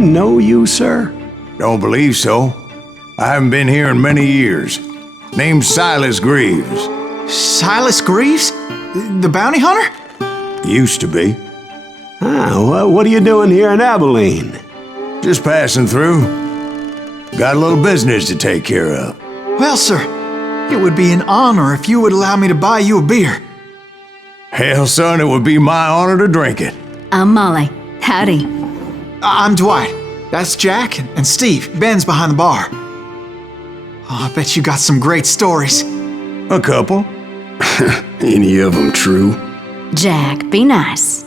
know you, sir? Don't believe so. I haven't been here in many years. Name's Silas Greaves. Silas Greaves? The bounty hunter? Used to be. What are you doing here in Abilene? Just passing through. Got a little business to take care of. Well, sir, it would be an honor if you would allow me to buy you a beer. Hell, son, it would be my honor to drink it. I'm Molly. Howdy. I'm Dwight. That's Jack and Steve. Ben's behind the bar. Oh, I bet you got some great stories. A couple. Any of them true? Jack, be nice.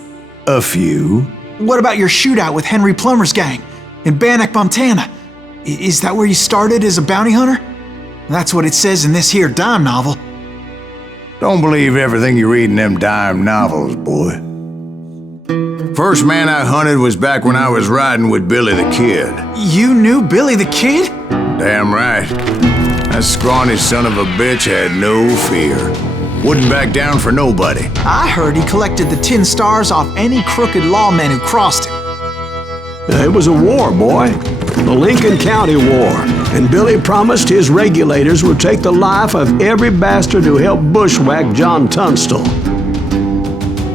A few. What about your shootout with Henry Plummer's gang in Bannock, Montana? Is that where you started as a bounty hunter? That's what it says in this here dime novel. Don't believe everything you read in them dime novels, boy. First man I hunted was back when I was riding with Billy the Kid. You knew Billy the Kid? Damn right. That scrawny son of a bitch had no fear. Wouldn't back down for nobody. I heard he collected the 10 stars off any crooked lawmen who crossed him. It was a war, boy. The Lincoln County War. And Billy promised his regulators would take the life of every bastard who helped bushwhack John Tunstall.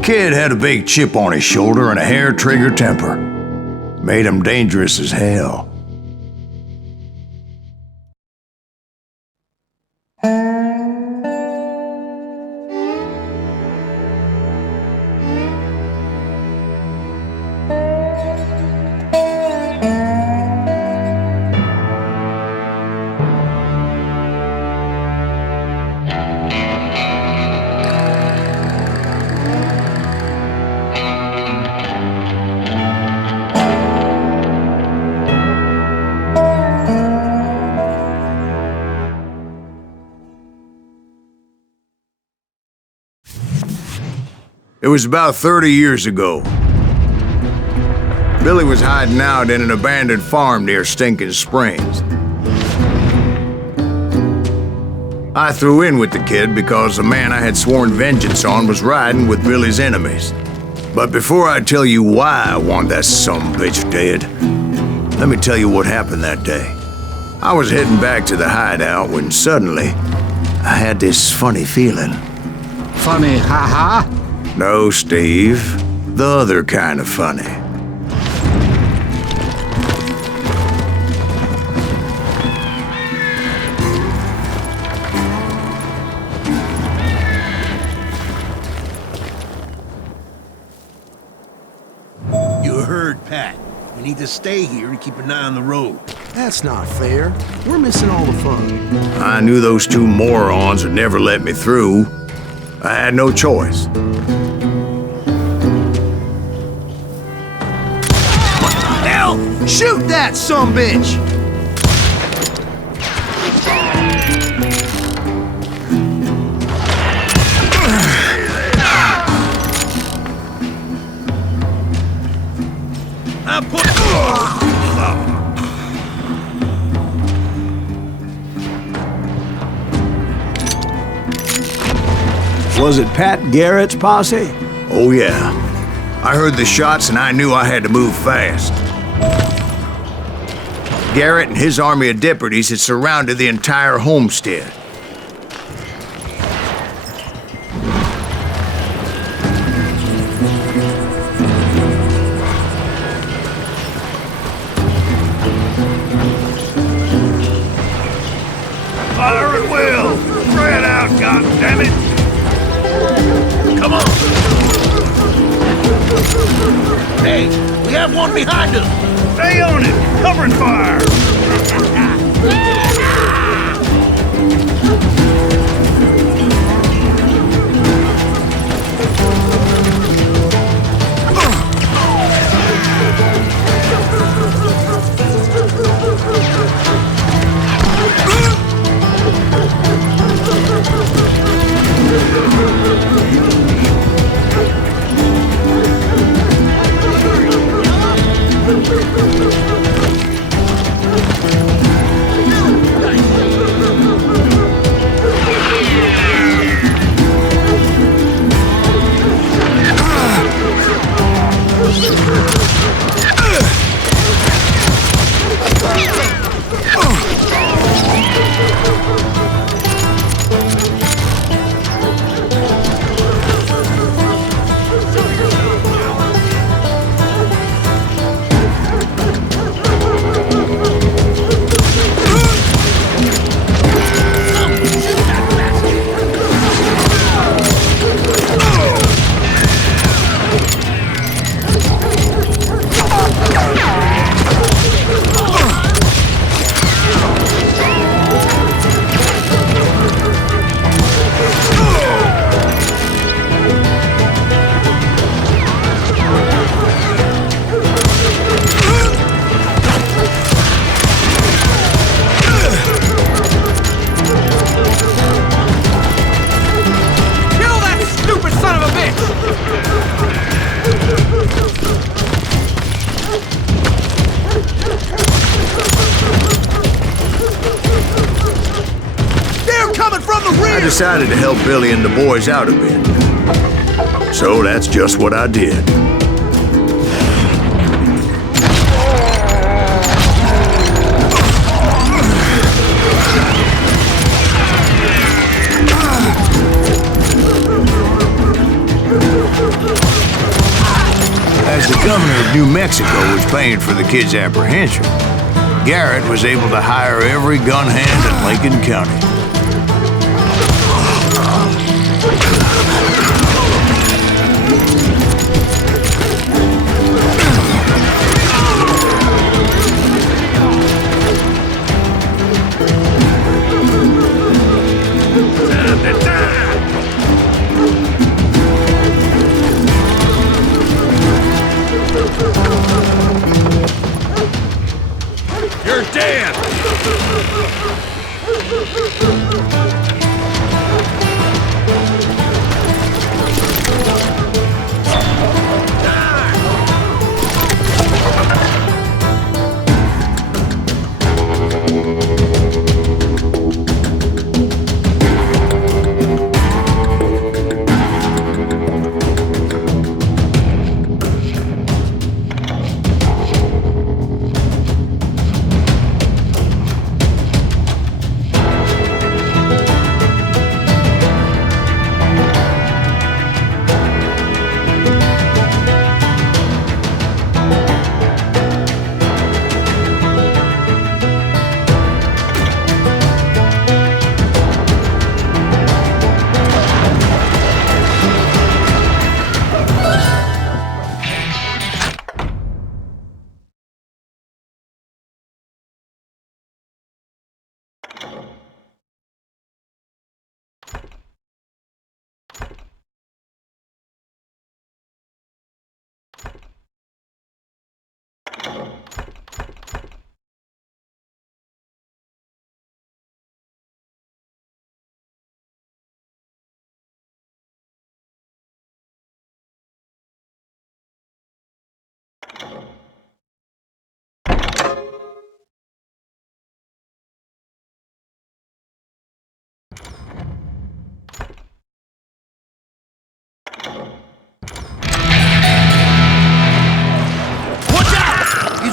Kid had a big chip on his shoulder and a hair-trigger temper. Made him dangerous as hell. It was about 30 years ago. Billy was hiding out in an abandoned farm near Stinking Springs. I threw in with the kid because the man I had sworn vengeance on was riding with Billy's enemies. But before I tell you why I want that sumbitch dead, let me tell you what happened that day. I was heading back to the hideout when suddenly I had this funny feeling. Funny, ha-ha? No, Steve. The other kind of funny. You heard Pat. We need to stay here and keep an eye on the road. That's not fair. We're missing all the fun. I knew those two morons would never let me through. I had no choice. Shoot that sumbitch! Was it Pat Garrett's posse? Oh yeah. I heard the shots and I knew I had to move fast. Garrett and his army of deputies had surrounded the entire homestead. Fire at will! Spread out, goddammit! Come on! Hey, we have one behind us! Stay on it! Covering fire! I decided to help Billy and the boys out a bit. So that's just what I did. As the governor of New Mexico was paying for the kids' apprehension, Garrett was able to hire every gun hand in Lincoln County. You're dead!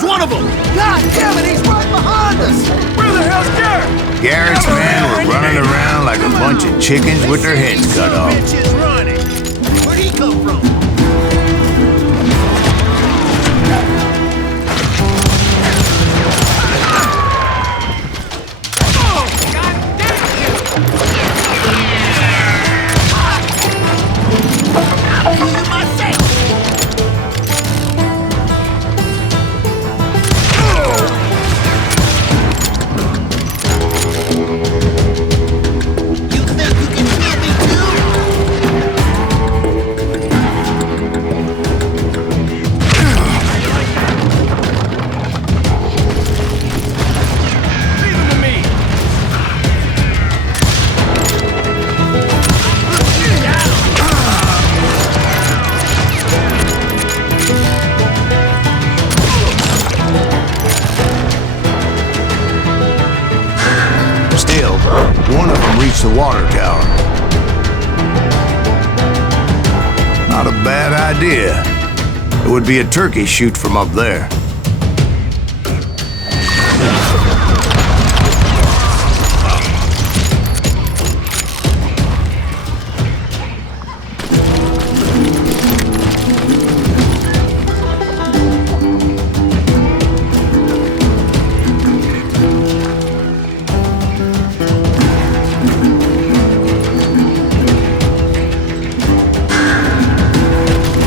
One of them! God damn it, he's right behind us! Where the hell's Garrett? Garrett's men were running around like a bunch of chickens with their heads cut off. Bitch is running! Where'd he come from? One of them reached the water tower. Not a bad idea. It would be a turkey shoot from up there.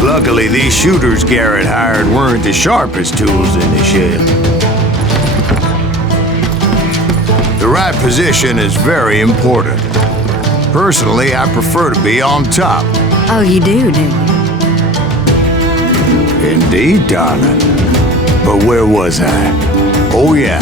Luckily, these shooters Garrett hired weren't the sharpest tools in the shed. The right position is very important. Personally, I prefer to be on top. Oh, you do you? Indeed, darling. But where was I? Oh, yeah.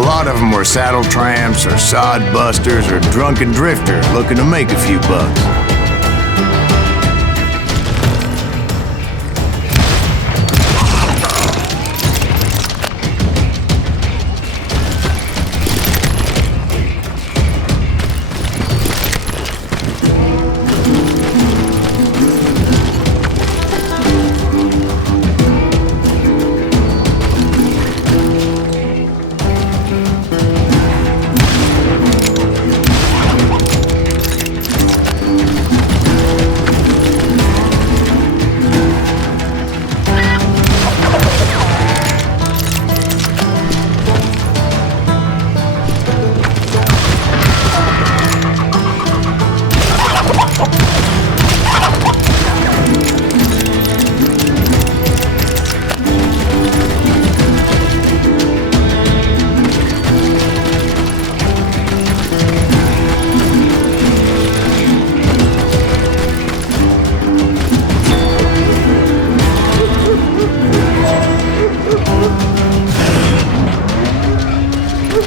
A lot of them were saddle tramps or sod busters or drunken drifters looking to make a few bucks.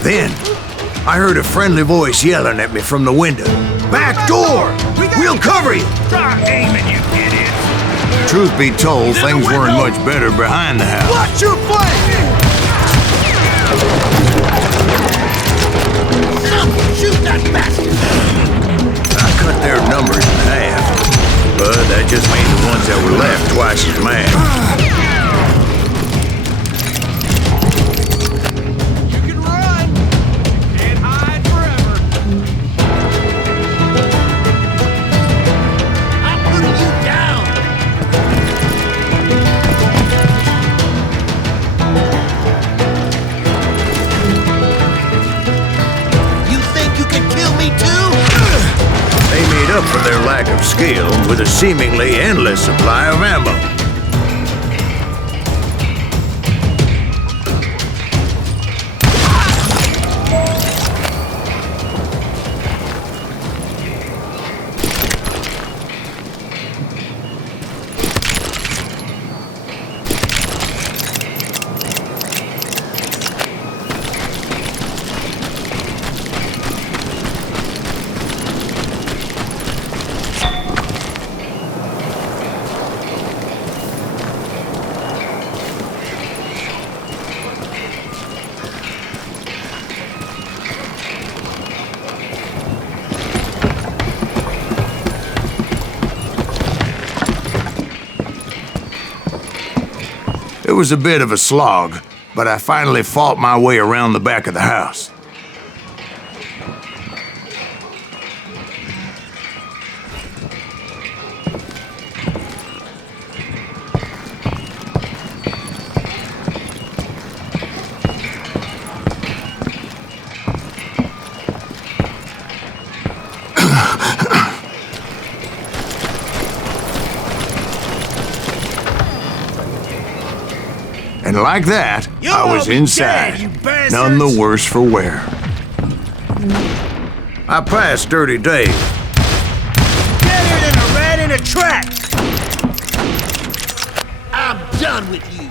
Then, I heard a friendly voice yelling at me from the window. Back door! We'll cover you! Start aiming, you idiots! Truth be told, things weren't much better behind the house. Watch your flank! Shoot that bastard! I cut their numbers in half, but that just made the ones that were left twice as mad. Up for their lack of skill with a seemingly endless supply of ammo. It was a bit of a slog, but I finally fought my way around the back of the house. And like that, I was inside, none the worse for wear. I passed Dirty Dave. Better than a rat in a trap! I'm done with you!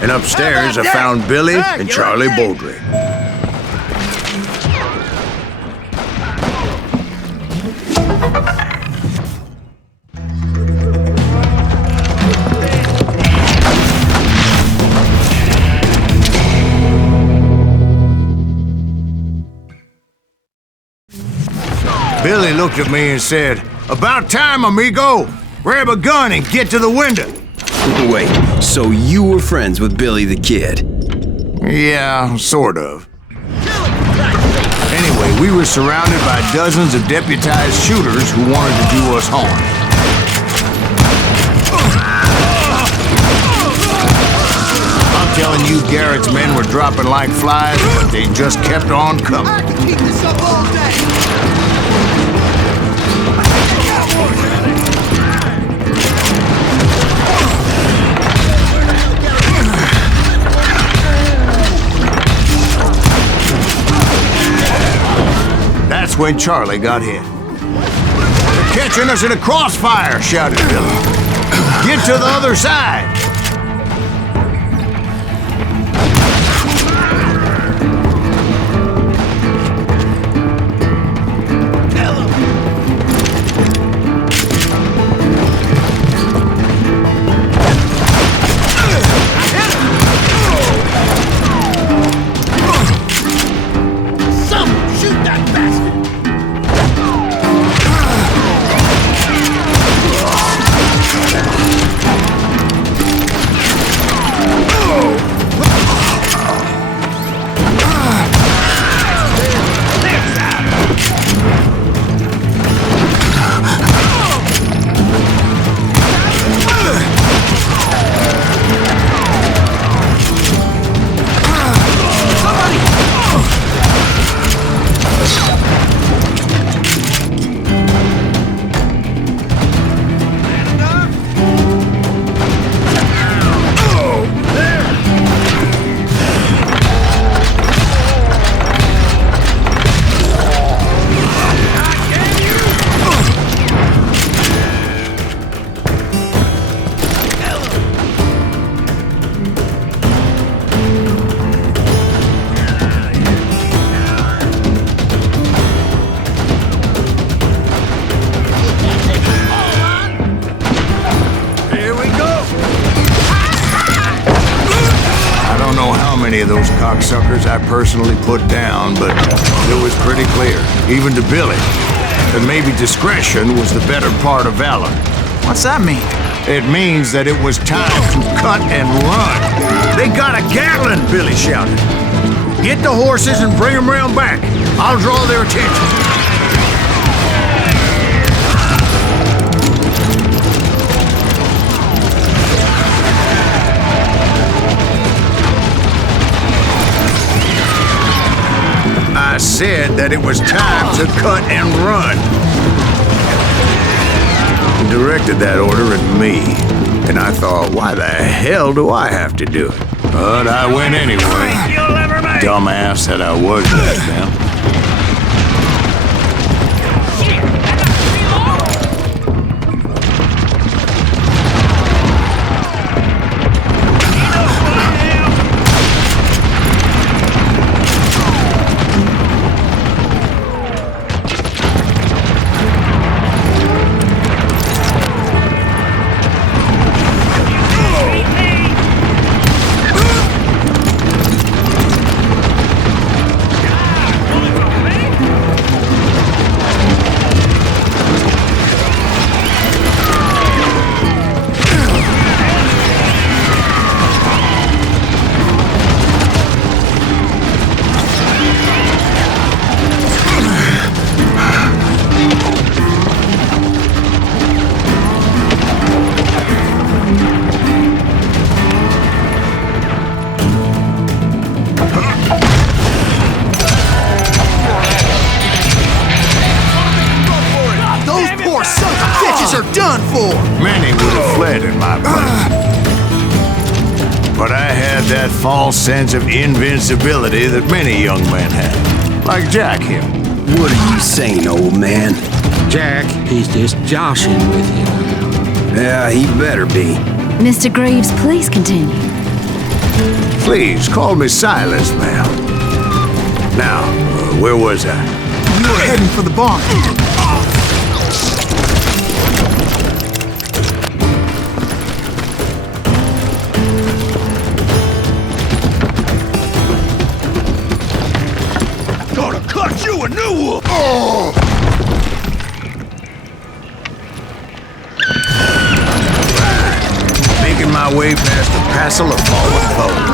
And upstairs, I found Billy and Charlie Baldry. Billy looked at me and said, "About time, amigo! Grab a gun and get to the window!" Wait, so you were friends with Billy the Kid? Yeah, sort of. Anyway, we were surrounded by dozens of deputized shooters who wanted to do us harm. I'm telling you, Garrett's men were dropping like flies, but they just kept on coming. I can keep this up all day! That's when Charlie got hit. "They're catching us in a crossfire," shouted Billy. "Get to the other side!" many of those cocksuckers I personally put down, but it was pretty clear, even to Billy, that maybe discretion was the better part of valor. What's that mean? It means that it was time to cut and run. They got a Gatling, Billy shouted. Get the horses and bring them round back. I'll draw their attention. I said that it was time to cut and run. He directed that order at me, and I thought, why the hell do I have to do it? But I went anyway. Dumbass that I was just then. Many would have fled in my place. But I had that false sense of invincibility that many young men have. Like Jack here. What are you saying, old man? Jack, he's just joshing with you now. Yeah, he better be. Mr. Greaves, please continue. Please, call me Silas, ma'am. Now, where was I? You were heading for the barn. Cut you a new one! Making my way past a passel of fallen foes.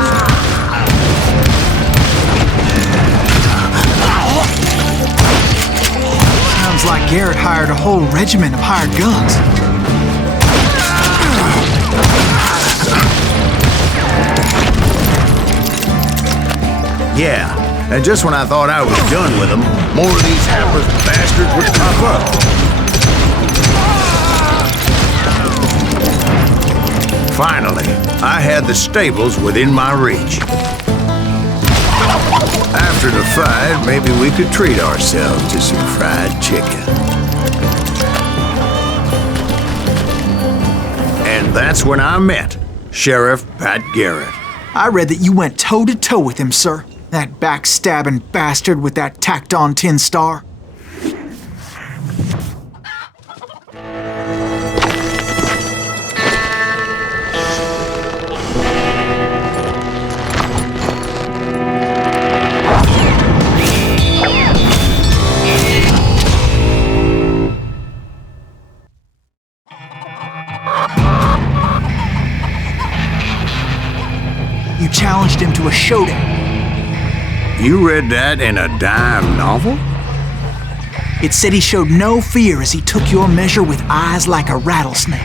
Sounds like Garrett hired a whole regiment of hired guns. Yeah. And just when I thought I was done with them, more of these hapless bastards would pop up. Finally, I had the stables within my reach. After the fight, maybe we could treat ourselves to some fried chicken. And that's when I met Sheriff Pat Garrett. I read that you went toe-to-toe with him, sir. That backstabbing bastard with that tacked-on tin star. You challenged him to a showdown. You read that in a dime novel? It said he showed no fear as he took your measure with eyes like a rattlesnake.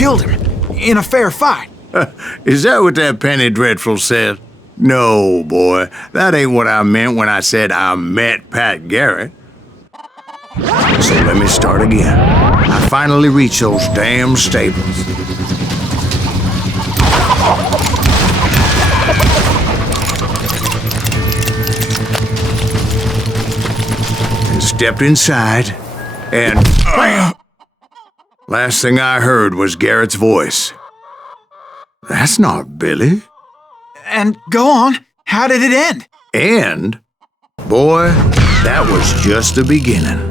killed him. In a fair fight. Is that what that Penny Dreadful said? No, boy. That ain't what I meant when I said I met Pat Garrett. So let me start again. I finally reached those damn stables. And stepped inside, and last thing I heard was Garrett's voice. That's not Billy. And go on. How did it end? And, boy, that was just the beginning.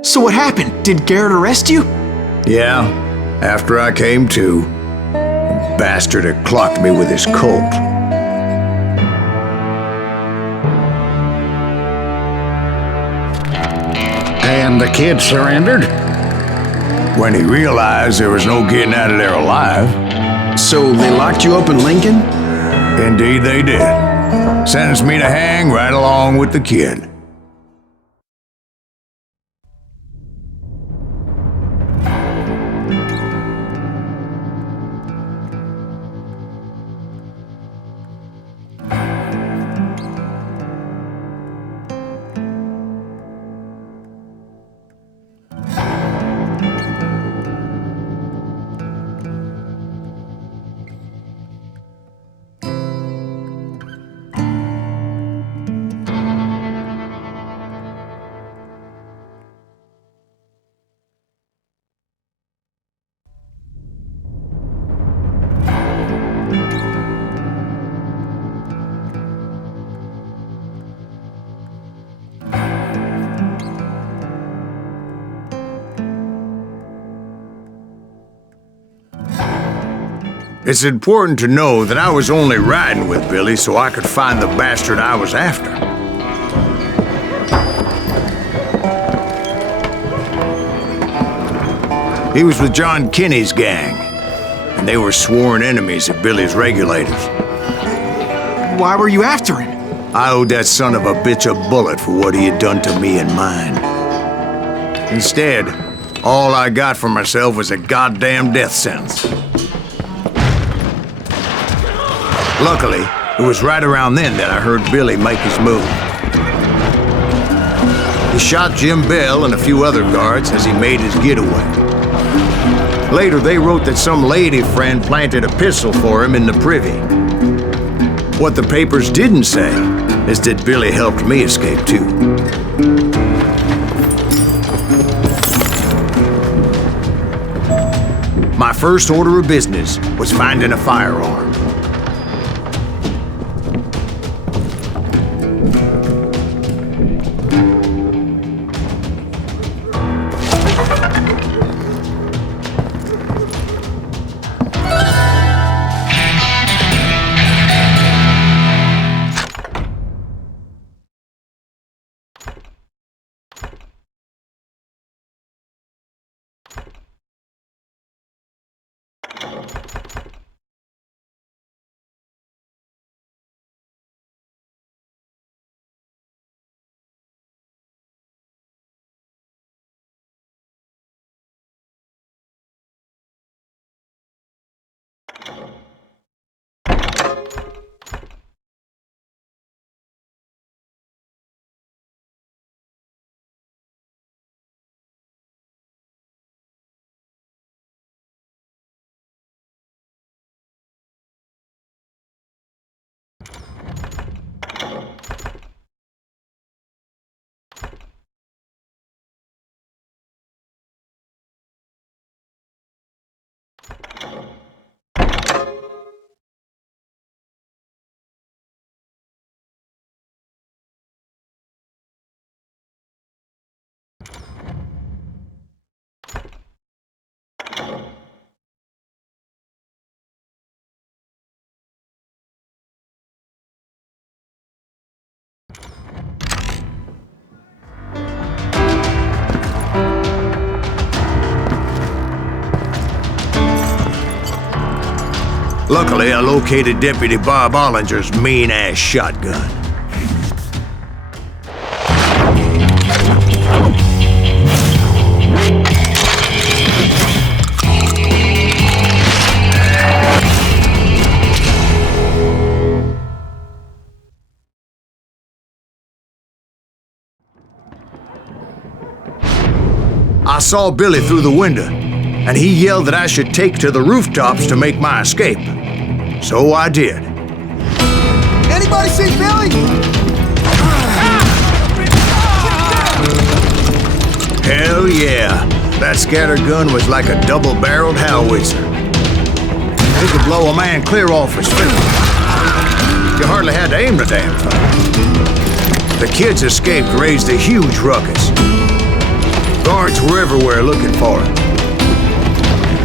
So what happened? Did Garrett arrest you? Yeah, after I came to, the bastard had clocked me with his Colt. And the kid surrendered? When he realized there was no getting out of there alive. So they locked you up in Lincoln? Indeed they did. Sentenced me to hang right along with the kid. It's important to know that I was only riding with Billy so I could find the bastard I was after. He was with John Kinney's gang, and they were sworn enemies of Billy's regulators. Why were you after him? I owed that son of a bitch a bullet for what he had done to me and mine. Instead, all I got for myself was a goddamn death sentence. Luckily, it was right around then that I heard Billy make his move. He shot Jim Bell and a few other guards as he made his getaway. Later, they wrote that some lady friend planted a pistol for him in the privy. What the papers didn't say is that Billy helped me escape too. My first order of business was finding a firearm. Luckily, I located Deputy Bob Ollinger's mean-ass shotgun. I saw Billy through the window, and he yelled that I should take to the rooftops to make my escape. So I did. Anybody see Billy? Hell yeah. That scattergun was like a double-barreled howitzer. It could blow a man clear off his feet. You hardly had to aim the damn thing. The kids' escape raised a huge ruckus. Guards were everywhere looking for him.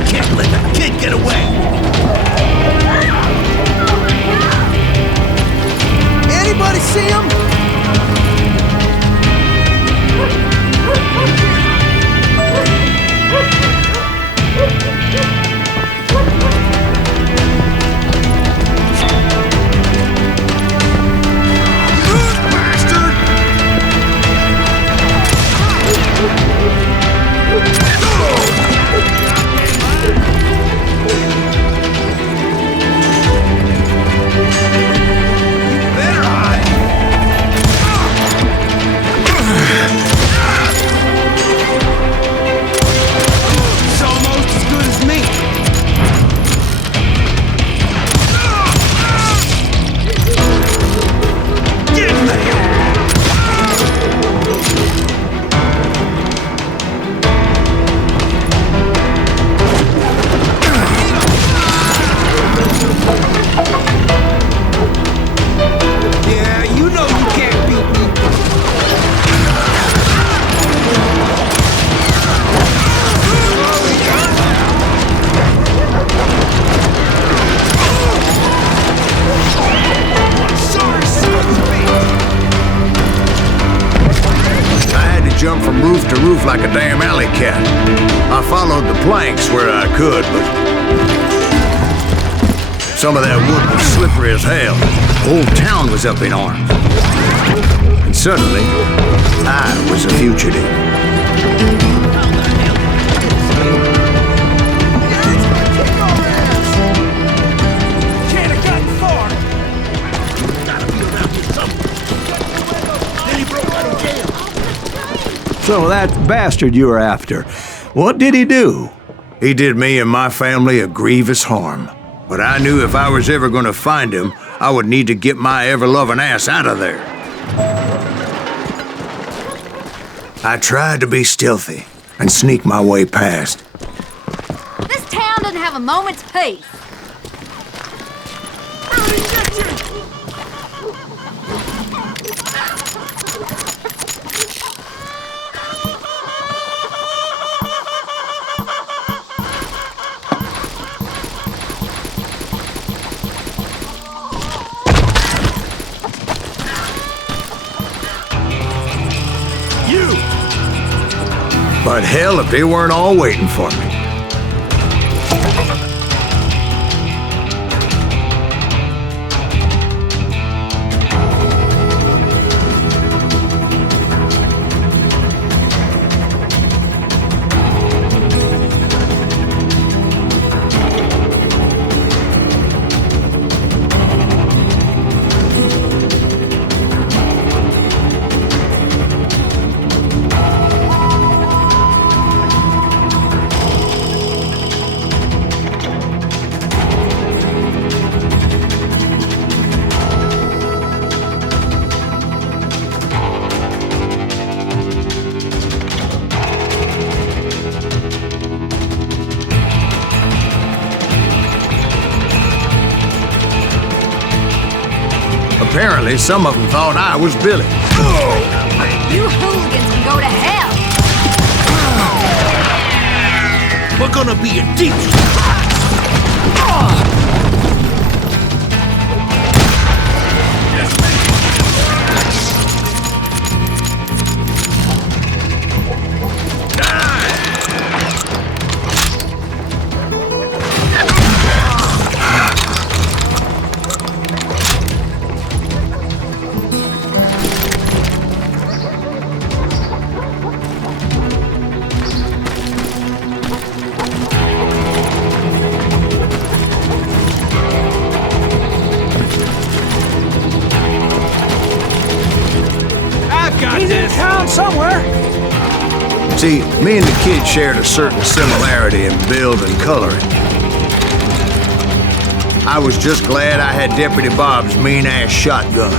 Can't let that kid get away! Anybody see him? Jump from roof to roof like a damn alley cat. I followed the planks where I could, but some of that wood was slippery as hell. The whole town was up in arms. And suddenly, I was a fugitive. Can't have gotten far! Gotta be around here somewhere. Then he broke out of jail. So that bastard you were after, what did he do? He did me and my family a grievous harm. But I knew if I was ever going to find him, I would need to get my ever-loving ass out of there. I tried to be stealthy and sneak my way past. This town doesn't have a moment's peace. But hell, if they weren't all waiting for me. Apparently, some of them thought I was Billy. You hooligans can go to hell. We're gonna be a deep surprise. He's in town somewhere. See, me and the kid shared a certain similarity in build and coloring. I was just glad I had Deputy Bob's mean-ass shotgun.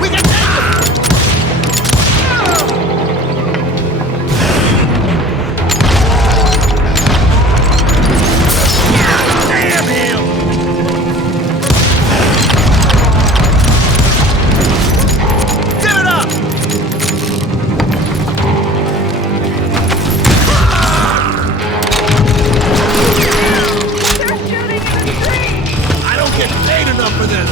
We can take him! Damn him! Give it up! I don't get paid enough for this!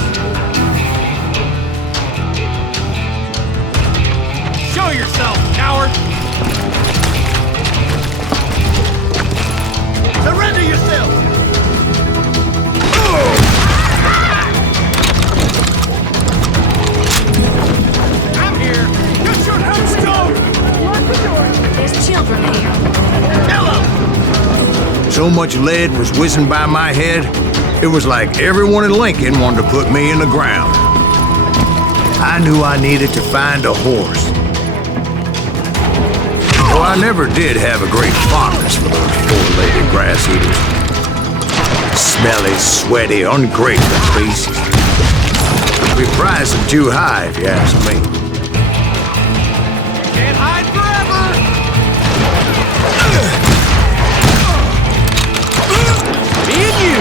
Show yourself, coward! Surrender yourself! I'm here! Get your headstone! There's children here. Hello! So much lead was whizzing by my head, it was like everyone in Lincoln wanted to put me in the ground. I knew I needed to find a horse. Though I never did have a great fondness for those four-legged grass eaters. Smelly, sweaty, ungrateful beasts. We prize them too high, if you ask me. Can't hide forever! Me and you!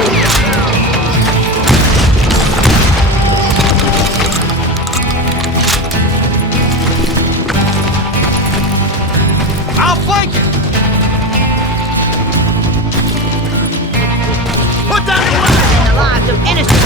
I'll flank you! Put down your weapon! The lives of innocent.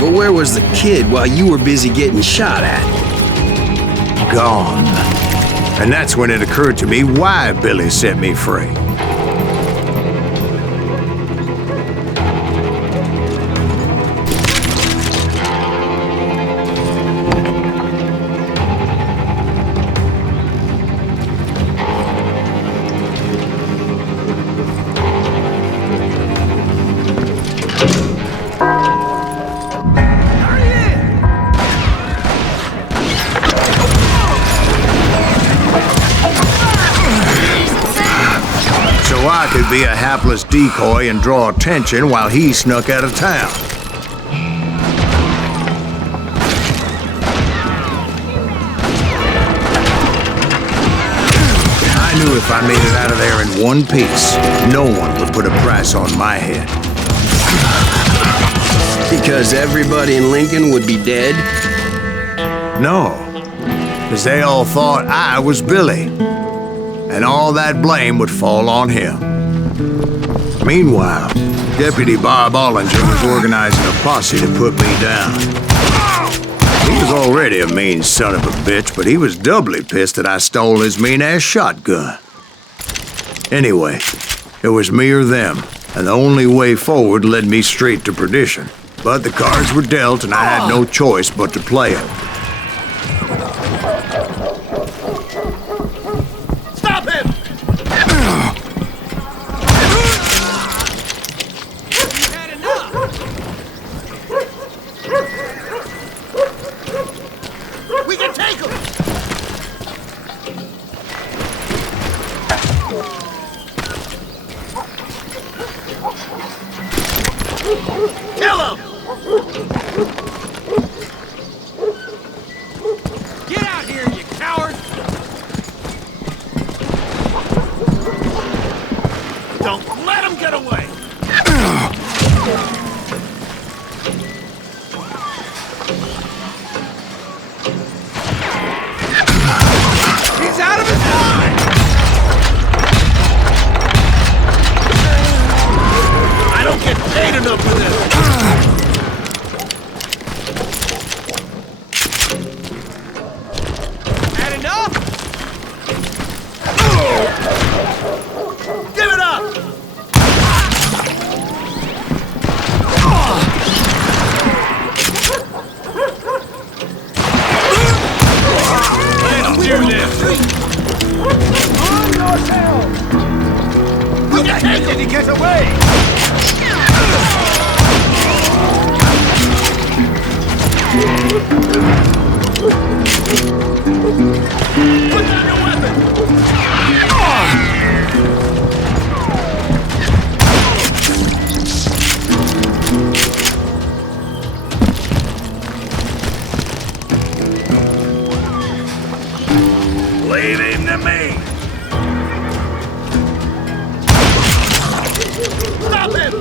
But where was the kid while you were busy getting shot at? Gone. And that's when it occurred to me why Billy set me free. So I could be a hapless decoy and draw attention while he snuck out of town. I knew if I made it out of there in one piece, no one would put a price on my head. Because everybody in Lincoln would be dead? No, because they all thought I was Billy, and all that blame would fall on him. Meanwhile, Deputy Bob Ollinger was organizing a posse to put me down. He was already a mean son of a bitch, but he was doubly pissed that I stole his mean-ass shotgun. Anyway, it was me or them, and the only way forward led me straight to perdition. But the cards were dealt, and I had no choice but to play them. Stop him! You've had enough! We can take him! Kill him! Get out here, you coward! Don't let him get away! He's out of his mind! he get away? Put down your Leave him to me! Stop him!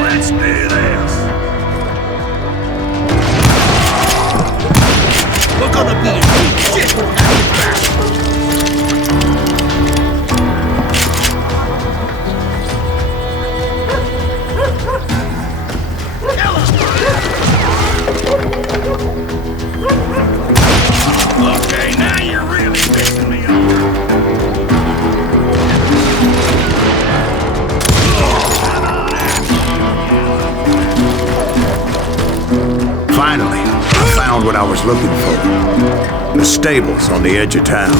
Let's do this! We're gonna be in deep shit when I get back! Okay, now you're really pissing me off. Finally, I found what I was looking for. The stables on the edge of town.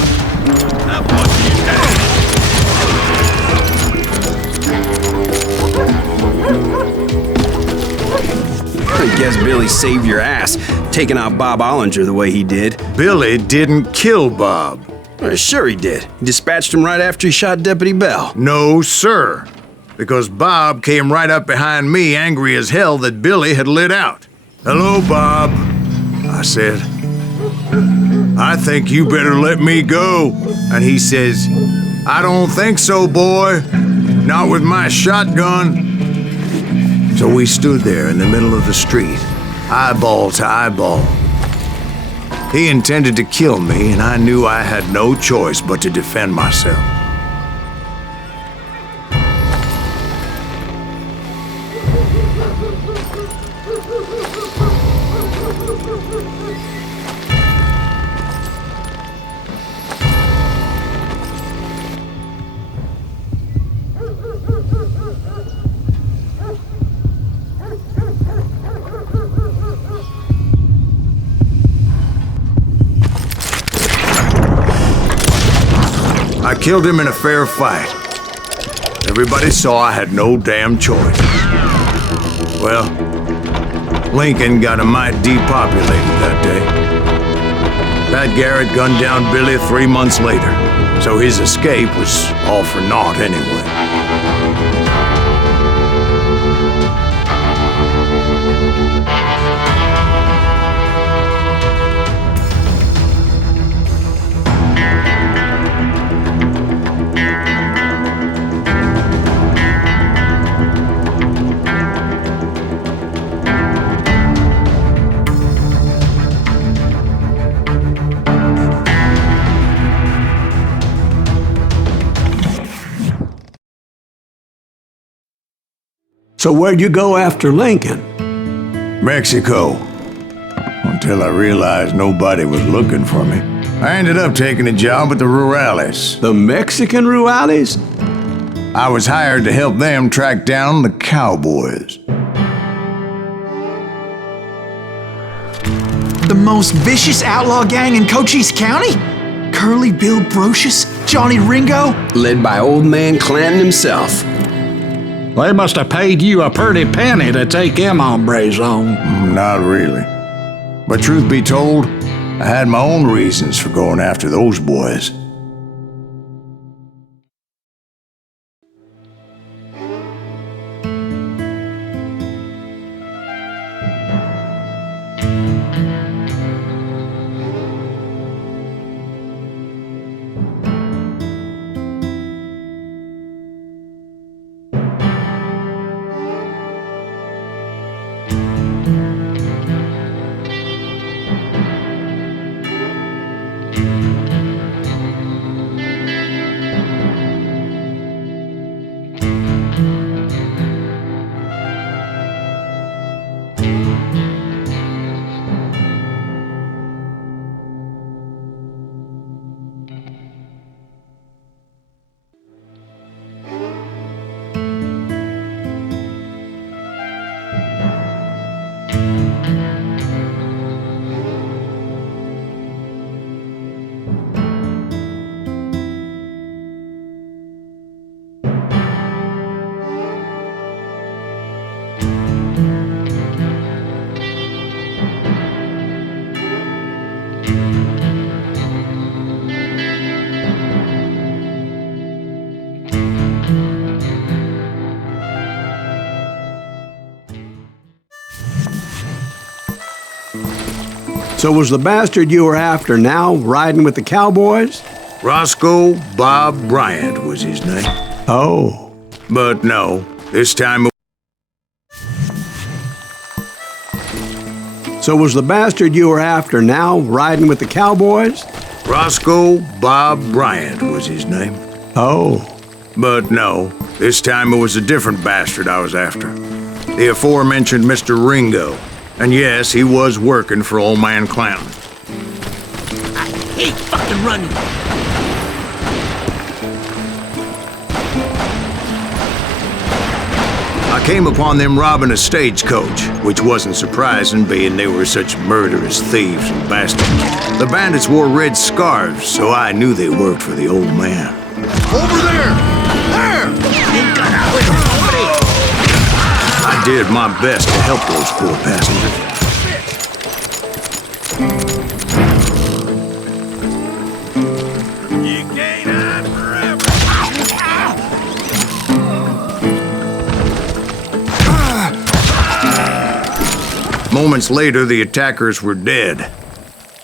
Now put you down. I guess Billy saved your ass, taking out Bob Ollinger the way he did. Billy didn't kill Bob. Sure he did. He dispatched him right after he shot Deputy Bell. No, sir. Because Bob came right up behind me, angry as hell that Billy had lit out. Hello, Bob, I said. I think you better let me go. And he says, I don't think so, boy. Not with my shotgun. So we stood there in the middle of the street, eyeball to eyeball. He intended to kill me, and I knew I had no choice but to defend myself. I killed him in a fair fight. Everybody saw I had no damn choice. Well, Lincoln got a mite depopulated that day. Pat Garrett gunned down Billy 3 months later, so his escape was all for naught anyway. So where'd you go after Lincoln? Mexico. Until I realized nobody was looking for me. I ended up taking a job at the Rurales. The Mexican Rurales? I was hired to help them track down the cowboys. The most vicious outlaw gang in Cochise County? Curly Bill Brocious? Johnny Ringo? Led by old man Clanton himself. They must have paid you a pretty penny to take them hombres on. Not really. But truth be told, I had my own reasons for going after those boys. So was the bastard you were after now riding with the cowboys? Roscoe Bob Bryant was his name. Oh. But no, this time. So was the bastard you were after now riding with the cowboys? Roscoe Bob Bryant was his name. Oh. But no, this time it was a different bastard I was after. The aforementioned Mr. Ringo. And yes, he was working for Old Man Clanton. I hate fucking running. I came upon them robbing a stagecoach, which wasn't surprising, being they were such murderous thieves and bastards. The bandits wore red scarves, so I knew they worked for the old man. Over there! There! You got out with nobody. I did my best to help those poor passengers. You can't hide forever. Moments later, the attackers were dead,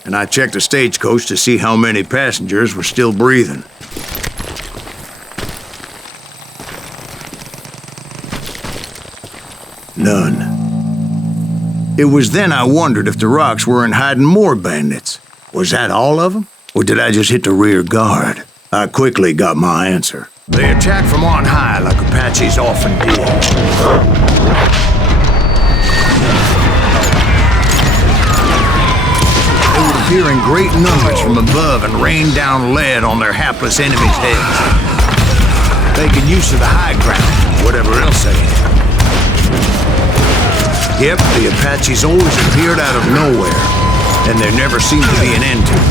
and I checked the stagecoach to see how many passengers were still breathing. None. It was then I wondered if the rocks weren't hiding more bandits. Was that all of them? Or did I just hit the rear guard? I quickly got my answer. They attacked from on high like Apaches often did. They would appear in great numbers from above and rain down lead on their hapless enemies' heads. Making use of the high ground, whatever else they had. Yep, the Apaches always appeared out of nowhere, and there never seemed to be an end to them.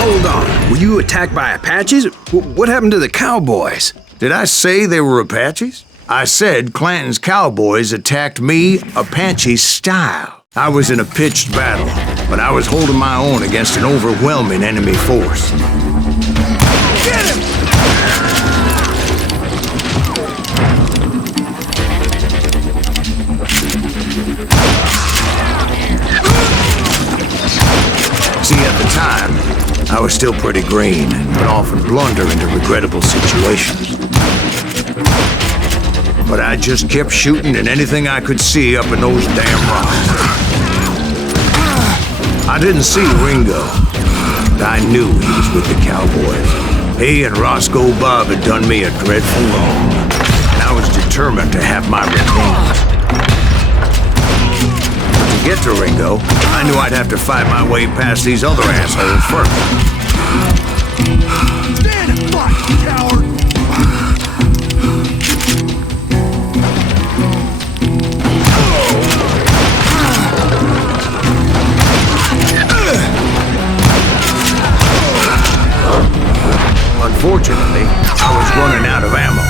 Hold on. Were you attacked by Apaches? What happened to the cowboys? Did I say they were Apaches? I said Clanton's cowboys attacked me Apache style. I was in a pitched battle, but I was holding my own against an overwhelming enemy force. Get him! See, at the time, I was still pretty green and would often blunder into regrettable situations. But I just kept shooting at anything I could see up in those damn rocks. I didn't see Ringo, but I knew he was with the cowboys. He and Roscoe Bob had done me a dreadful wrong, and I was determined to have my revenge. To get to Ringo, I knew I'd have to fight my way past these other assholes first. Stand and fight, you coward! Unfortunately, I was running out of ammo.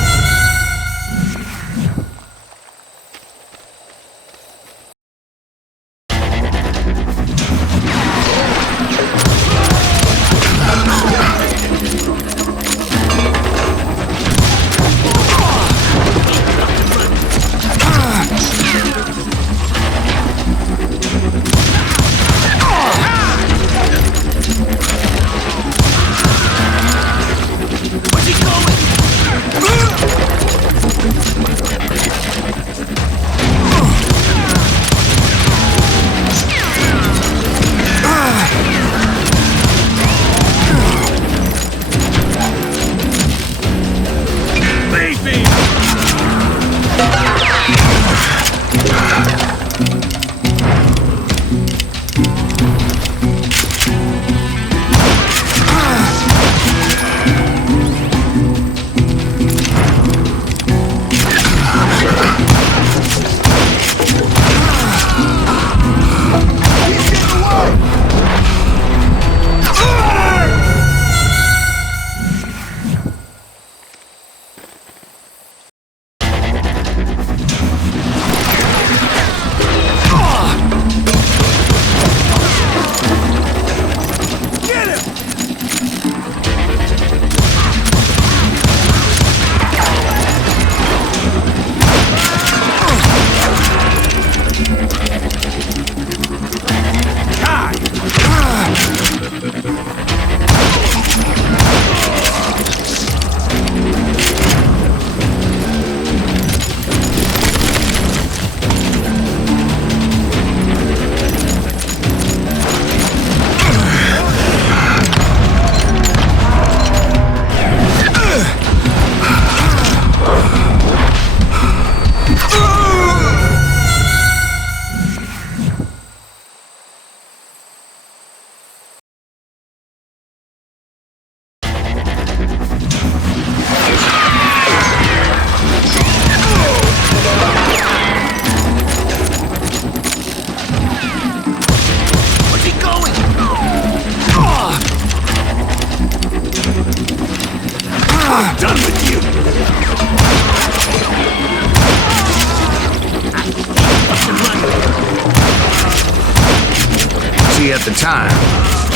See, at the time,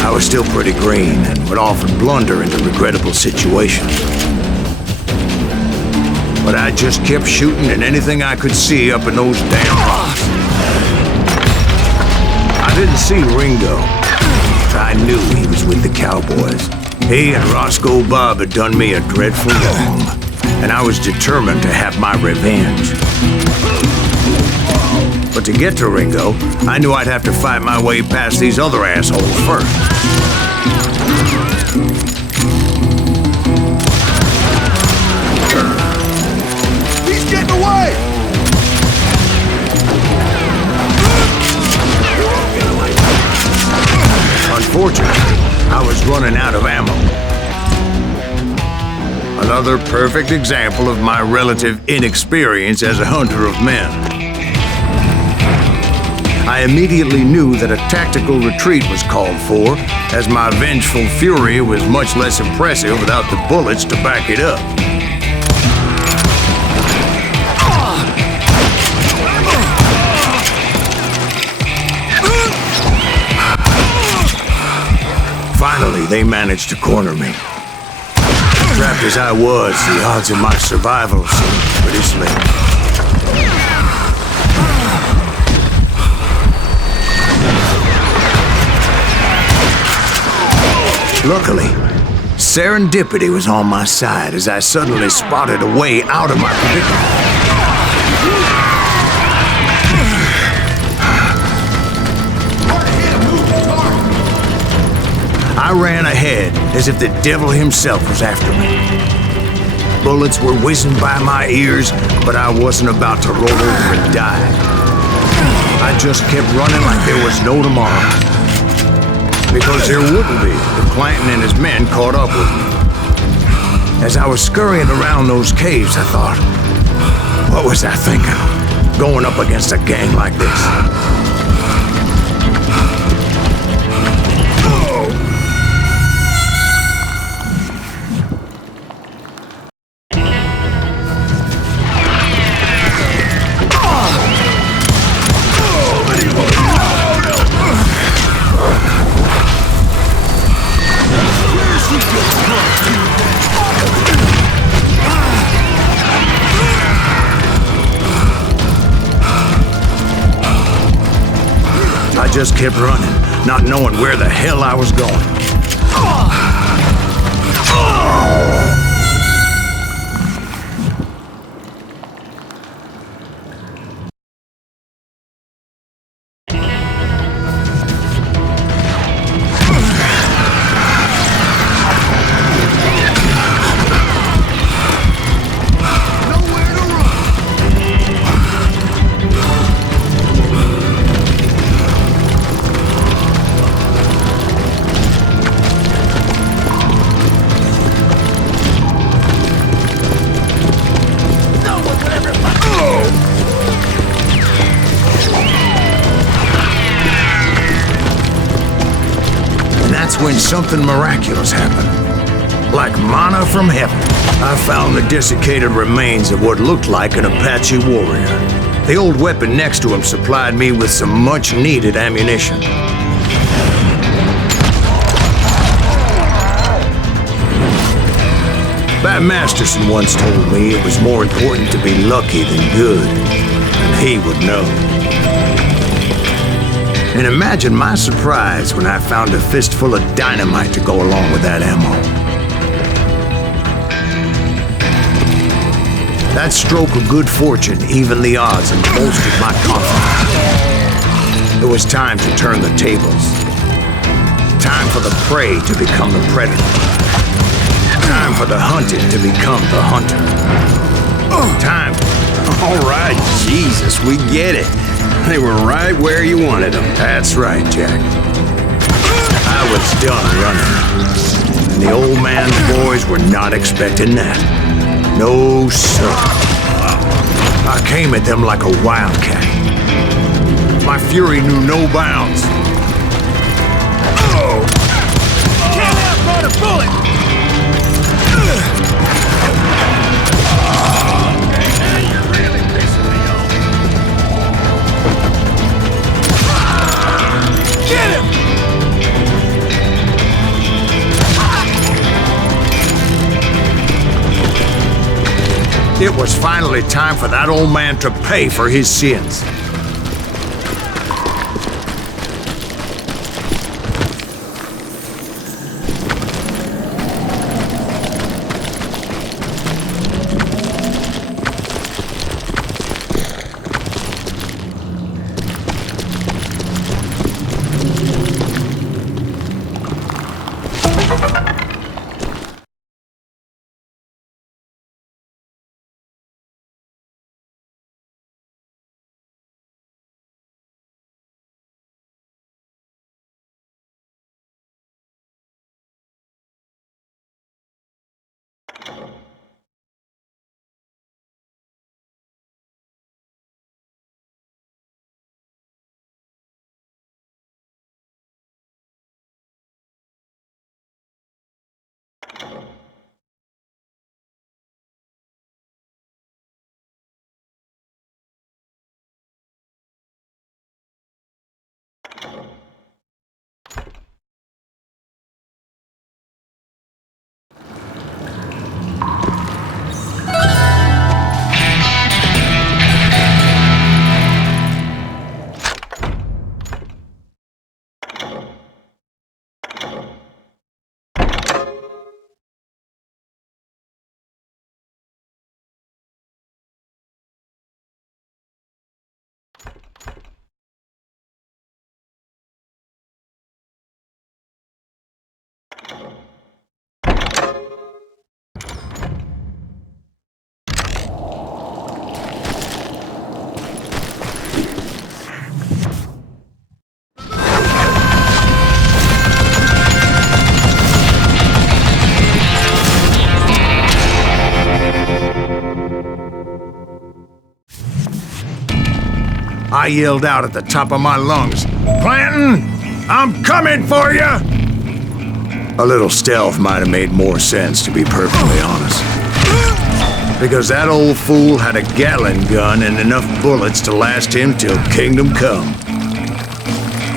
I was still pretty green and would often blunder into regrettable situations. But I just kept shooting at anything I could see up in those damn rocks. I didn't see Ringo. I knew he was with the cowboys. He and Roscoe Bob had done me a dreadful wrong, and I was determined to have my revenge. But to get to Ringo, I knew I'd have to fight my way past these other assholes first. He's getting away! Unfortunately, I was running out of ammo. Another perfect example of my relative inexperience as a hunter of men. I immediately knew that a tactical retreat was called for, as my vengeful fury was much less impressive without the bullets to back it up. Finally, they managed to corner me. Trapped as I was, the odds of my survival seemed pretty slim. Luckily, serendipity was on my side as I suddenly spotted a way out of my predicament. I ran ahead as if the devil himself was after me. Bullets were whizzing by my ears, but I wasn't about to roll over and die. I just kept running like there was no tomorrow. Because there wouldn't be if Clanton and his men caught up with me. As I was scurrying around those caves, I thought, what was I thinking? Going up against a gang like this? I just kept running, not knowing where the hell I was going. That's when something miraculous happened. Like manna from heaven, I found the desiccated remains of what looked like an Apache warrior. The old weapon next to him supplied me with some much-needed ammunition. Bat Masterson once told me it was more important to be lucky than good, and he would know. And imagine my surprise when I found a fistful of dynamite to go along with that ammo. That stroke of good fortune evened the odds and bolstered my confidence. It was time to turn the tables. Time for the prey to become the predator. Time for the hunted to become the hunter. Time. All right, Jesus, we get it. They were right where you wanted them. That's right, Jack. I was done running. And the old man's boys were not expecting that. No, sir. I came at them like a wildcat. My fury knew no bounds. Can't outrun a bullet! Okay, now you're really pissing me off. Get him! It was finally time for that old man to pay for his sins. I yelled out at the top of my lungs, "Clanton, I'm coming for you!" A little stealth might have made more sense, to be perfectly honest. Because that old fool had a Gatling gun and enough bullets to last him till kingdom come.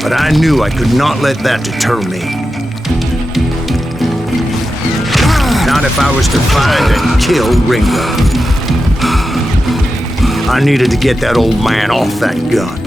But I knew I could not let that deter me. Not if I was to find and kill Ringo. I needed to get that old man off that gun.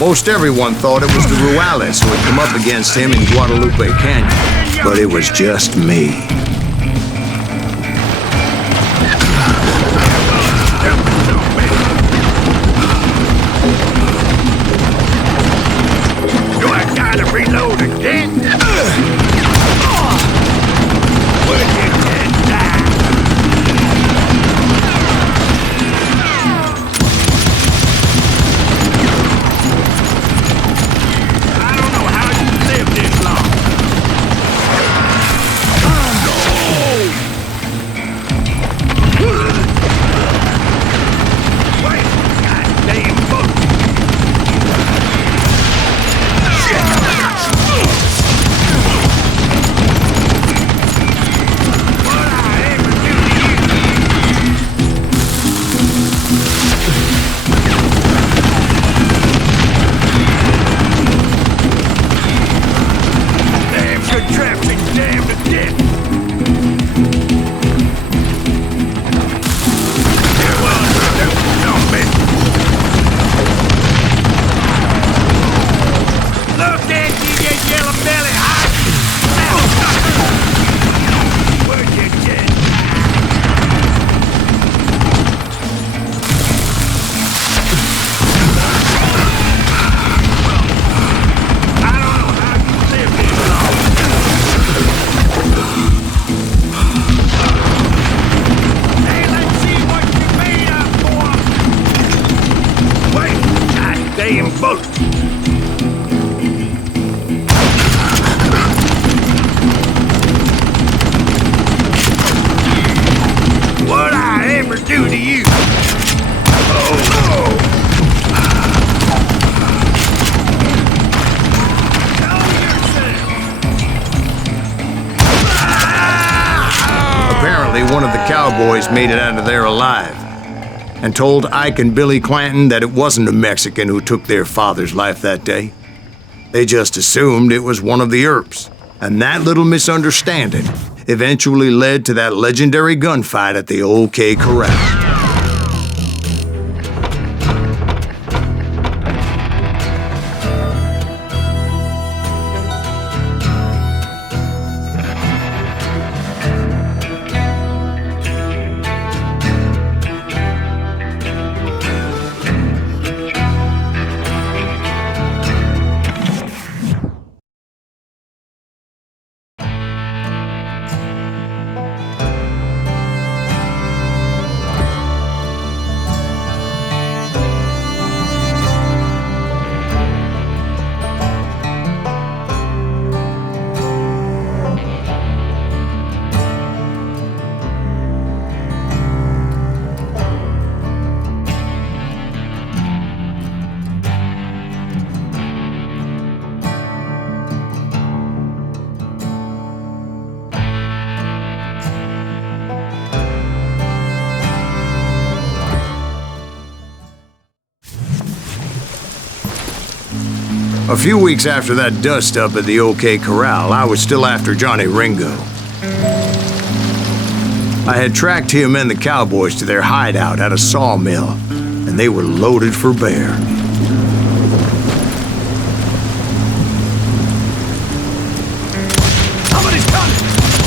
Most everyone thought it was the Juarez who had come up against him in Guadalupe Canyon, but it was just me. Do I gotta reload again? damn boat. What'd I ever do to you? Apparently, one of the cowboys made it out of there alive and told Ike and Billy Clanton that it wasn't a Mexican who took their father's life that day. They just assumed it was one of the Earps, and that little misunderstanding eventually led to that legendary gunfight at the OK Corral. A few weeks after that dust-up at the OK Corral, I was still after Johnny Ringo. I had tracked him and the cowboys to their hideout at a sawmill, and they were loaded for bear. Somebody's coming!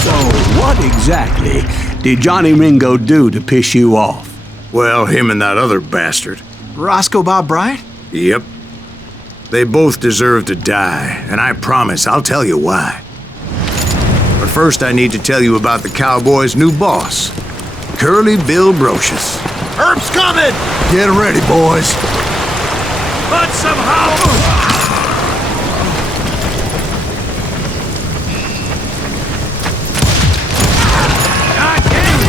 So, what exactly did Johnny Ringo do to piss you off? Well, him and that other bastard. Roscoe Bob Bryant? Yep. They both deserve to die, and I promise I'll tell you why. But first I need to tell you about the cowboys' new boss, Curly Bill Brocious. Herb's coming! Get ready, boys. But somehow... God damn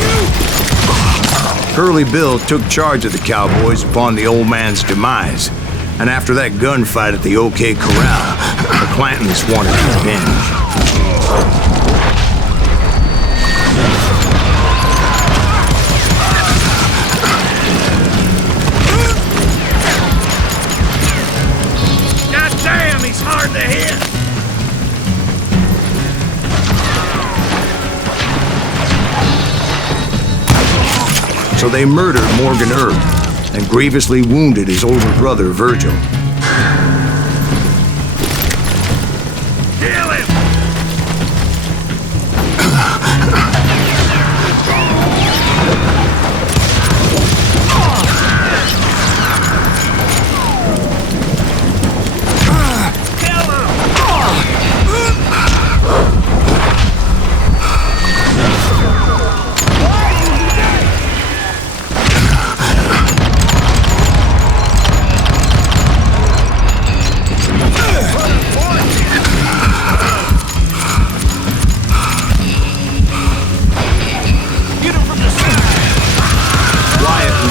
you! Curly Bill took charge of the cowboys upon the old man's demise, and after that gunfight at the OK Corral, the Clantons wanted revenge. God damn, he's hard to hit! So they murdered Morgan Earp and grievously wounded his older brother, Virgil. Kill him!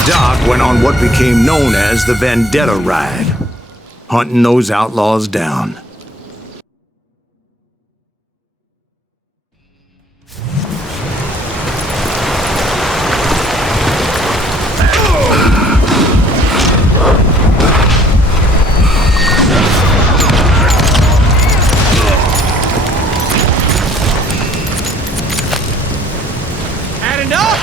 Doc went on what became known as the Vendetta Ride, hunting those outlaws down. Had enough?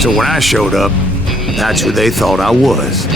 So when I showed up, that's who they thought I was.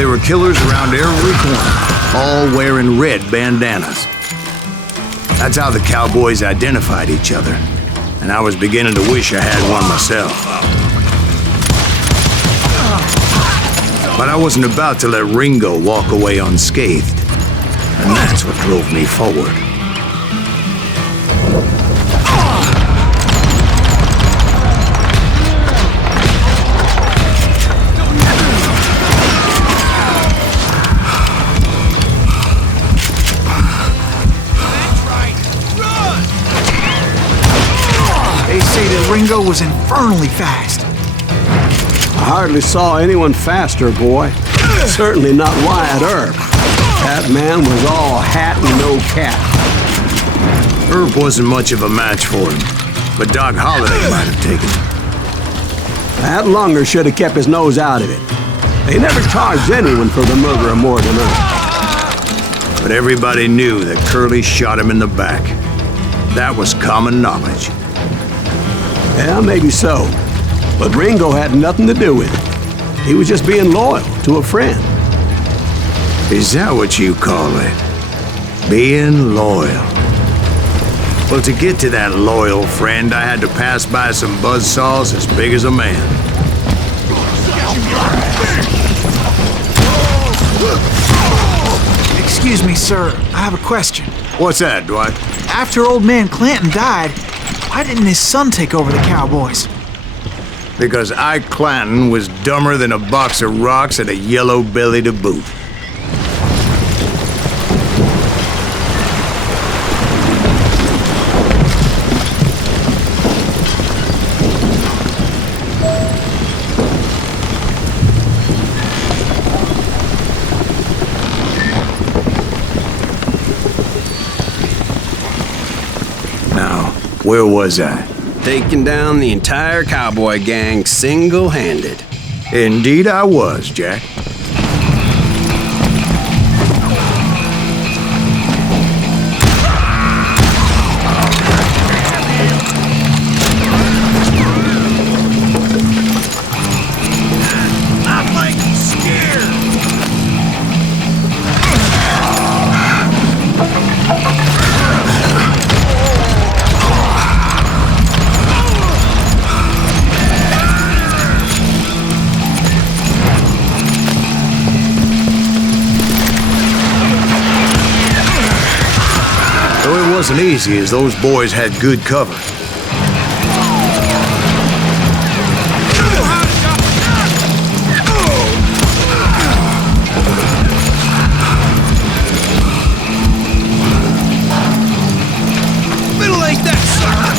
There were killers around every corner, all wearing red bandanas. That's how the cowboys identified each other, and I was beginning to wish I had one myself. But I wasn't about to let Ringo walk away unscathed, and that's what drove me forward. Ringo was infernally fast. I hardly saw anyone faster, boy. Certainly not Wyatt Earp. That man was all hat and no cap. Earp wasn't much of a match for him, but Doc Holliday might have taken him. That lunger should have kept his nose out of it. They never charged anyone for the murder of Morgan Earp. But everybody knew that Curly shot him in the back. That was common knowledge. Yeah, maybe so. But Ringo had nothing to do with it. He was just being loyal to a friend. Is that what you call it? Being loyal? Well, to get to that loyal friend, I had to pass by some buzzsaws as big as a man. Excuse me, sir. I have a question. What's that, Dwight? After old man Clanton died, why didn't his son take over the cowboys? Because Ike Clanton was dumber than a box of rocks and a yellow belly to boot. Now, where was I? Taking down the entire cowboy gang single-handed. Indeed I was, Jack. I'm like scared. Though it wasn't easy, as those boys had good cover. Middle ain't that sucker.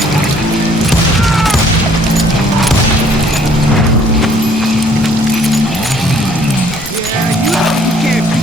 Yeah, you can't be.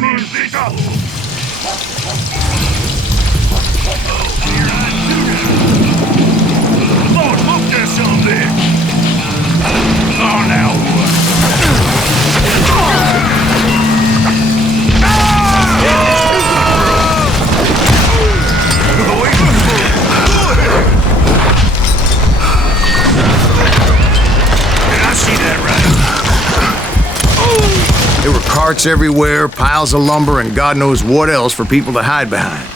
Lord, look, there's some there. Oh, now what? Did I see that right? There were carts everywhere, piles of lumber, and God knows what else for people to hide behind.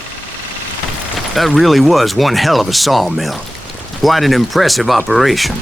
That really was one hell of a sawmill. Quite an impressive operation.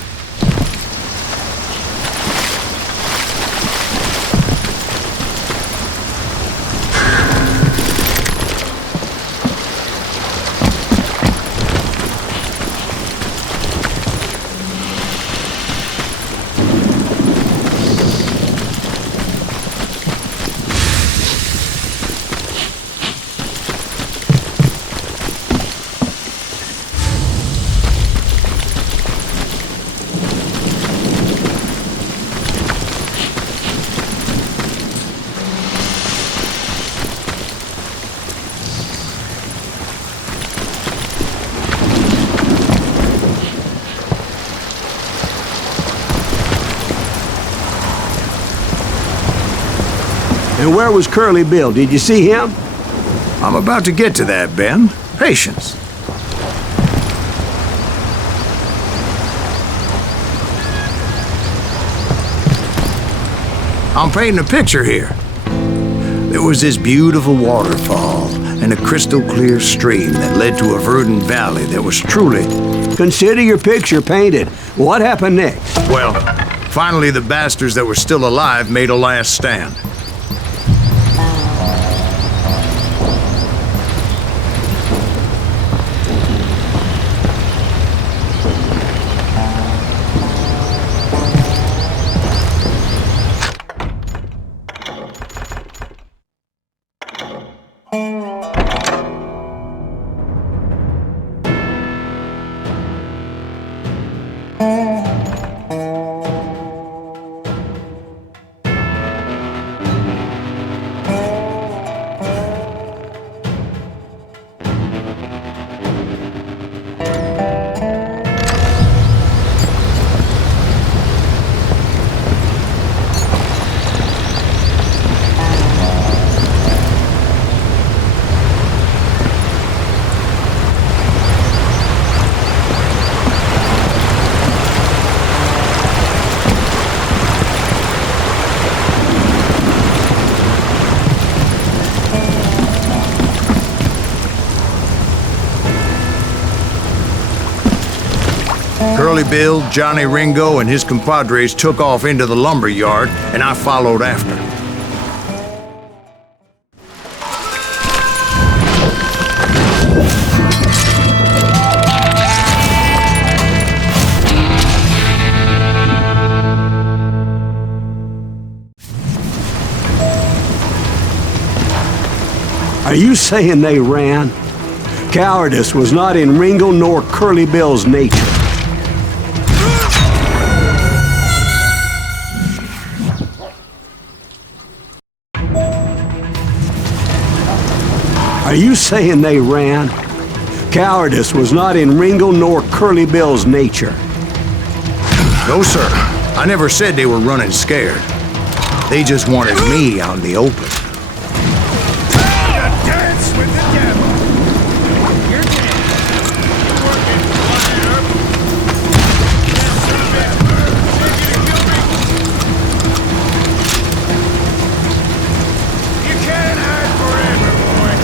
And where was Curly Bill? Did you see him? I'm about to get to that, Ben. Patience. I'm painting a picture here. There was this beautiful waterfall and a crystal clear stream that led to a verdant valley that was truly... Consider your picture painted. What happened next? Well, finally the bastards that were still alive made a last stand. Curly Bill, Johnny Ringo, and his compadres took off into the lumber yard, and I followed after. Are you saying they ran? Cowardice was not in Ringo nor Curly Bill's nature. Are you saying they ran? Cowardice was not in Ringo nor Curly Bill's nature. No, sir. I never said they were running scared. They just wanted me out in the open. Dance with the devil. You're dead. Working fire. You can't hide forever, boy.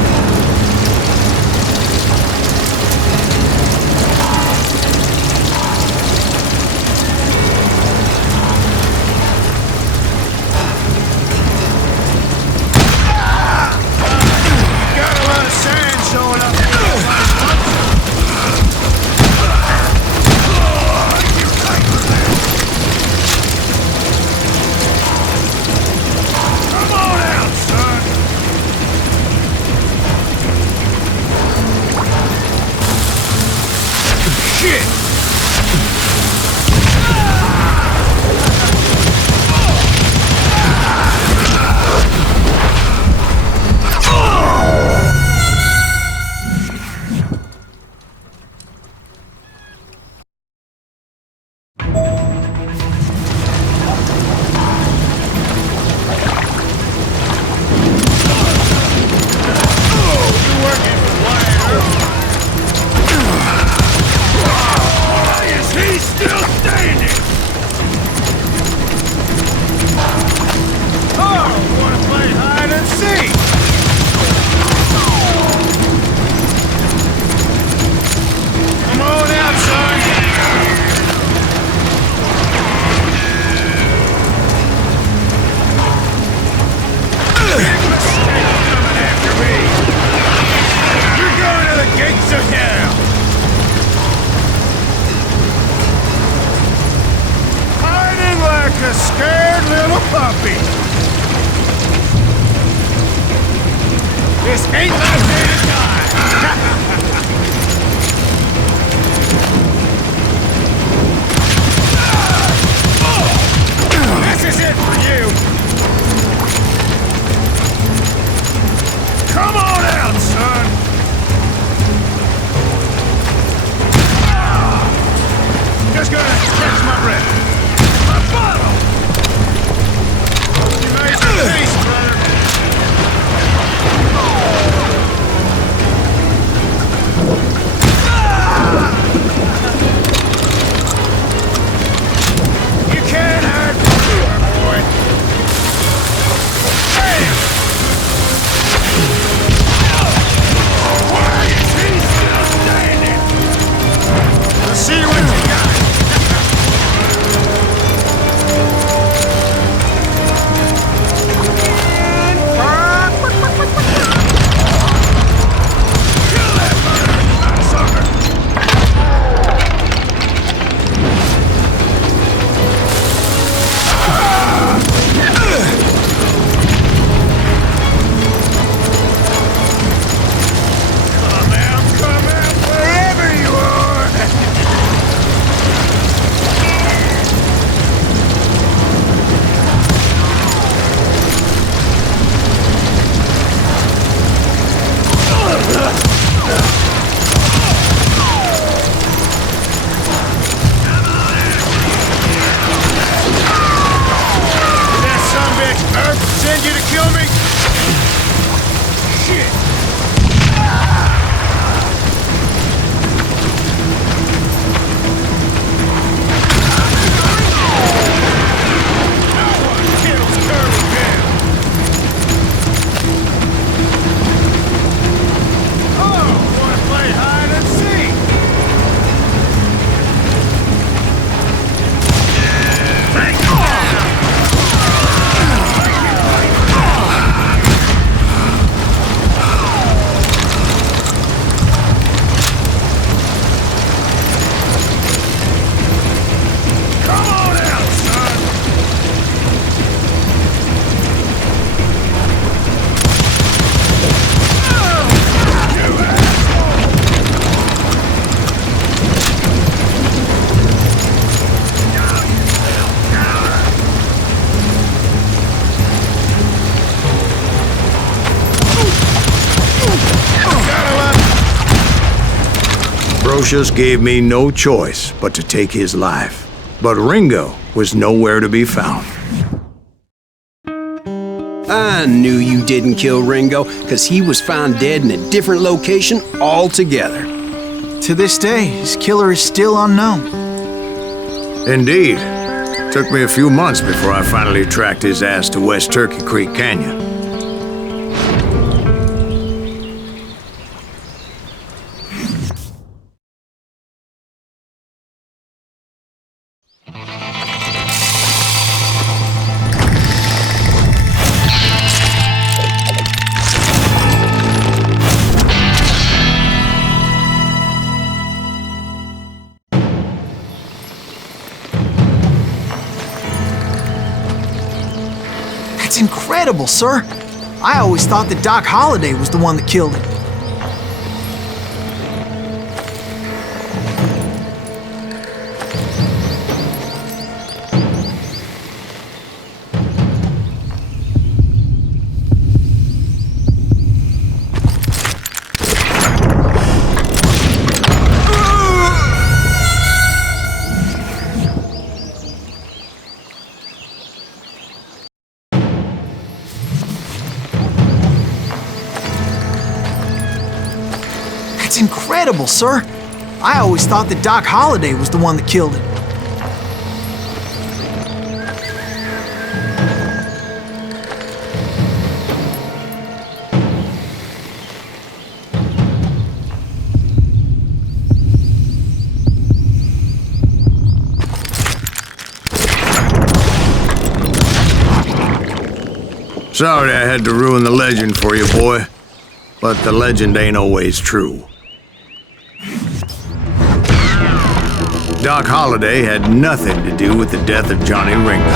Ain't my day to die! This is it for you! Come on out, son! Just gonna catch my breath. My bottle! You made your peace, brother. You can't hurt me, boy. Damn! Why is he still standing? Let's see what you got. Kill that murderer, sucker! Come out, wherever you are! Did that sumbitch Earth send you to kill me? Shit! No one kills Curly Bill! Oh, wanna play hide and seek? Thank you! Come on out, son! You asshole! Brocious gave me no choice but to take his life. But Ringo was nowhere to be found. I knew you didn't kill Ringo, because he was found dead in a different location altogether. To this day, his killer is still unknown. Indeed. Took me a few months before I finally tracked his ass to West Turkey Creek Canyon. That's incredible, sir. I always thought that Doc Holliday was the one that killed him. That's incredible, sir. I always thought that Doc Holliday was the one that killed him. Sorry I had to ruin the legend for you, boy. But the legend ain't always true. Doc Holliday had nothing to do with the death of Johnny Ringo.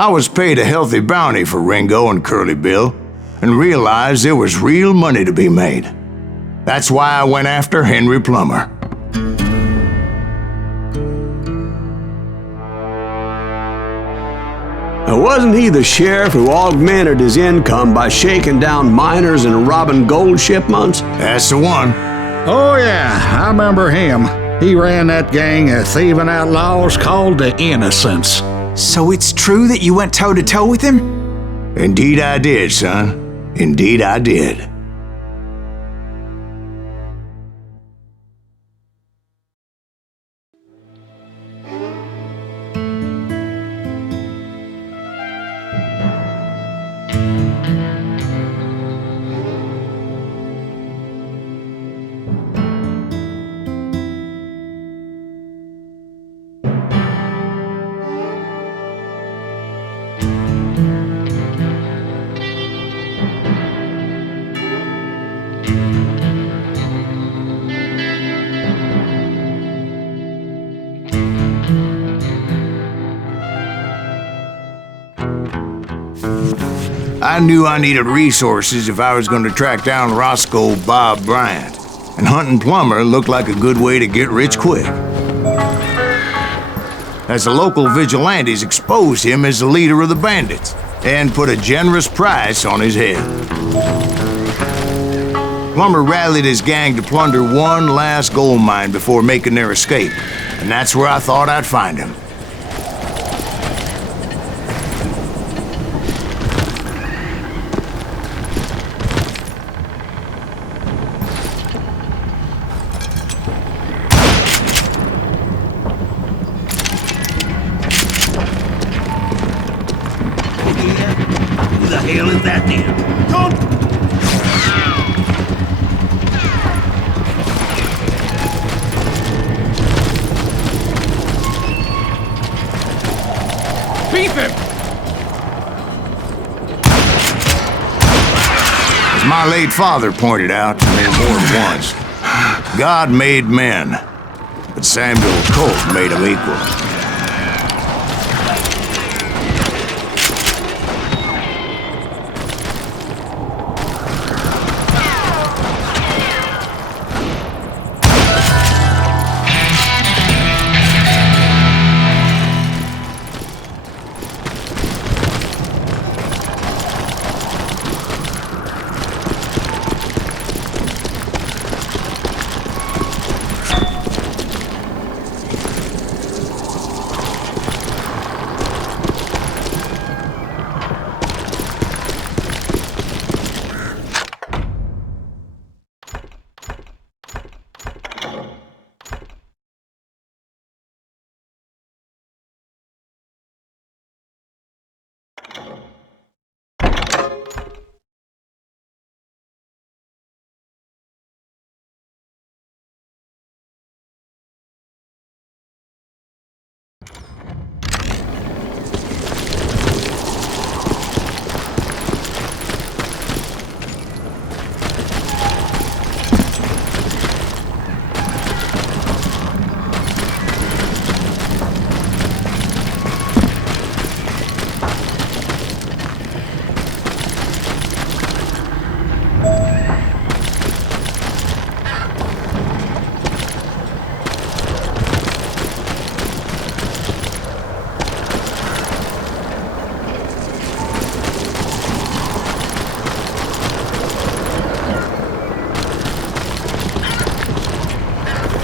I was paid a healthy bounty for Ringo and Curly Bill, and realized there was real money to be made. That's why I went after Henry Plummer. Wasn't he the sheriff who augmented his income by shaking down miners and robbing gold shipments? That's the one. Oh, yeah, I remember him. He ran that gang of thieving outlaws called the Innocents. So it's true that you went toe-to-toe with him? Indeed I did, son. Indeed I did. I knew I needed resources if I was going to track down Roscoe Bob Bryant, and hunting Plummer looked like a good way to get rich quick. As the local vigilantes exposed him as the leader of the bandits, and put a generous price on his head. Plummer rallied his gang to plunder one last gold mine before making their escape, and that's where I thought I'd find him. Who the hell is that then? Don't! Beef him! As my late father pointed out to me more than once, God made men, but Samuel Colt made them equal.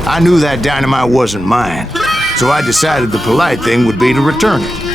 I knew that dynamite wasn't mine, so I decided the polite thing would be to return it.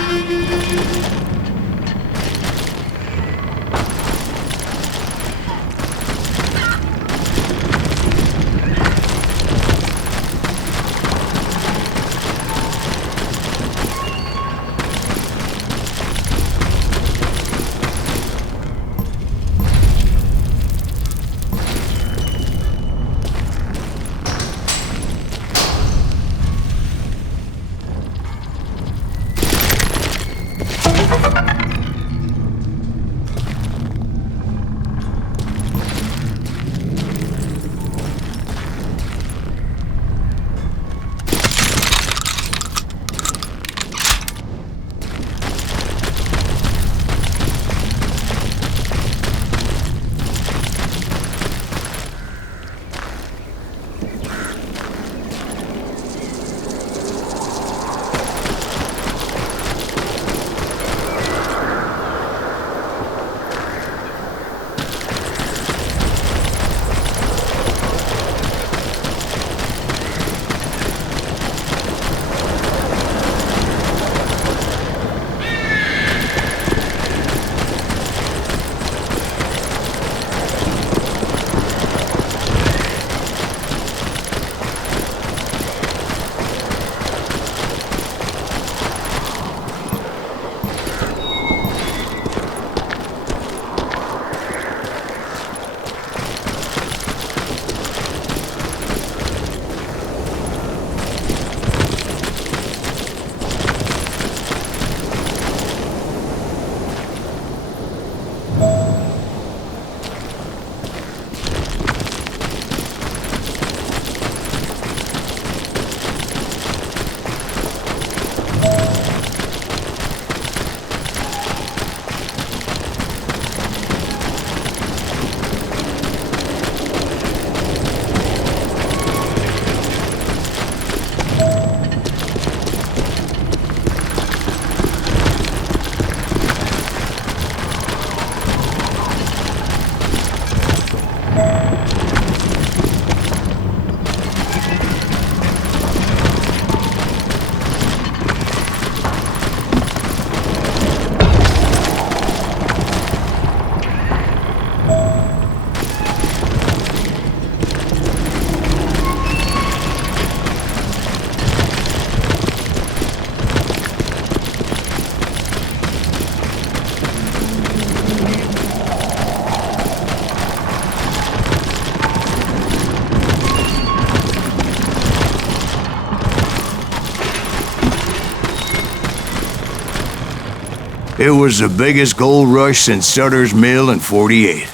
It was the biggest gold rush since Sutter's Mill in '48.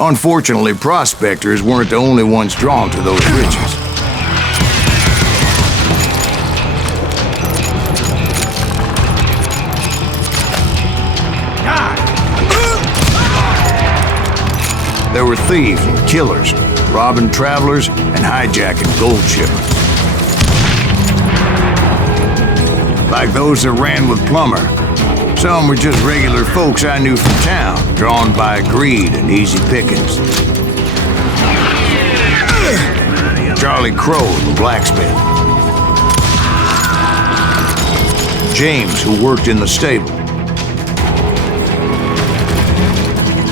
Unfortunately, prospectors weren't the only ones drawn to those riches. There were thieves and killers, robbing travelers and hijacking gold shipments. Like those that ran with Plummer. Some were just regular folks I knew from town, drawn by greed and easy pickings. Charlie Crow, the blacksmith. James, who worked in the stable.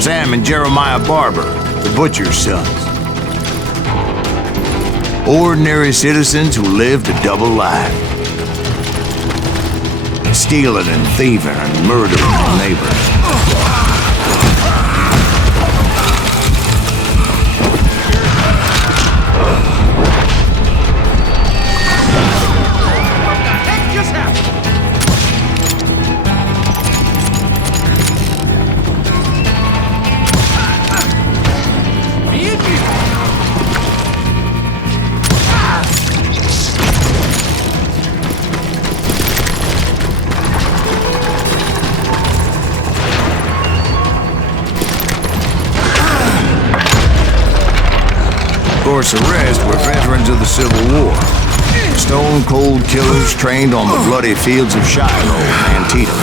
Sam and Jeremiah Barber, the butcher's sons. Ordinary citizens who lived a double life. Stealing and thieving and murdering their neighbors. Of course, the rest were veterans of the Civil War. Stone-cold killers trained on the bloody fields of Shiloh and Antietam.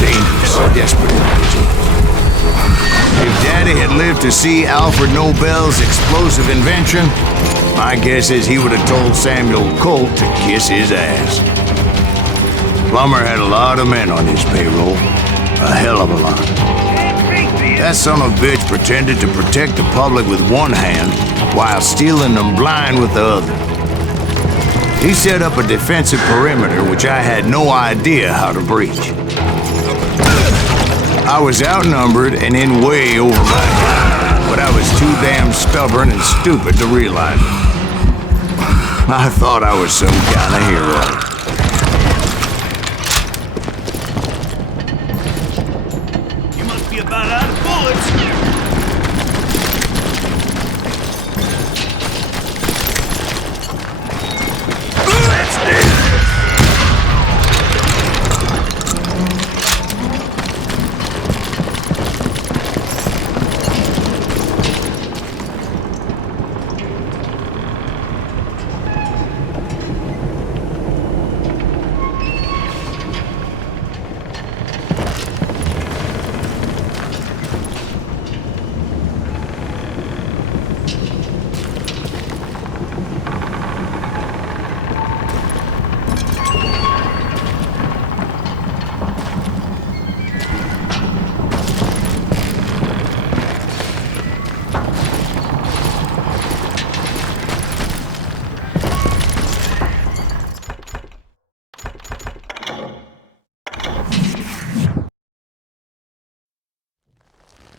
Dangerous, desperate individuals. If Daddy had lived to see Alfred Nobel's explosive invention, my guess is he would have told Samuel Colt to kiss his ass. Plummer had a lot of men on his payroll. A hell of a lot. That son of a bitch pretended to protect the public with one hand while stealing them blind with the other. He set up a defensive perimeter which I had no idea how to breach. I was outnumbered and in way over my head, but I was too damn stubborn and stupid to realize it. I thought I was some kind of hero. About out of bullets. That's dead.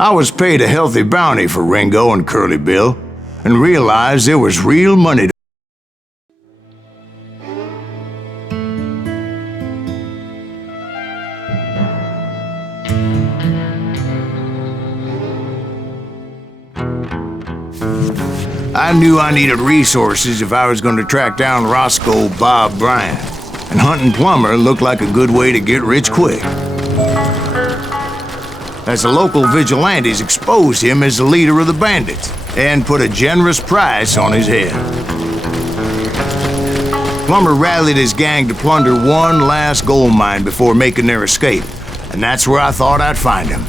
I was paid a healthy bounty for Ringo and Curly Bill, and realized there was real money to I knew I needed resources if I was going to track down Roscoe Bob Bryant, and hunting Plummer looked like a good way to get rich quick. As the local vigilantes exposed him as the leader of the bandits, and put a generous price on his head. Plummer rallied his gang to plunder one last gold mine before making their escape, and that's where I thought I'd find him.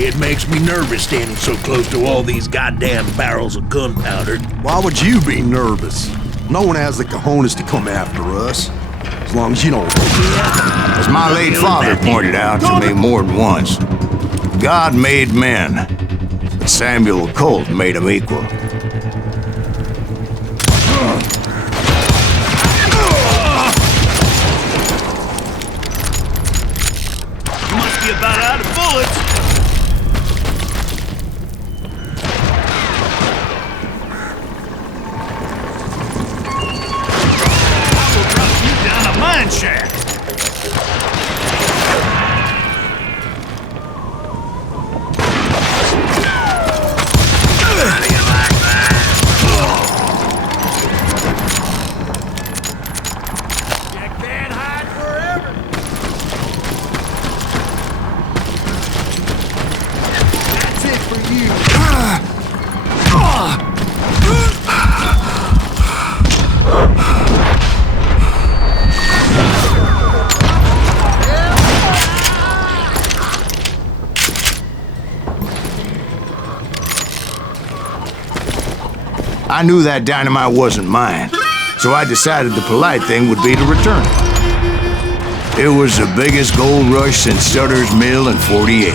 It makes me nervous standing so close to all these goddamn barrels of gunpowder. Why would you be nervous? No one has the cojones to come after us. As long as you don't. As my late father pointed out to me more than once, God made men, but Samuel Colt made them equal. You must be about out of bullets. I knew that dynamite wasn't mine, so I decided the polite thing would be to return it. It was the biggest gold rush since Sutter's Mill in '48.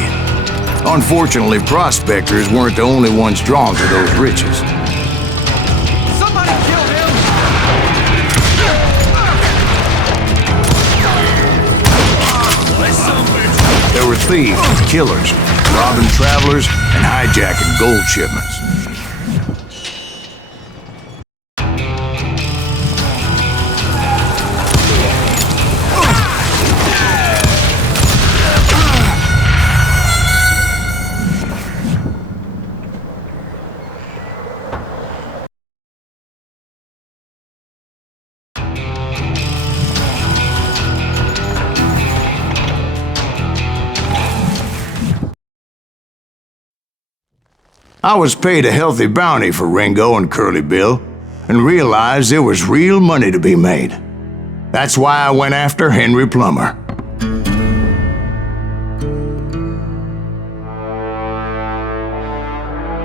Unfortunately, prospectors weren't the only ones drawn to those riches. Somebody kill him! There were thieves, killers, robbing travelers, and hijacking gold shipments. I was paid a healthy bounty for Ringo and Curly Bill, and realized there was real money to be made. That's why I went after Henry Plummer.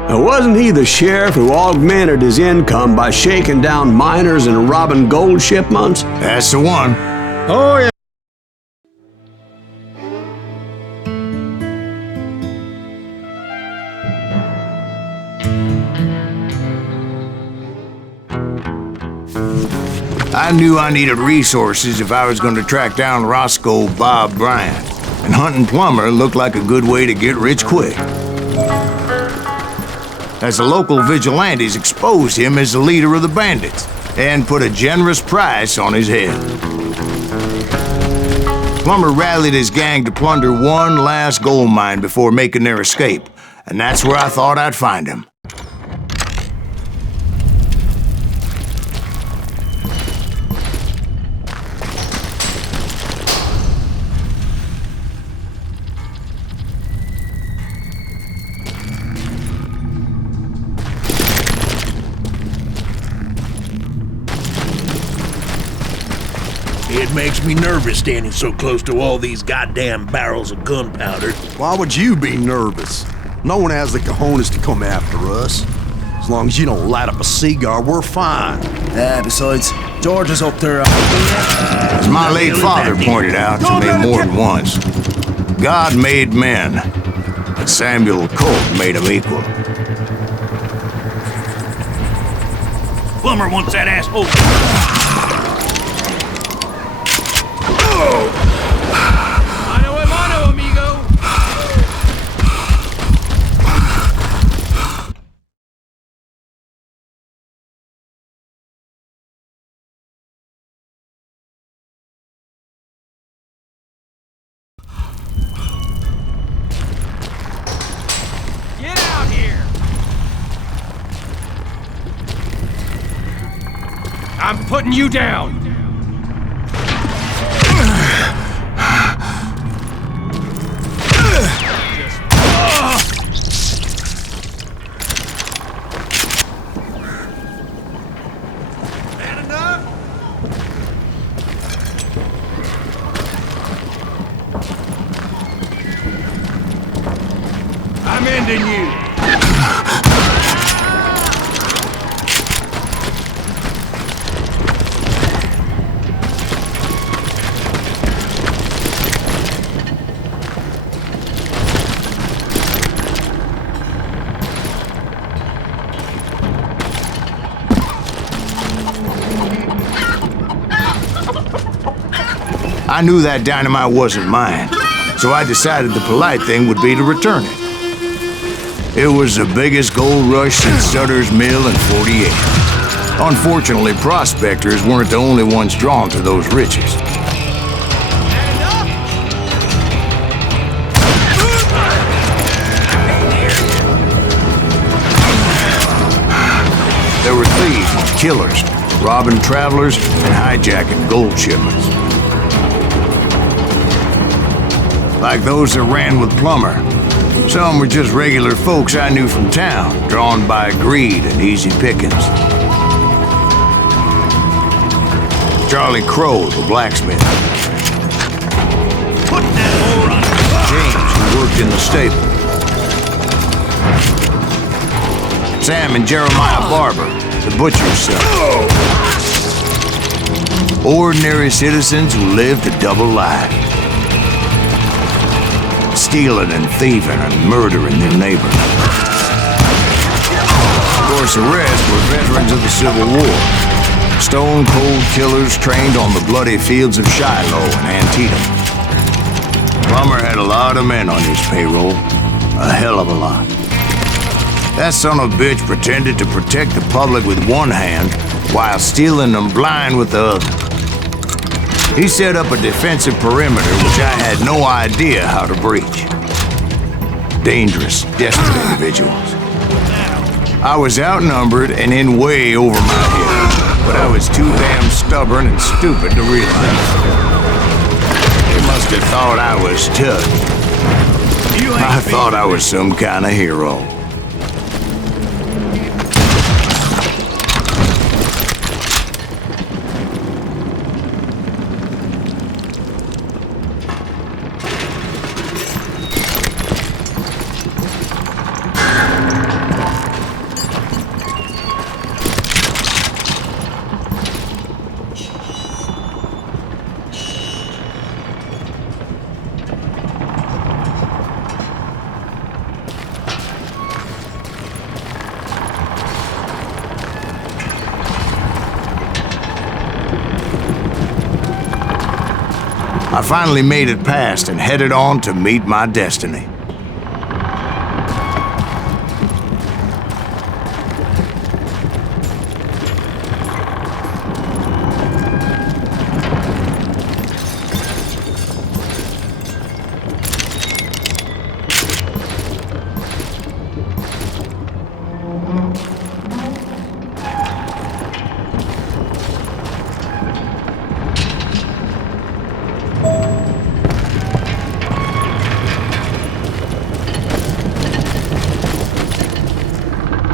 Now, wasn't he the sheriff who augmented his income by shaking down miners and robbing gold shipments? That's the one. Oh, yeah. I knew I needed resources if I was going to track down Roscoe Bob Bryant, and hunting Plummer looked like a good way to get rich quick. As the local vigilantes exposed him as the leader of the bandits, and put a generous price on his head. Plummer rallied his gang to plunder one last gold mine before making their escape, and that's where I thought I'd find him. It makes me nervous standing so close to all these goddamn barrels of gunpowder. Why would you be nervous? No one has the cojones to come after us. As long as you don't light up a cigar, we're fine. Besides, George is up there. As my late father pointed out to me more than once, God made men, but Samuel Colt made them equal. Plummer wants that asshole. Mano, amigo. Get out here. I'm putting you down. I'm ending you. I knew that dynamite wasn't mine, so I decided the polite thing would be to return it. It was the biggest gold rush since Sutter's Mill in '48. Unfortunately, prospectors weren't the only ones drawn to those riches. There were thieves, killers, robbing travelers, and hijacking gold shipments. Like those that ran with Plummer, Some were just regular folks I knew from town, drawn by greed and easy pickings. Charlie Crow, the blacksmith. Put that whore on. James, who worked in the stable. Sam and Jeremiah Barber, the butcher's son. Ordinary citizens who lived a double life. Stealing and thieving and murdering their neighbors. Of course, the rest were veterans of the Civil War. Stone-cold killers trained on the bloody fields of Shiloh and Antietam. Plummer had a lot of men on his payroll. A hell of a lot. That son of a bitch pretended to protect the public with one hand while stealing them blind with the other. He set up a defensive perimeter which I had no idea how to breach. Dangerous, desperate individuals. I was outnumbered and in way over my head, but I was too damn stubborn and stupid to realize. They must have thought I was tough. I thought I was some kind of hero. I finally made it past and headed on to meet my destiny.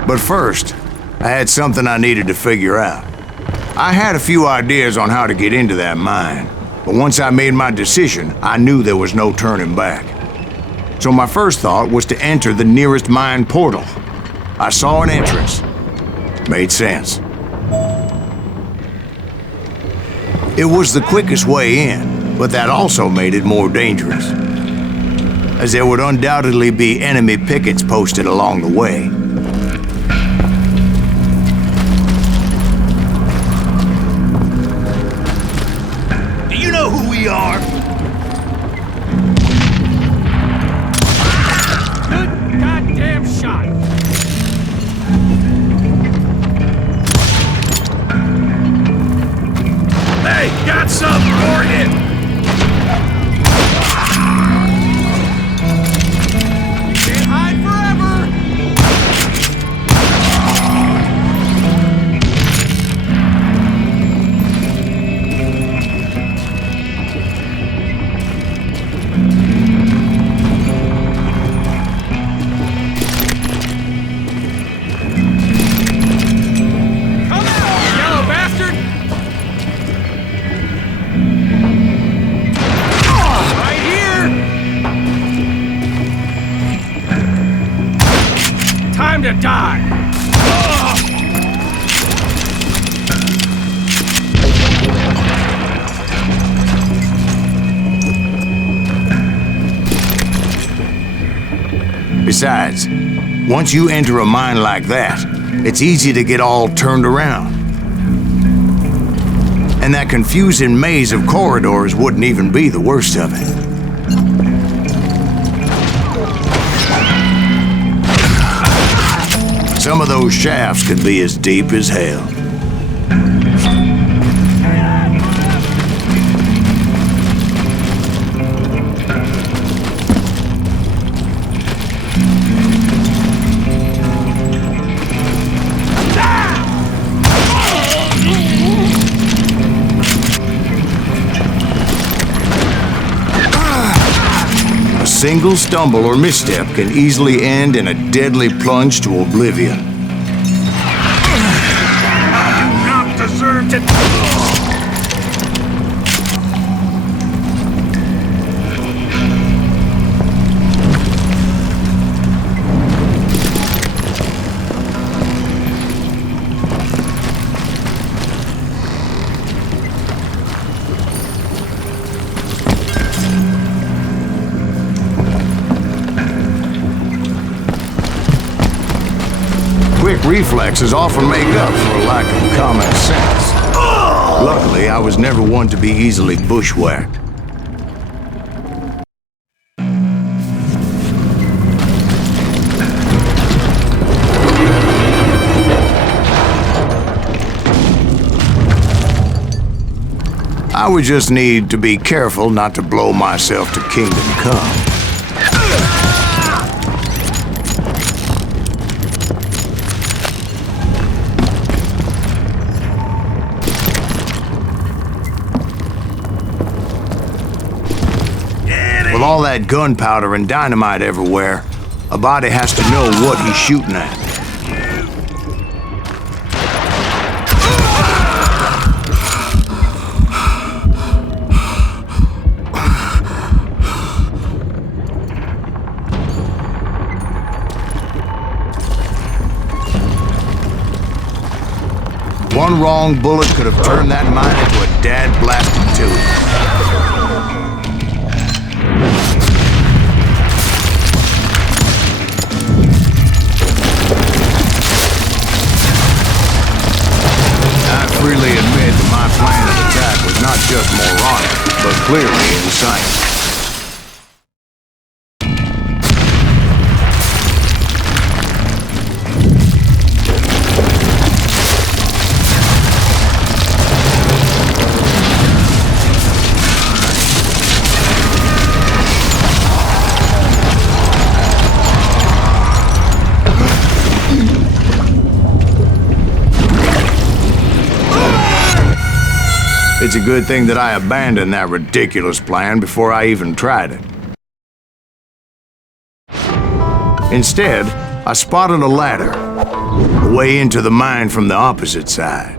But first, I had something I needed to figure out. I had a few ideas on how to get into that mine, but once I made my decision, I knew there was no turning back. So my first thought was to enter the nearest mine portal. I saw an entrance. Made sense. It was the quickest way in, but that also made it more dangerous, as there would undoubtedly be enemy pickets posted along the way. Who we are. Good goddamn shot. Hey, got something for you. You can't hide forever. To die. Besides, once you enter a mine like that, it's easy to get all turned around. And that confusing maze of corridors wouldn't even be the worst of it. Some of those shafts could be as deep as hell. single stumble or misstep can easily end in a deadly plunge to oblivion. I do not deserve to... Quick reflexes often make up for a lack of common sense. Luckily, I was never one to be easily bushwhacked. I would just need to be careful not to blow myself to kingdom come. With all that gunpowder and dynamite everywhere, a body has to know what he's shooting at. One wrong bullet could have turned that mine into a dad-blasted tube. Freely admit that my plan of attack was not just moronic, but clearly insane. It's a good thing that I abandoned that ridiculous plan before I even tried it. Instead, I spotted a ladder, a way into the mine from the opposite side.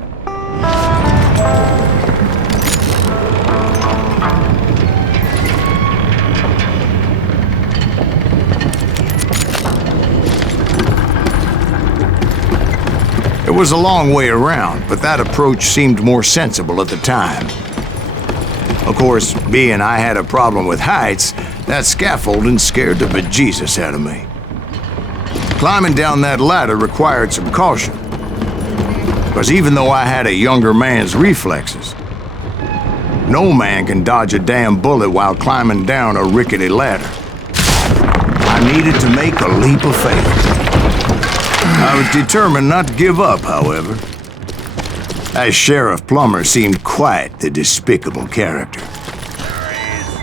It was a long way around, but that approach seemed more sensible at the time. Of course, being I had a problem with heights, that scaffolding scared the bejesus out of me. Climbing down that ladder required some caution, because even though I had a younger man's reflexes, no man can dodge a damn bullet while climbing down a rickety ladder. I needed to make a leap of faith. I was determined not to give up, however. That Sheriff Plummer seemed quite the despicable character.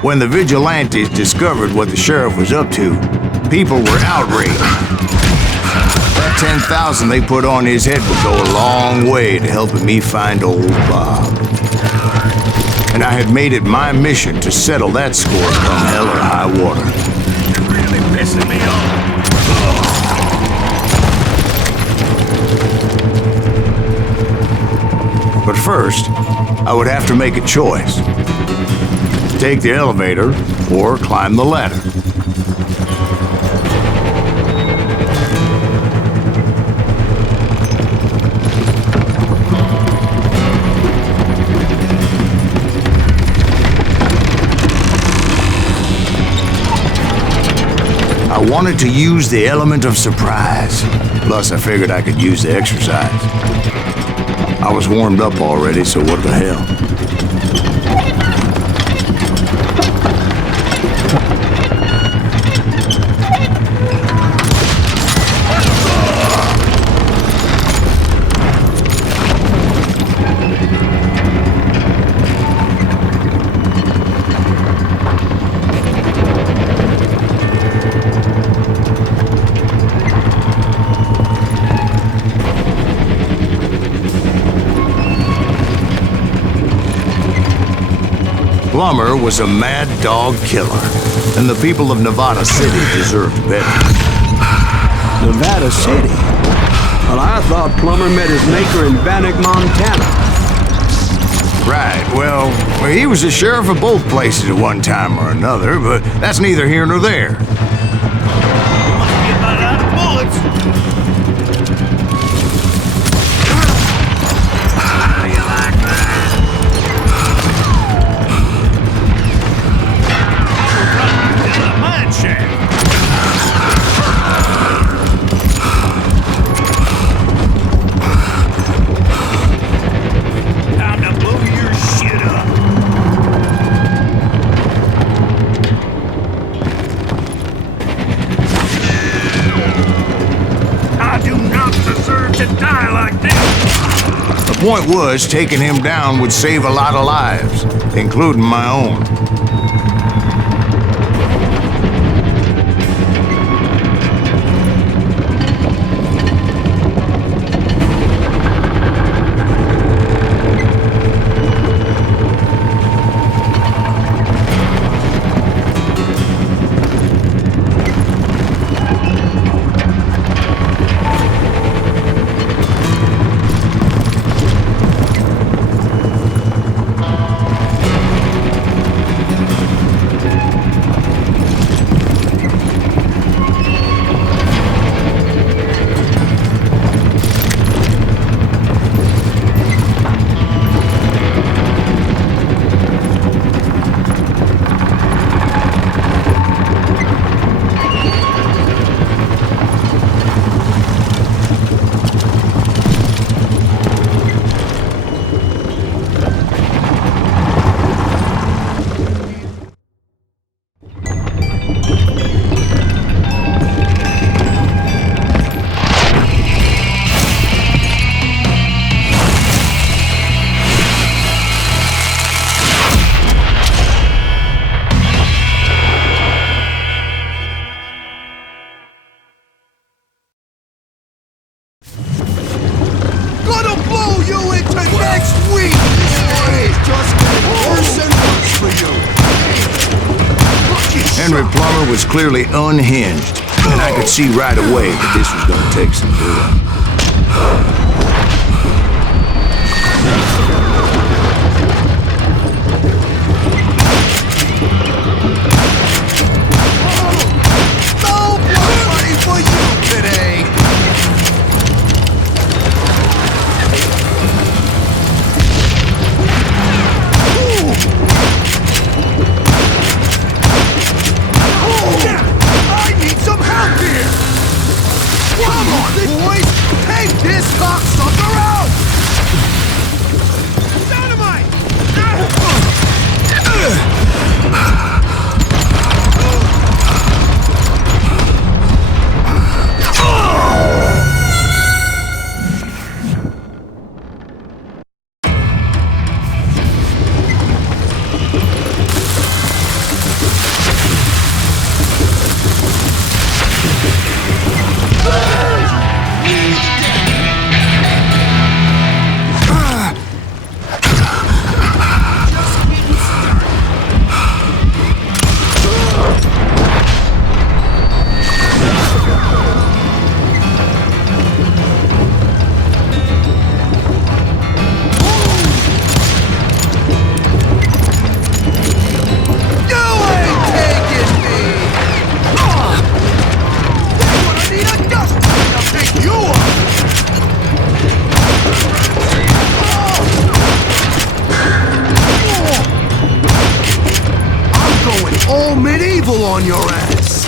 When the vigilantes discovered what the sheriff was up to, people were outraged. That 10,000 they put on his head would go a long way to helping me find old Bob. And I had made it my mission to settle that score come hell or high water. You're really pissing me off. But first, I would have to make a choice. Take the elevator or climb the ladder. I wanted to use the element of surprise. Plus, I figured I could use the exercise. I was warmed up already, so what the hell? Plummer was a mad dog killer, and the people of Nevada City deserved better. Nevada City? Well, I thought Plummer met his maker in Bannock, Montana. Right, well, he was the sheriff of both places at one time or another, but that's neither here nor there. Must be about out of bullets. You like that? In the mine shaft. Time to blow your shit up. I do not deserve to die like this. The point was, taking him down would save a lot of lives, including my own. Gonna blow you into next week! It's just getting worse and worse for you! Henry Plummer was clearly unhinged, and I could see right away that this was gonna take some doing. No blood money for you today! I need some help here! Come on, boys! Take this cocksucker out! Dynamite! All medieval on your ass!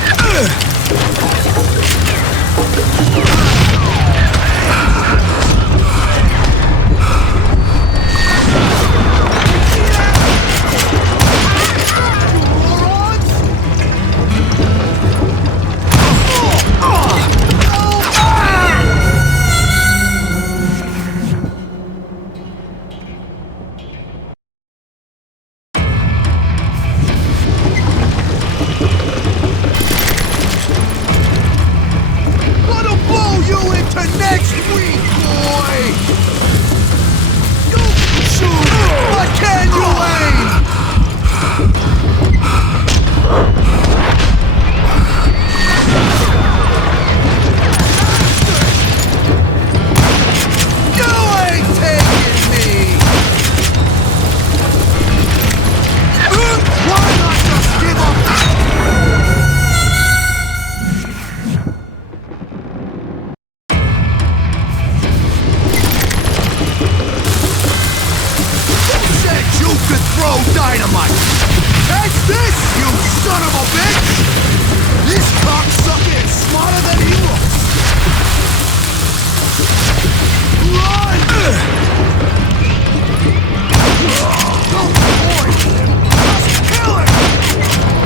dynamite! Catch this, you son of a bitch! This cocksucker is smarter than he looks! Run! Go for it! Just kill him!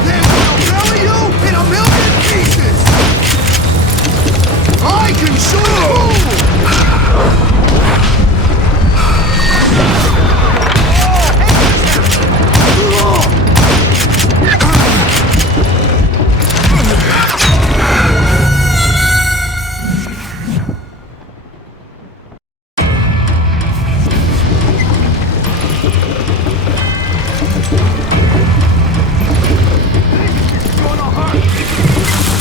They're gonna bury you in a million pieces! I can shoot you!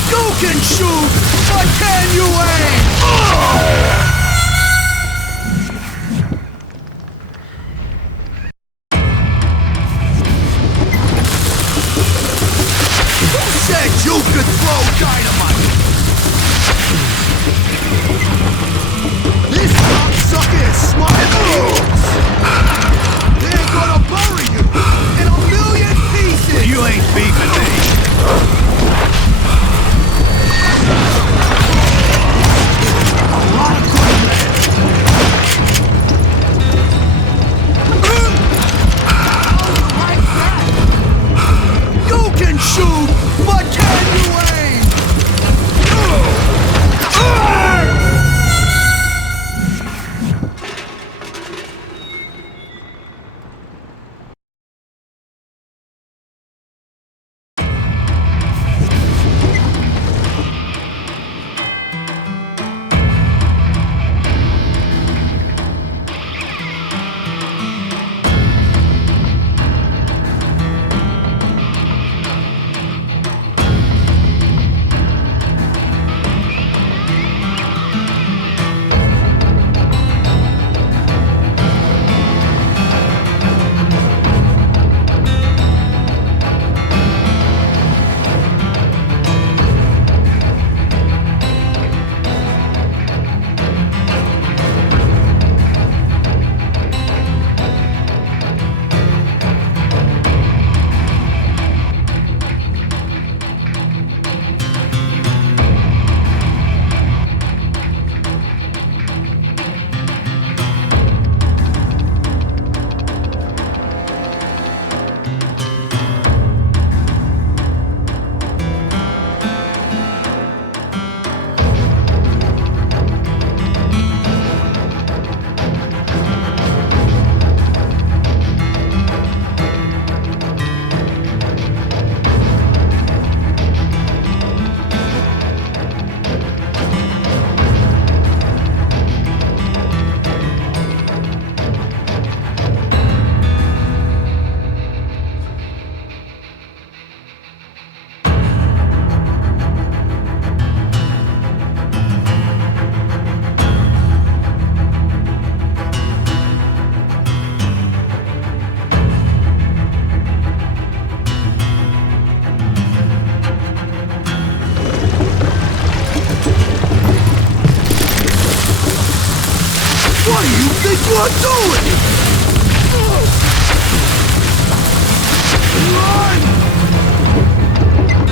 You can shoot, but can you aim? Who said you could throw dynamite? This cocksucker is smarter than he looks. They're gonna bury you in a million pieces. You ain't beefing me. You can shoot, but can you aim? What do you think you're doing? Run!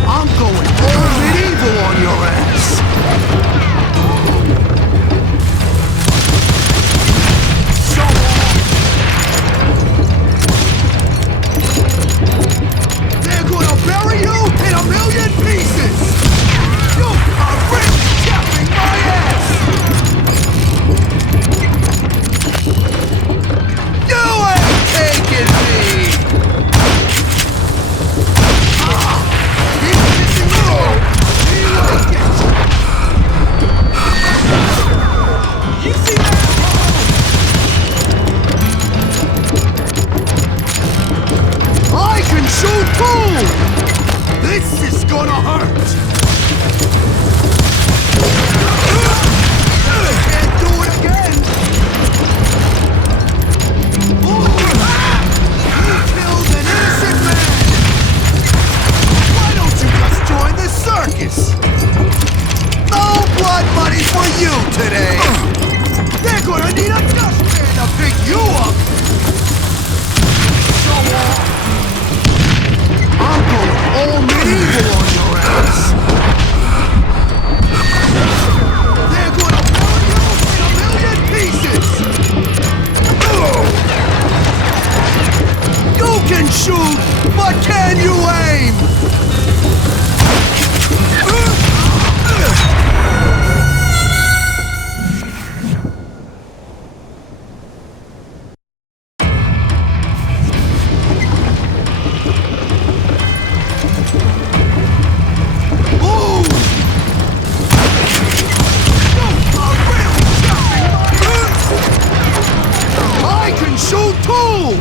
I'm going all medieval on your ass. So they're gonna bury you in a million pieces. You are really capping my ass. You ain't taking me! Keep missing you! He will get you! You see that? I can shoot too! This is gonna hurt! Can't do it again! Circus! No blood money for you today! They're gonna need a dustpan to pick you up! Show off! I'm going all medieval on your ass. They're gonna burn you in a million pieces. You can shoot, but can you aim? I can shoot too!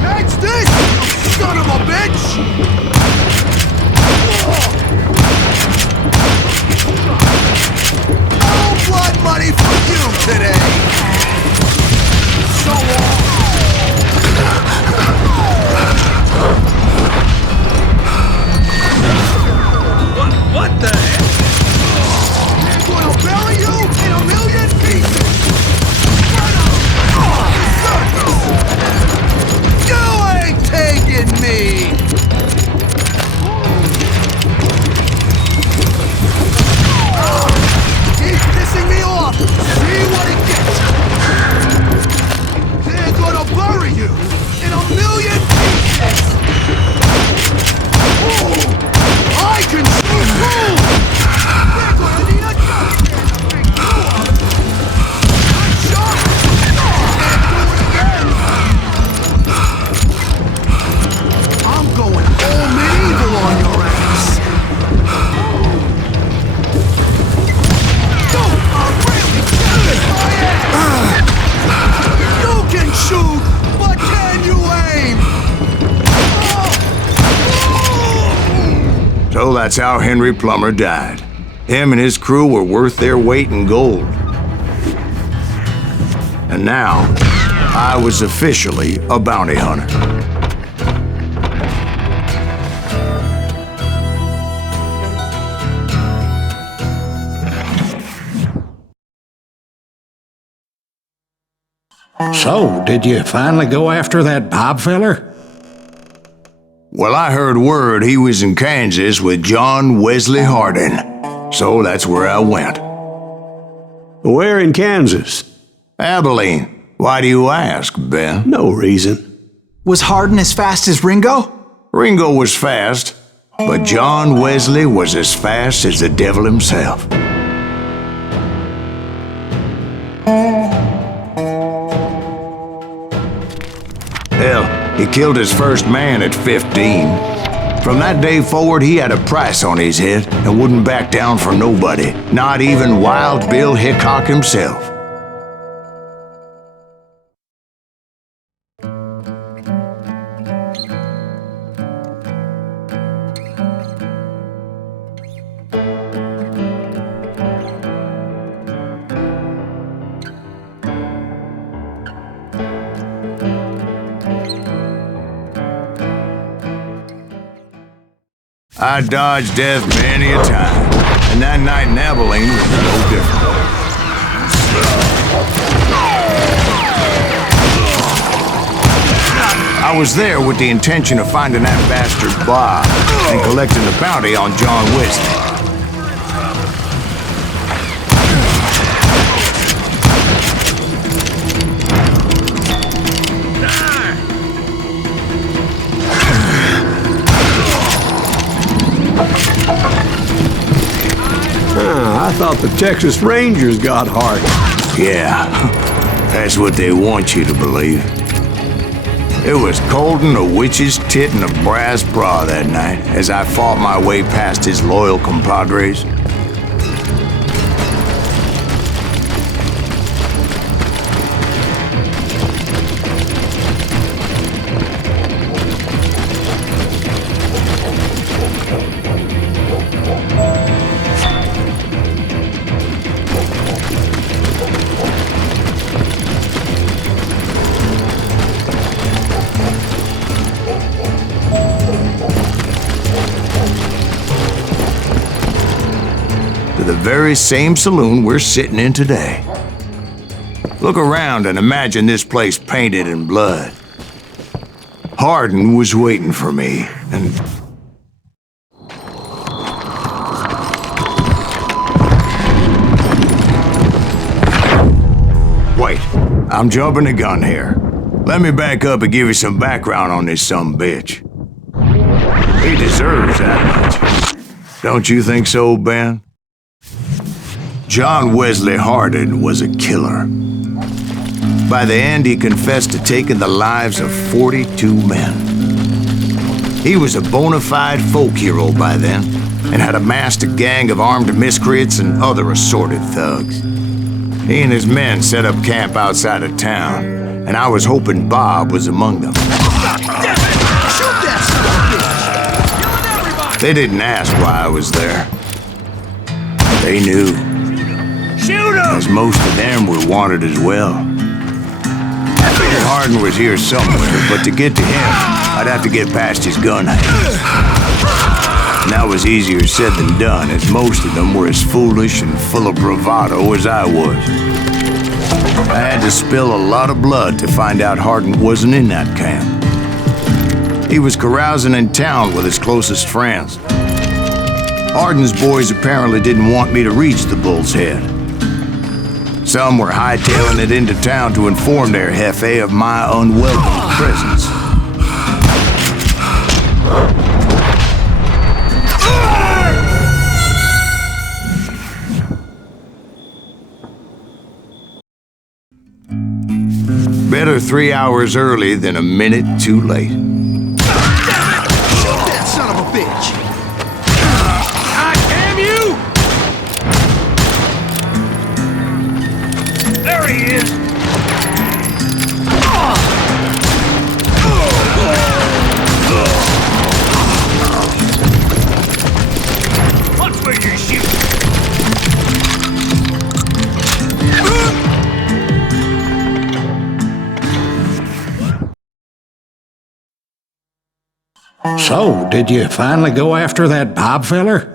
That's this, you son of a bitch! No blood money for you today! So long! What the heck? They're gonna bury you in a million pieces! You ain't taking me! Keep pissing me off! See what it gets! They're gonna bury you in a million pieces! Ooh, I can shoot too! They're gonna need a goddamn to pick you up! Good shot! Can't do it again! I'm going all medieval on your ass! You are really kicking my ass! You can shoot, but can you aim? So that's how Henry Plummer died. Him and his crew were worth their weight in gold. And now, I was officially a bounty hunter. So, did you finally go after that Bob feller? Well, I heard word he was in Kansas with John Wesley Hardin. So that's where I went. Where in Kansas? Abilene. Why do you ask, Ben? No reason. Was Hardin as fast as Ringo? Ringo was fast, but John Wesley was as fast as the devil himself. Hell, he killed his first man at 15. From that day forward, he had a price on his head and wouldn't back down for nobody, not even Wild Bill Hickok himself. I dodged death many a time, and that night in Abilene was no different. I was there with the intention of finding that bastard Bob and collecting the bounty on John Wesley. I thought the Texas Rangers got heart. Yeah, that's what they want you to believe. It was Colton, a witch's tit, and a brass bra that night as I fought my way past his loyal compadres. The very same saloon we're sitting in today. Look around and imagine this place painted in blood. Hardin was waiting for me, and... Wait, I'm jumping the gun here. Let me back up and give you some background on this sumbitch. He deserves that much. Don't you think so, Ben? John Wesley Hardin was a killer. By the end, he confessed to taking the lives of 42 men. He was a bona fide folk hero by then, and had amassed a gang of armed miscreants and other assorted thugs. He and his men set up camp outside of town, and I was hoping Bob was among them. They didn't ask why I was there. They knew. Shoot him! As most of them were wanted as well. I figured Hardin was here somewhere, but to get to him, I'd have to get past his gun hands. And that was easier said than done, as most of them were as foolish and full of bravado as I was. I had to spill a lot of blood to find out Hardin wasn't in that camp. He was carousing in town with his closest friends. Hardin's boys apparently didn't want me to reach the Bull's Head. Some were hightailing it into town to inform their jefe of my unwelcome presence. Better 3 hours early than a minute too late. Shoot that son of a bitch! God damn you! There he is! Watch where you're shooting! So, did you finally go after that Bob feller?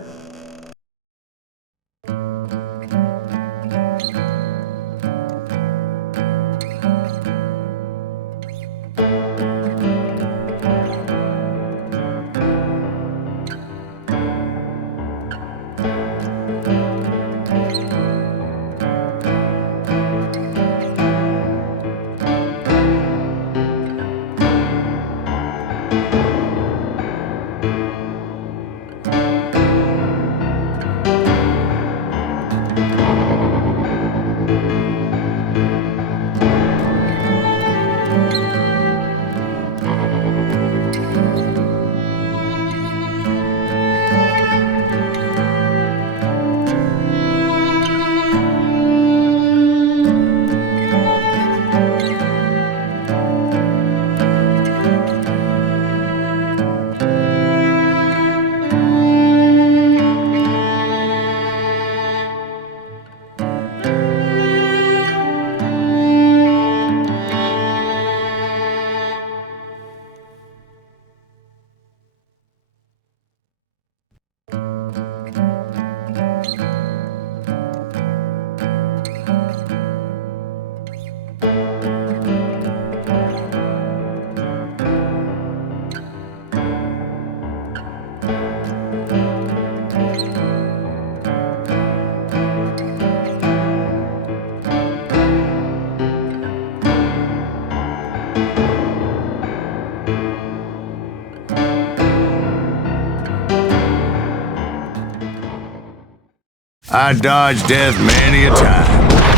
I dodged death many a time,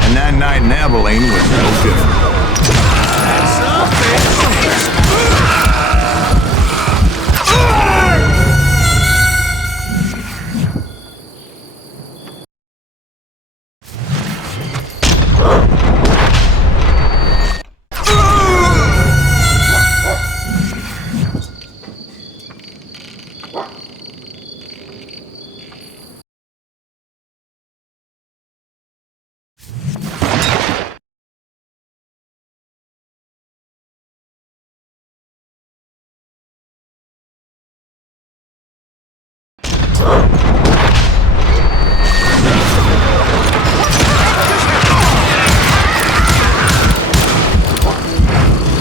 and that night in Abilene was no different.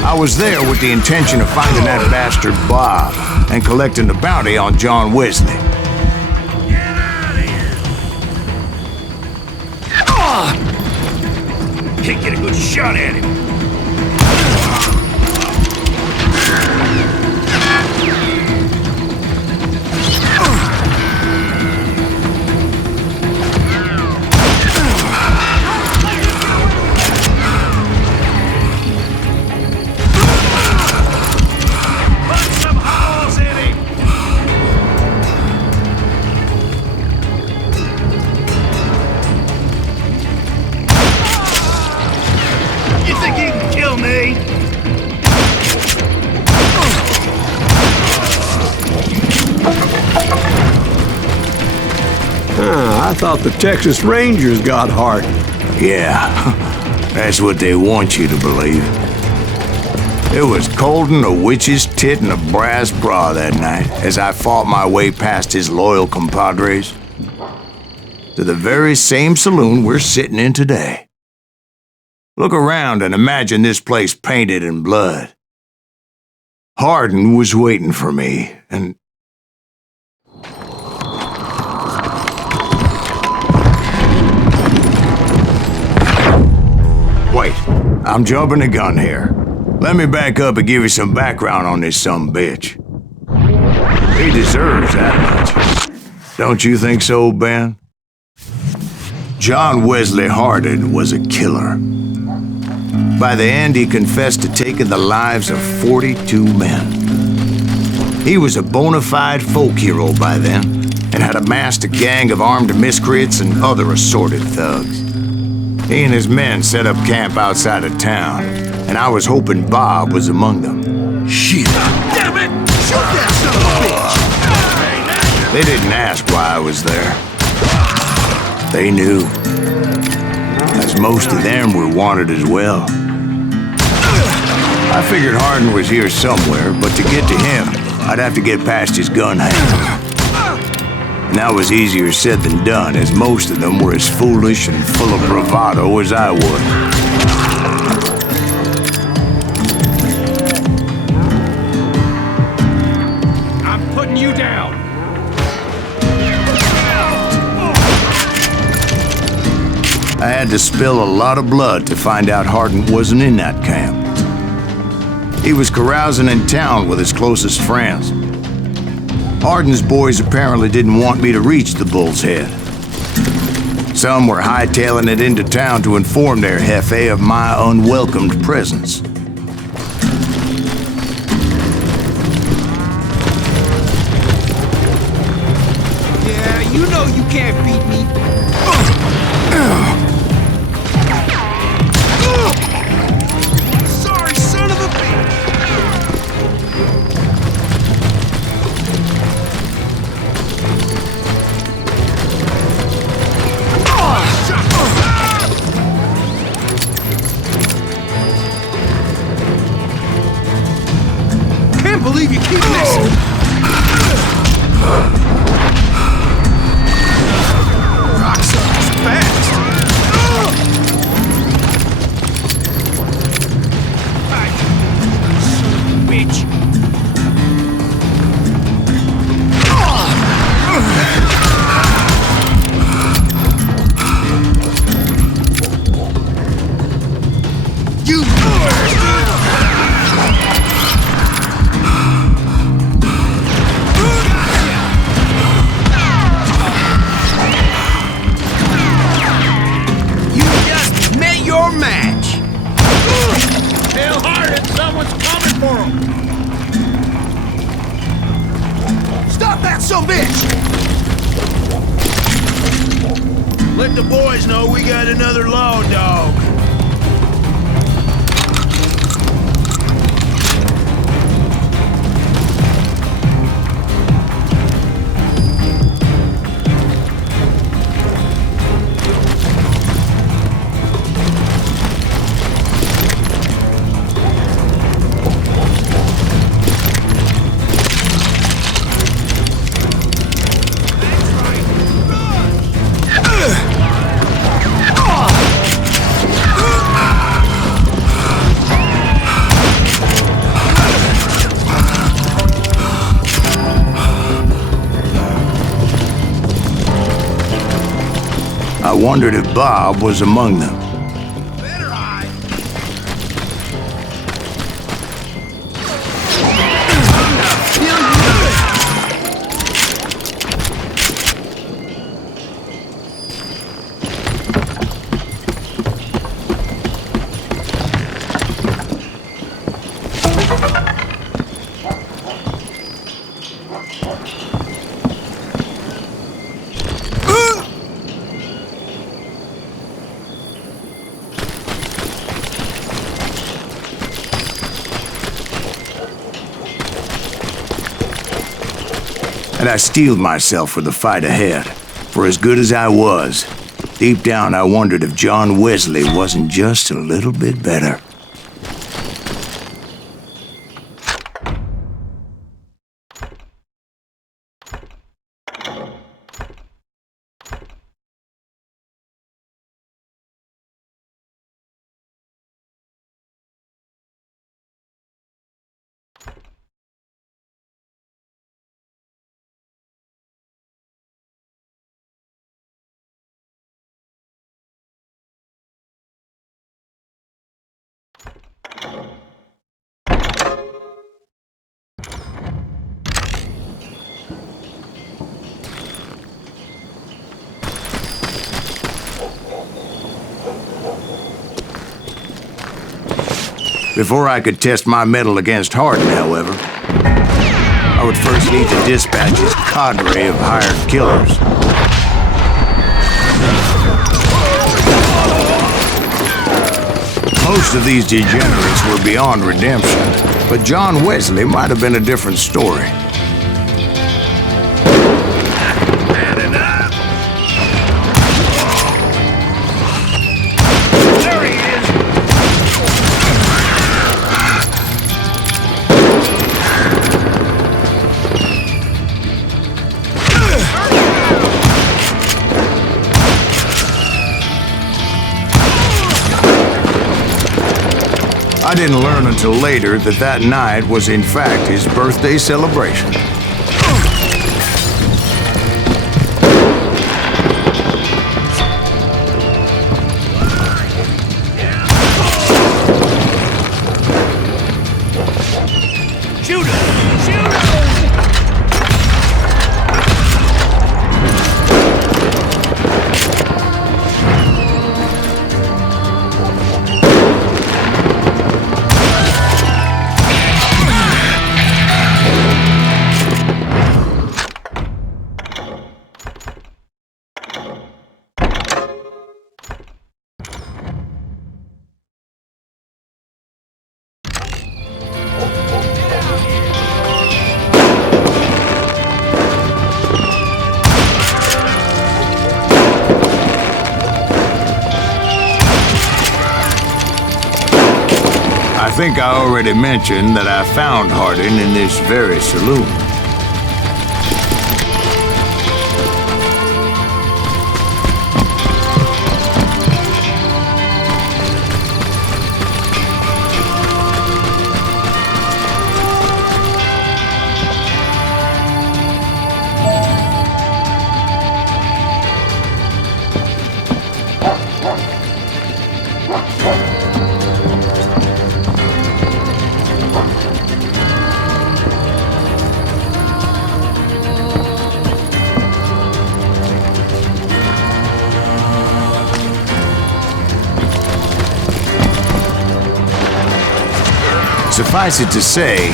I was there with the intention of finding that bastard Bob and collecting the bounty on John Wesley. Get out of here! Can't get a good shot at him. I thought the Texas Rangers got heart. Yeah, that's what they want you to believe. It was cold in a witch's tit and a brass bra that night as I fought my way past his loyal compadres to the very same saloon we're sitting in today. Look around and imagine this place painted in blood. Hardin was waiting for me, and wait, I'm jumping the gun here. Let me back up and give you some background on this sumbitch. He deserves that much. Don't you think so, Ben? John Wesley Hardin was a killer. By the end, he confessed to taking the lives of 42 men. He was a bona fide folk hero by then, and had amassed a gang of armed miscreants and other assorted thugs. He and his men set up camp outside of town, and I was hoping Bob was among them. Shit! Damn it! Shoot that son of a bitch! They didn't ask why I was there. They knew. As most of them were wanted as well. I figured Hardin was here somewhere, but to get to him, I'd have to get past his gun handler. And that was easier said than done, as most of them were as foolish and full of bravado as I was. I'm putting you down. I had to spill a lot of blood to find out Hardin wasn't in that camp. He was carousing in town with his closest friends. Hardin's boys apparently didn't want me to reach the Bull's Head. Some were hightailing it into town to inform their jefe of my unwelcomed presence. Yeah, you know you can't beat me. Sorry, son of a bitch! Can't believe you keep missing! Rockstar's fast! Bitch! You some bitch! Let the boys know we got another law dog. I wondered if Bob was among them. And I steeled myself for the fight ahead. For as good as I was, deep down I wondered if John Wesley wasn't just a little bit better. Before I could test my mettle against Hardin, however, I would first need to dispatch his cadre of hired killers. Most of these degenerates were beyond redemption, but John Wesley might have been a different story. I didn't learn until later that that night was in fact his birthday celebration. Shoot him! Shoot him! I think I already mentioned that I found Hardin in this very saloon. Suffice it to say,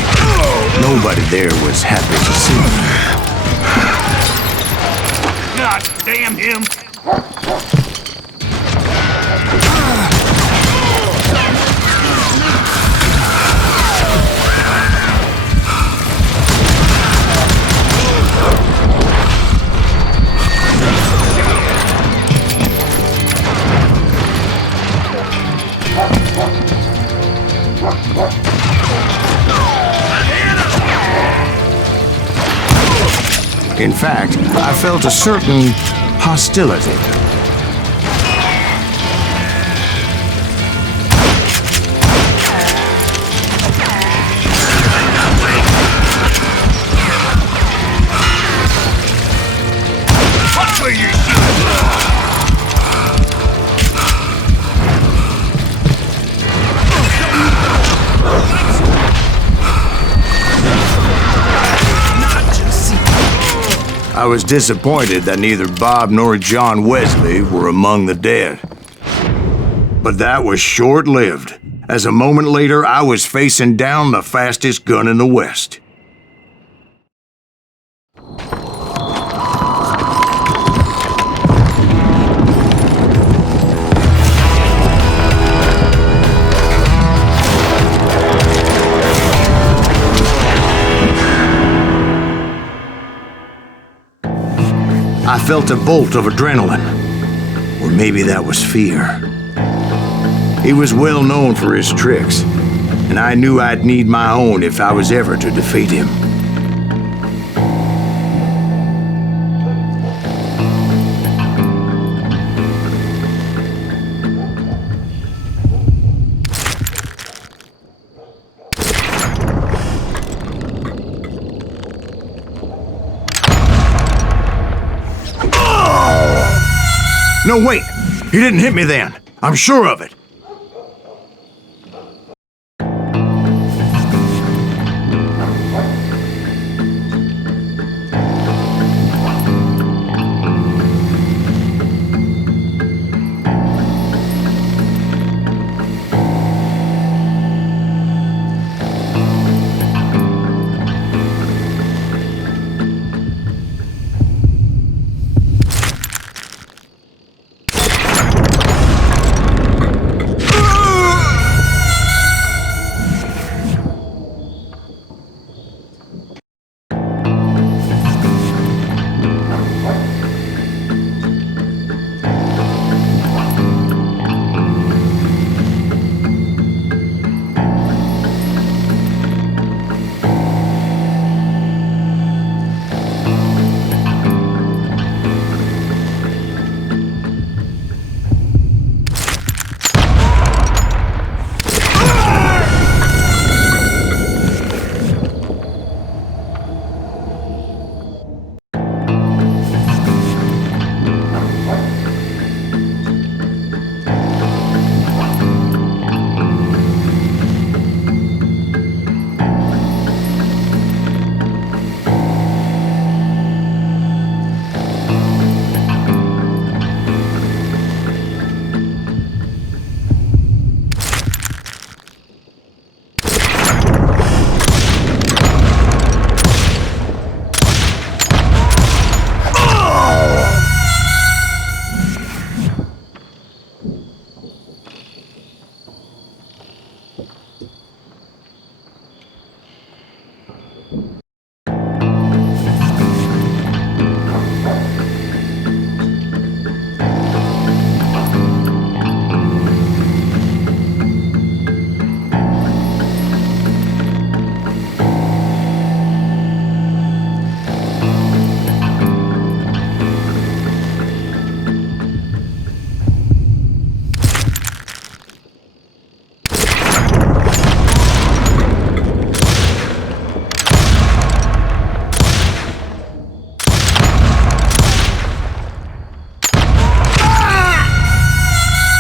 nobody there was happy to see me. God damn him! In fact, I felt a certain hostility. What were you I was disappointed that neither Bob nor John Wesley were among the dead. But that was short-lived, as a moment later I was facing down the fastest gun in the West. I felt a bolt of adrenaline, or maybe that was fear. He was well known for his tricks, and I knew I'd need my own if I was ever to defeat him. No, wait! He didn't hit me then. I'm sure of it.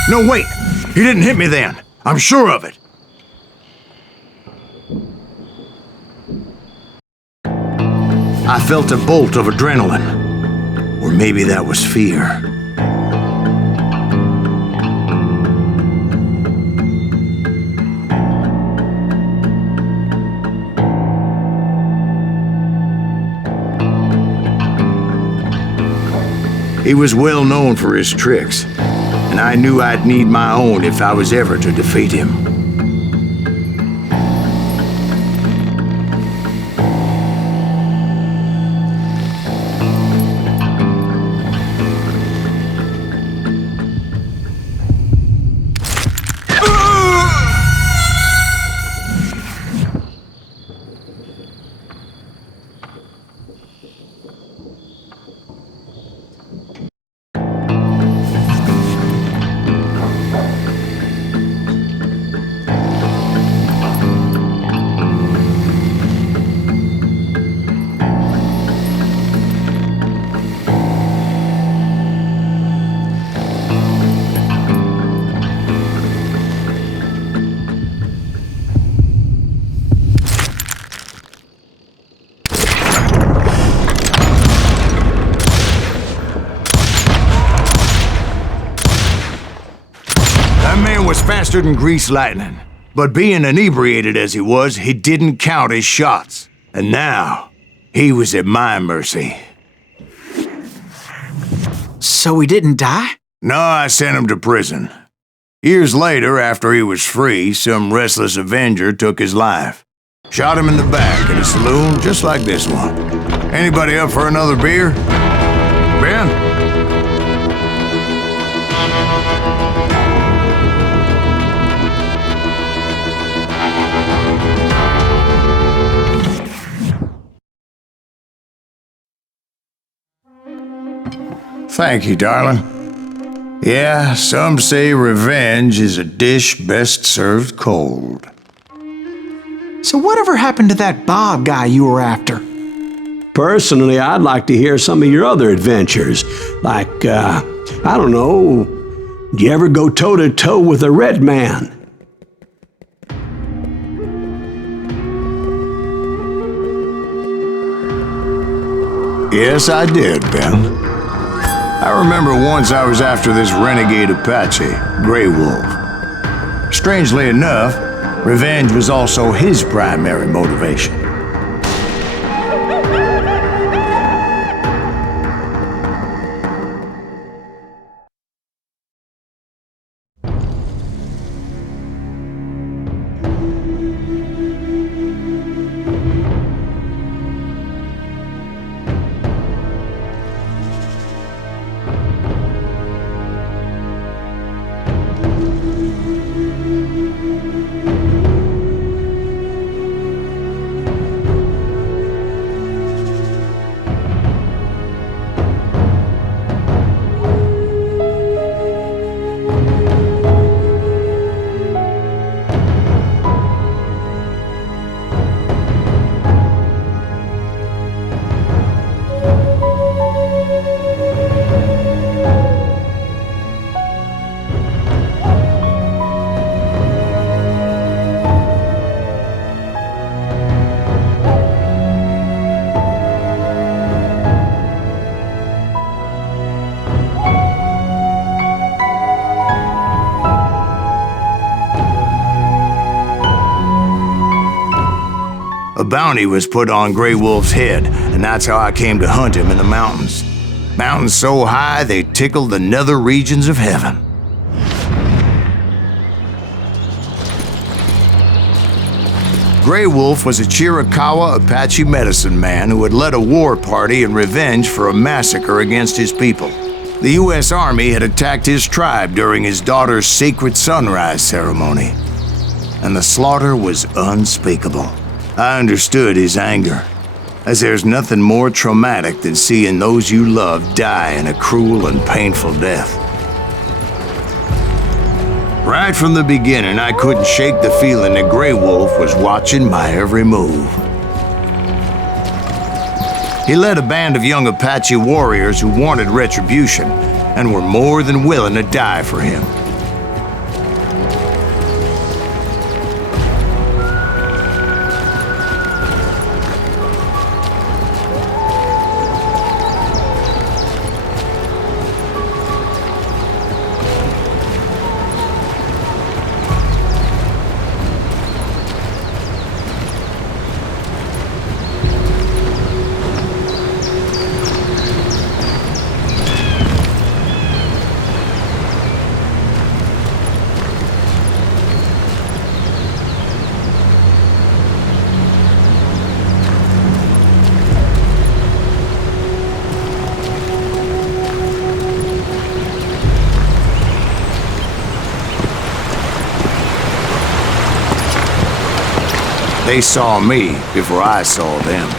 No, wait! He didn't hit me then. I'm sure of it. I felt a bolt of adrenaline. Or maybe that was fear. He was well known for his tricks, and I knew I'd need my own if I was ever to defeat him. Was faster than greased lightning. But being inebriated as he was, he didn't count his shots. And now, he was at my mercy. So he didn't die? No, I sent him to prison. Years later, after he was free, some restless Avenger took his life. Shot him in the back in a saloon just like this one. Anybody up for another beer? Ben? Thank you, darling. Yeah, some say revenge is a dish best served cold. So whatever happened to that Bob guy you were after? Personally, I'd like to hear some of your other adventures. Like, I don't know, did you ever go toe-to-toe with a red man? Yes, I did, Ben. I remember once I was after this renegade Apache, Grey Wolf. Strangely enough, revenge was also his primary motivation. A bounty was put on Grey Wolf's head, and that's how I came to hunt him in the mountains. Mountains so high they tickled the nether regions of heaven. Grey Wolf was a Chiricahua Apache medicine man who had led a war party in revenge for a massacre against his people. The U.S. Army had attacked his tribe during his daughter's sacred sunrise ceremony, and the slaughter was unspeakable. I understood his anger, as there's nothing more traumatic than seeing those you love die in a cruel and painful death. Right from the beginning, I couldn't shake the feeling that Grey Wolf was watching my every move. He led a band of young Apache warriors who wanted retribution and were more than willing to die for him. They saw me before I saw them.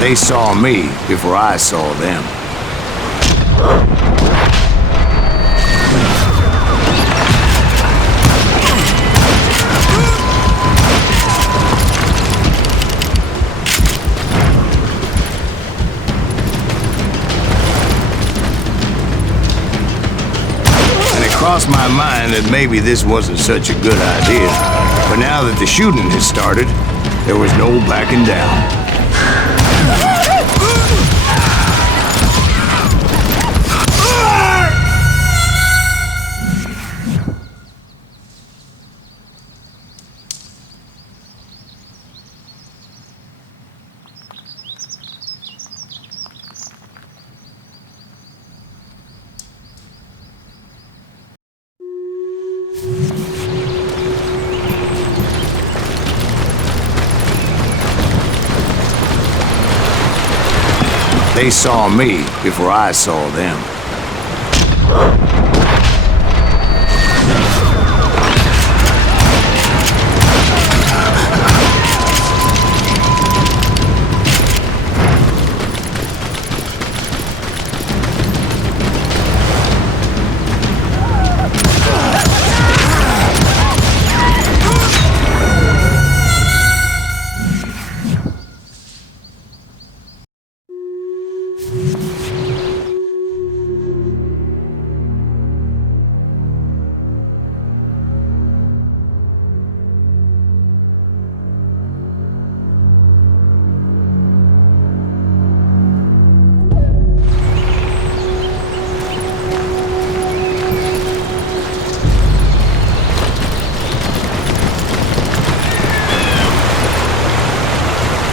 They saw me before I saw them. And it crossed my mind that maybe this wasn't such a good idea. But now that the shooting has started, there was no backing down. They saw me before I saw them.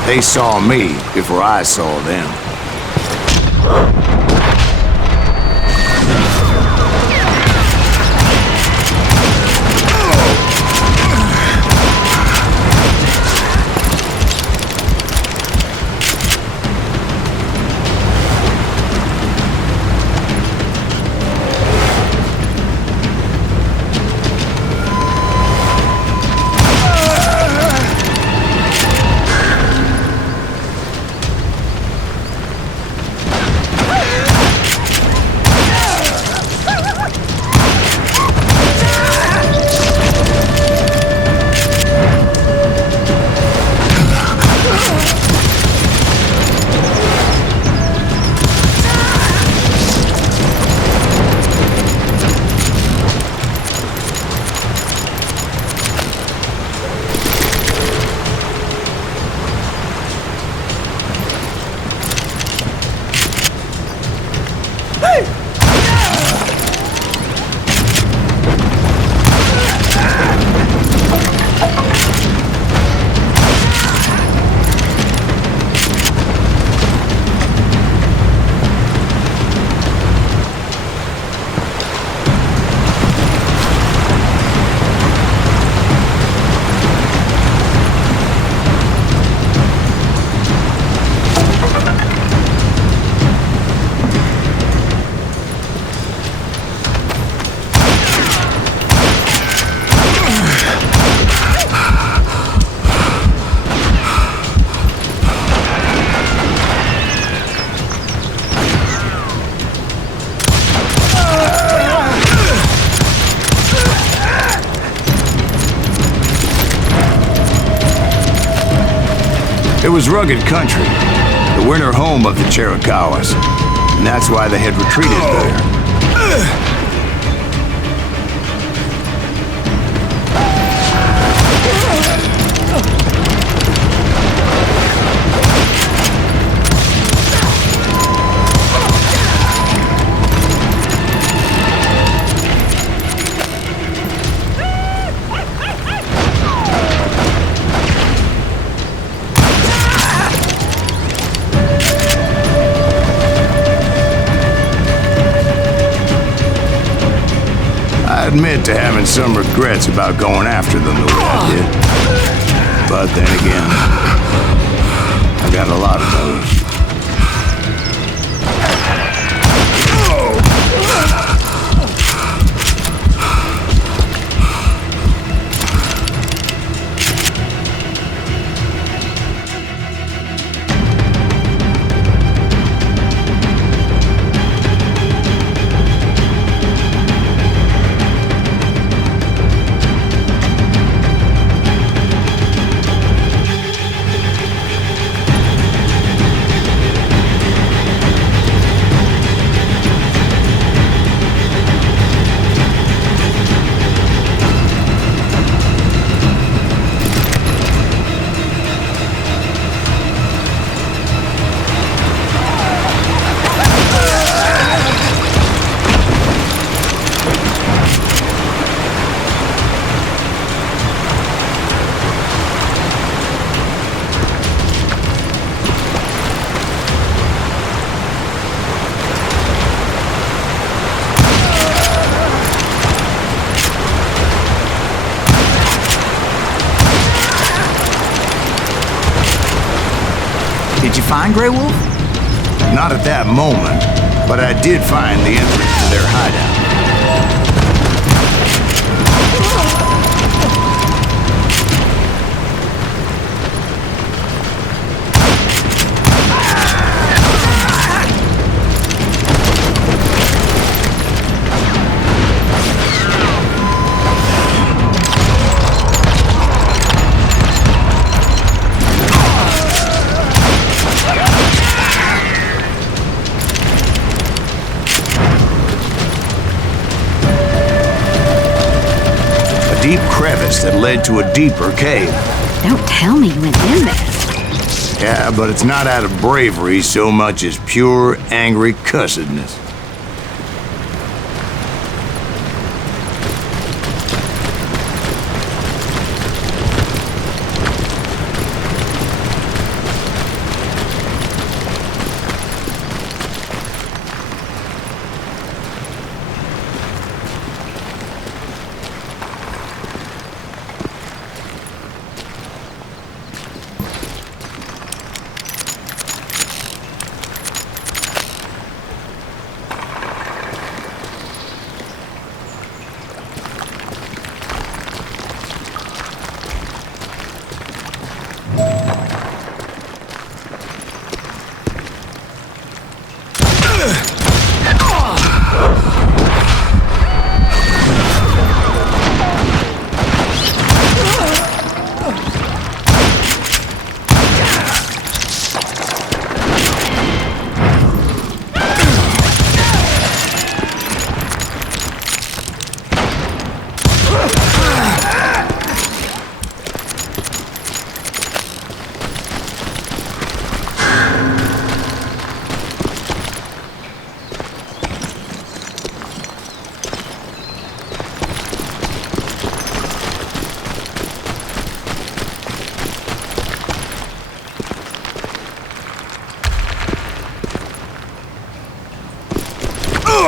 They saw me before I saw them. It was rugged country, the winter home of the Chiricahuas, and that's why they had retreated there. I admit to having some regrets about going after them the way I did. But then again, I got a lot of those. Did you find Grey Wolf? Not at that moment, but I did find the entrance to their hideout. Deep crevice that led to a deeper cave. Don't tell me you went in there. Yeah, but it's not out of bravery so much as pure, angry cussedness.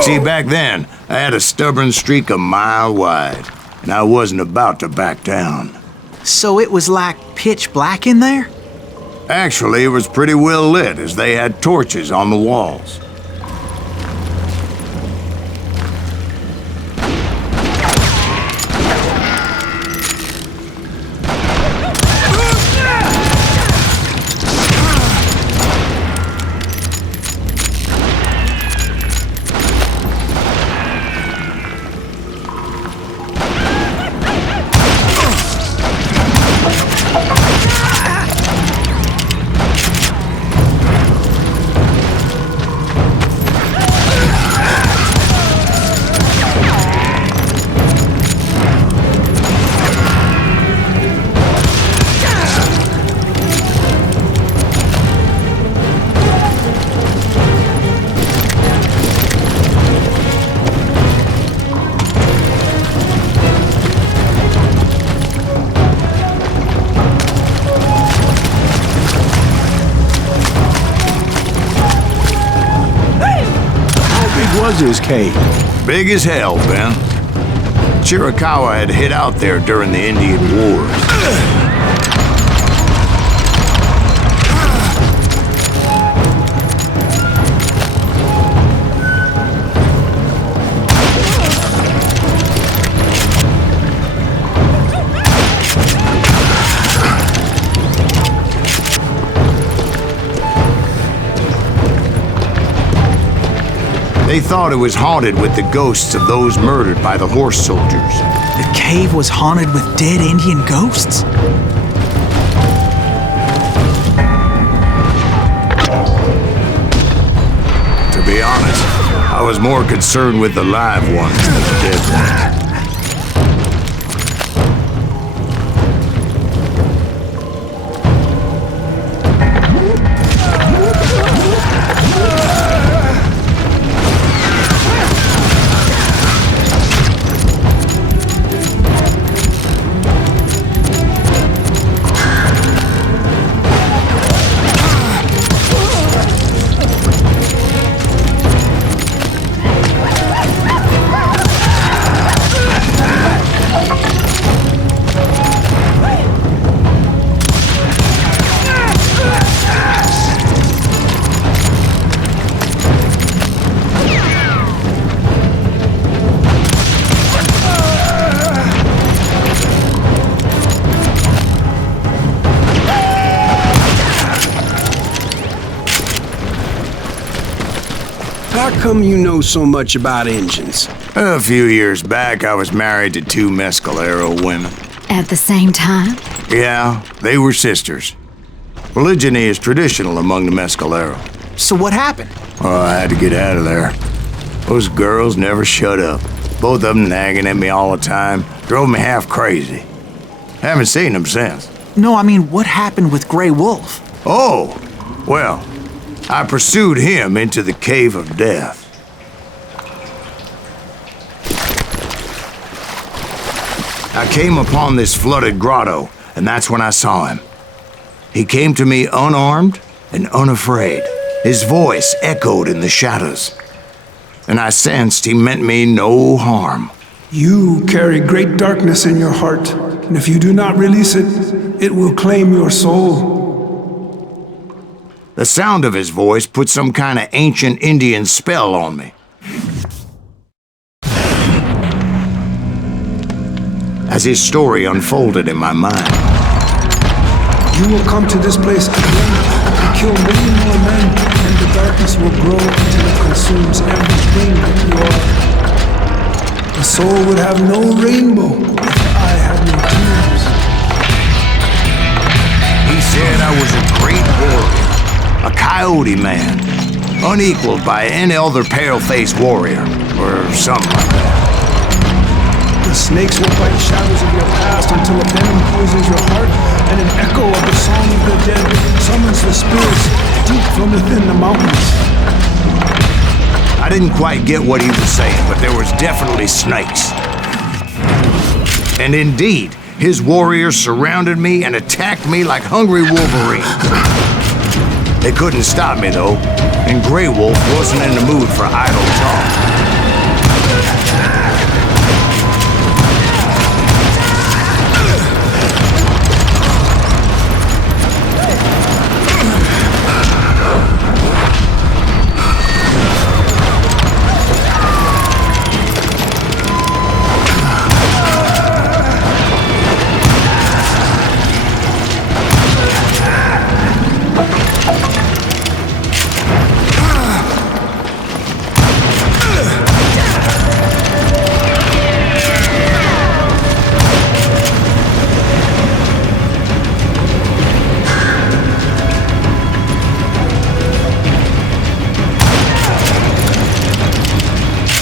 See, back then, I had a stubborn streak a mile wide, and I wasn't about to back down. So it was like pitch black in there? Actually, it was pretty well lit, as they had torches on the walls. Was his cave? Big as hell, Ben. Chiricahua had hid out there during the Indian Wars. They thought it was haunted with the ghosts of those murdered by the horse soldiers. The cave was haunted with dead Indian ghosts? To be honest, I was more concerned with the live ones than the dead ones. How come you know so much about engines? A few years back, I was married to 2 Mescalero women. At the same time? Yeah, they were sisters. Polygyny is traditional among the Mescalero. So what happened? Oh, I had to get out of there. Those girls never shut up. Both of them nagging at me all the time. Drove me half crazy. Haven't seen them since. No, I mean, what happened with Grey Wolf? Oh, well, I pursued him into the Cave of Death. I came upon this flooded grotto, and that's when I saw him. He came to me unarmed and unafraid. His voice echoed in the shadows, and I sensed he meant me no harm. You carry great darkness in your heart, and if you do not release it, it will claim your soul. The sound of his voice put some kind of ancient Indian spell on me. As his story unfolded in my mind. You will come to this place again and kill many more men, and the darkness will grow until it consumes everything that you are. The soul would have no rainbow if I had no tears. He said I was a great warrior, a coyote man, unequaled by any other pale-faced warrior, or something like that. The snakes will bite shadows of your past until a venom poisons your heart, and an echo of the song of the dead summons the spirits deep from within the mountains. I didn't quite get what he was saying, but there was definitely snakes. And indeed, his warriors surrounded me and attacked me like hungry wolverines. They couldn't stop me, though, and Grey Wolf wasn't in the mood for idle talk.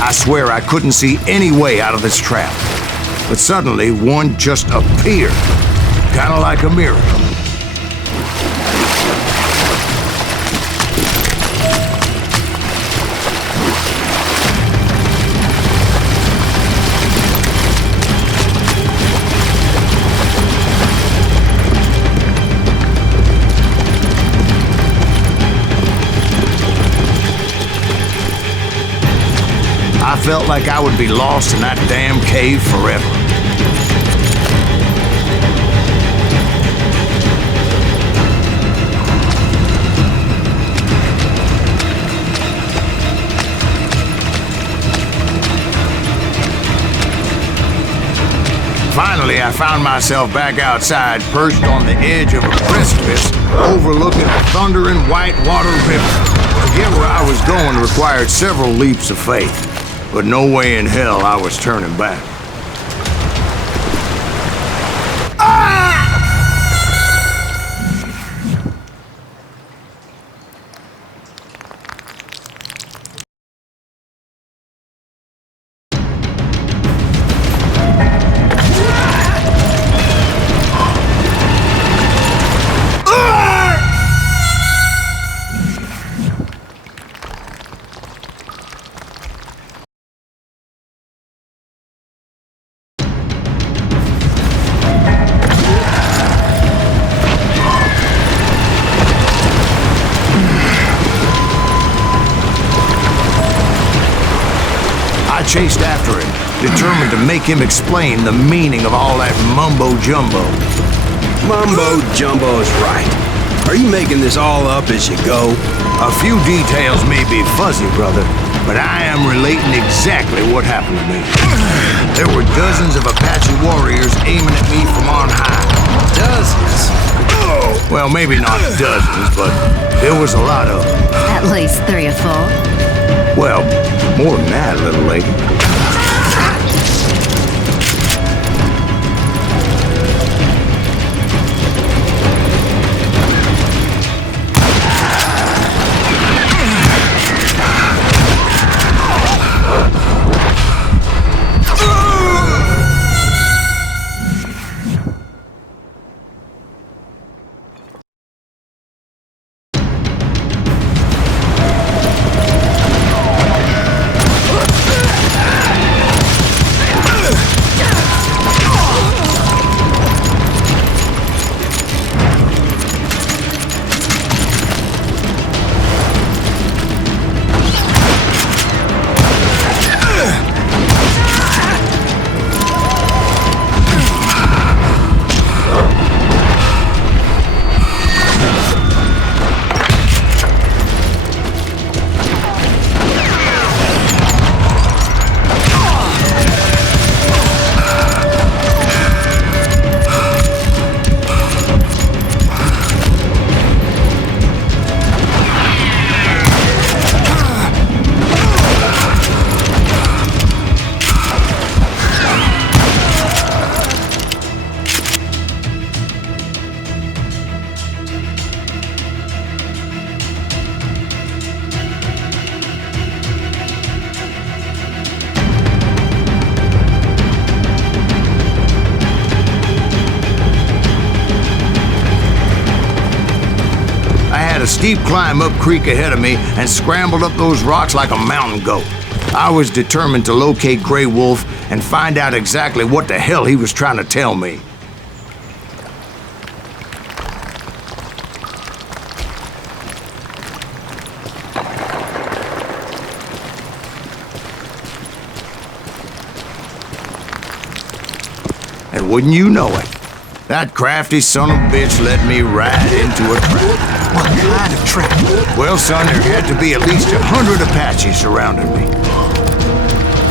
I swear I couldn't see any way out of this trap. But suddenly, one just appeared. Kind of like a miracle. I felt like I would be lost in that damn cave forever. Finally, I found myself back outside, perched on the edge of a precipice, overlooking a thundering whitewater river. To get where I was going required several leaps of faith, but no way in hell I was turning back. I chased after him, determined to make him explain the meaning of all that mumbo-jumbo. Mumbo-jumbo is right. Are you making this all up as you go? A few details may be fuzzy, brother, but I am relating exactly what happened to me. There were dozens of Apache warriors aiming at me from on high. Dozens? Well, maybe not dozens, but there was a lot of them. At least 3 or 4. Well, more than that, little lady. A steep climb up creek ahead of me and scrambled up those rocks like a mountain goat. I was determined to locate Grey Wolf and find out exactly what the hell he was trying to tell me. And wouldn't you know it, that crafty son of a bitch led me right into a trap. What kind of trap? Well, son, there had to be at least 100 Apaches surrounding me.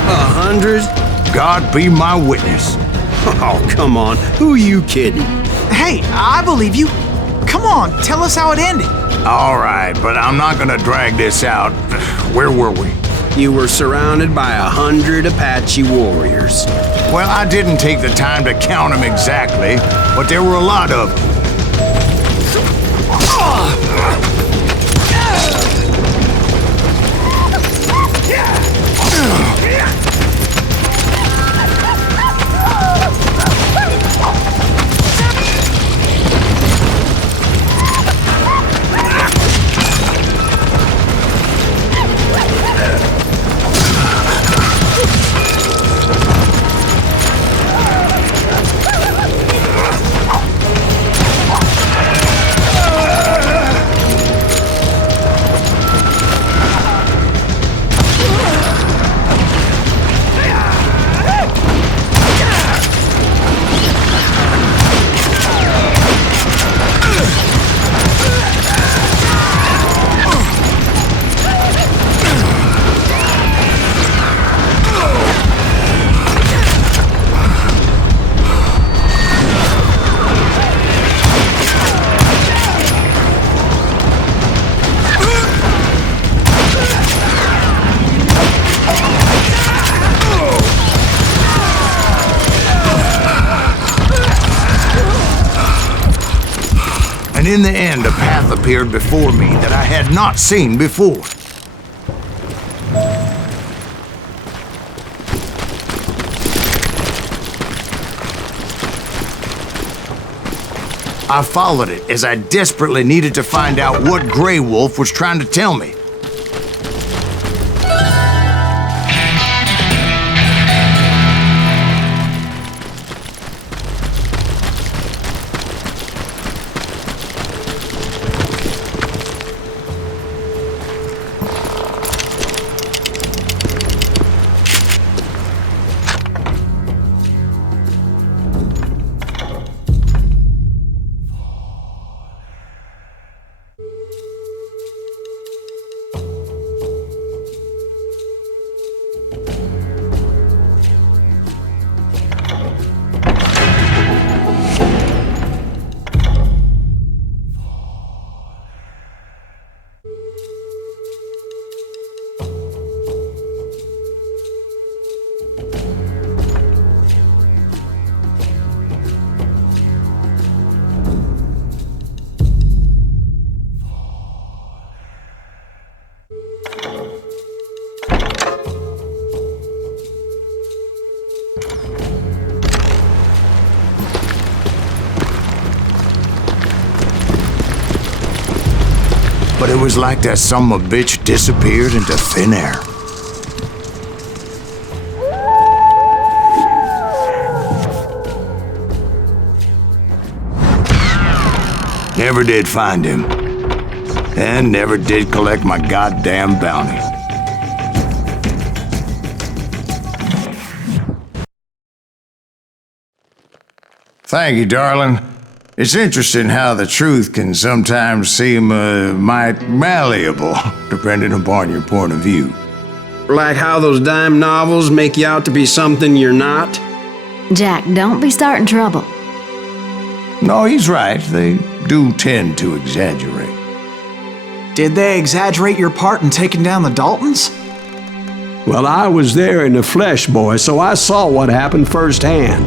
100? God be my witness. Oh, come on. Who are you kidding? Hey, I believe you. Come on, tell us how it ended. All right, but I'm not gonna drag this out. Where were we? You were surrounded by 100 Apache warriors. Well, I didn't take the time to count them exactly, but there were a lot of them. in the end a path appeared before me that I had not seen before. I followed it as I desperately needed to find out what Grey Wolf was trying to tell me. But it was like that son of a bitch disappeared into thin air. Never did find him. And never did collect my goddamn bounty. Thank you, darling. It's interesting how the truth can sometimes seem might malleable, depending upon your point of view. Like how those dime novels make you out to be something you're not? Jack, don't be starting trouble. No, he's right. They do tend to exaggerate. Did they exaggerate your part in taking down the Daltons? Well, I was there in the flesh, boy, so I saw what happened firsthand.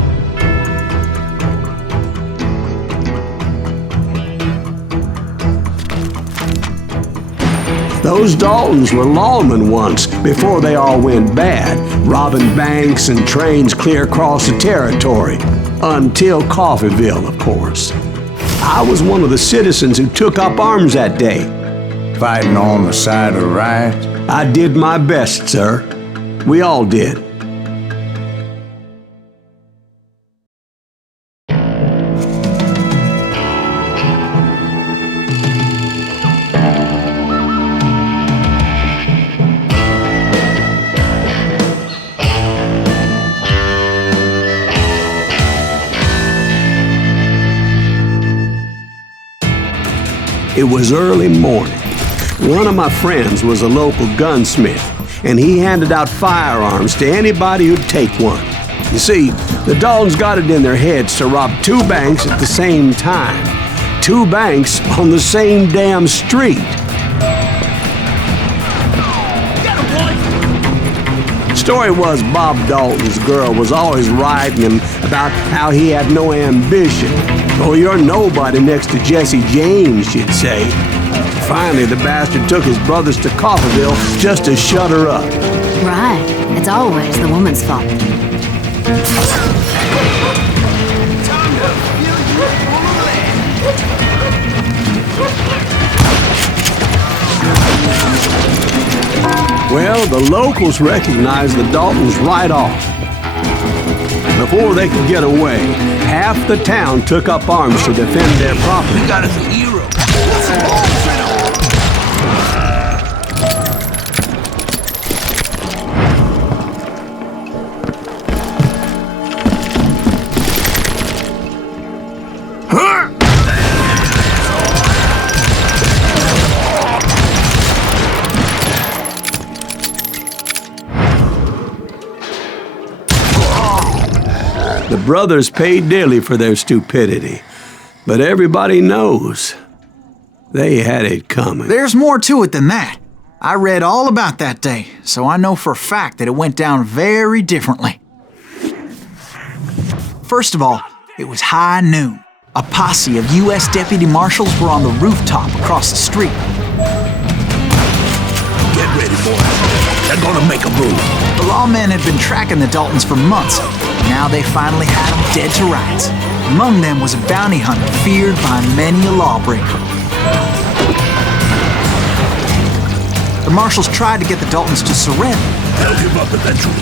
Those Daltons were lawmen once, before they all went bad, robbing banks and trains clear across the territory. Until Coffeeville, of course. I was one of the citizens who took up arms that day. Fighting on the side of right? I did my best, sir. We all did. It was early morning. One of my friends was a local gunsmith, and he handed out firearms to anybody who'd take one. You see, the Daltons got it in their heads to rob 2 banks at the same time. 2 banks on the same damn street. Story was Bob Dalton's girl was always riding him about how he had no ambition. Oh, you're nobody next to Jesse James, she'd say. Finally, the bastard took his brothers to Coffeeville just to shut her up. Right. It's always the woman's fault. Well, the locals recognized the Daltons right off. Before they could get away, half the town took up arms to defend their property. You got us a hero. The brothers paid dearly for their stupidity, but everybody knows they had it coming. There's more to it than that. I read all about that day, so I know for a fact that it went down very differently. First of all, it was high noon. A posse of U.S. deputy marshals were on the rooftop across the street. Get ready, boys. They're gonna make a move. The lawmen had been tracking the Daltons for months. Now they finally had them dead to rights. Among them was a bounty hunter feared by many a lawbreaker. The marshals tried to get the Daltons to surrender. They'll give up eventually.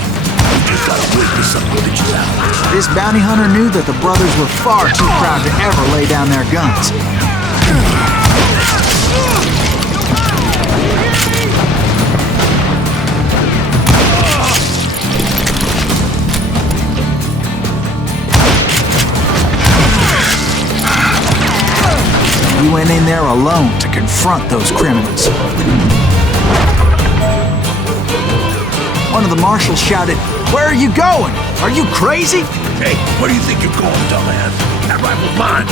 You just gotta wait for some glitches out. This bounty hunter knew that the brothers were far too proud to ever lay down their guns. He went in there alone to confront those criminals. One of the marshals shouted, "Where are you going? Are you crazy?" Hey, where do you think you're going, dumbass? That rifle's mine.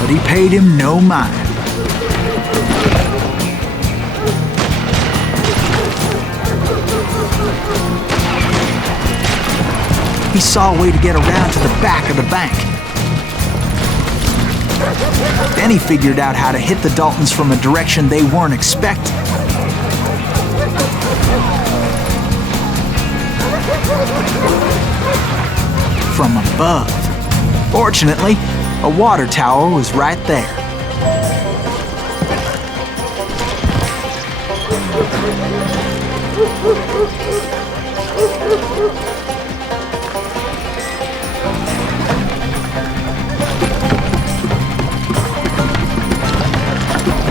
But he paid him no mind. He saw a way to get around to the back of the bank. Then he figured out how to hit the Daltons from a direction they weren't expecting. From above. Fortunately, a water tower was right there.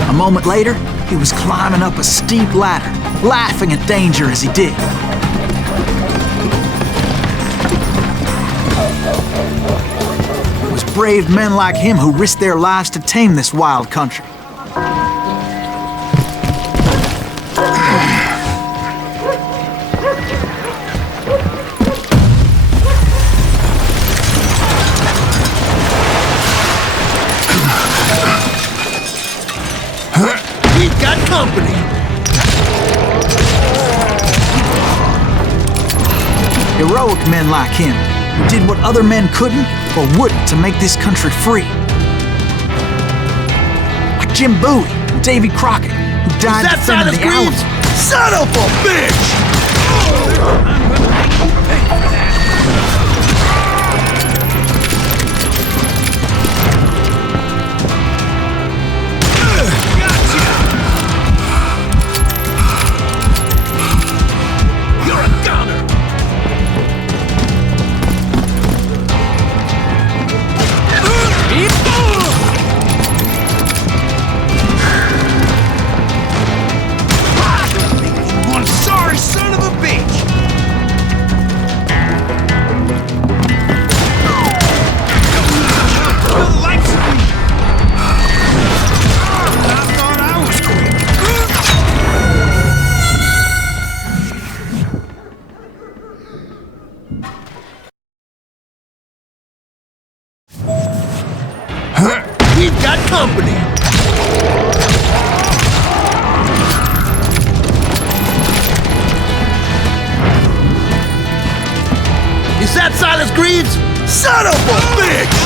A moment later, he was climbing up a steep ladder, laughing at danger as he did. It was brave men like him who risked their lives to tame this wild country. We've got company. Heroic men like him, who did what other men couldn't or wouldn't to make this country free. Like Jim Bowie and Davy Crockett, who died Is that defending the Silas Alamo. Son of a bitch! You're a goner! One sorry son of a bitch! The lights of me! I thought I was quick. We've got company! Is that Silas Greaves? Son of a bitch!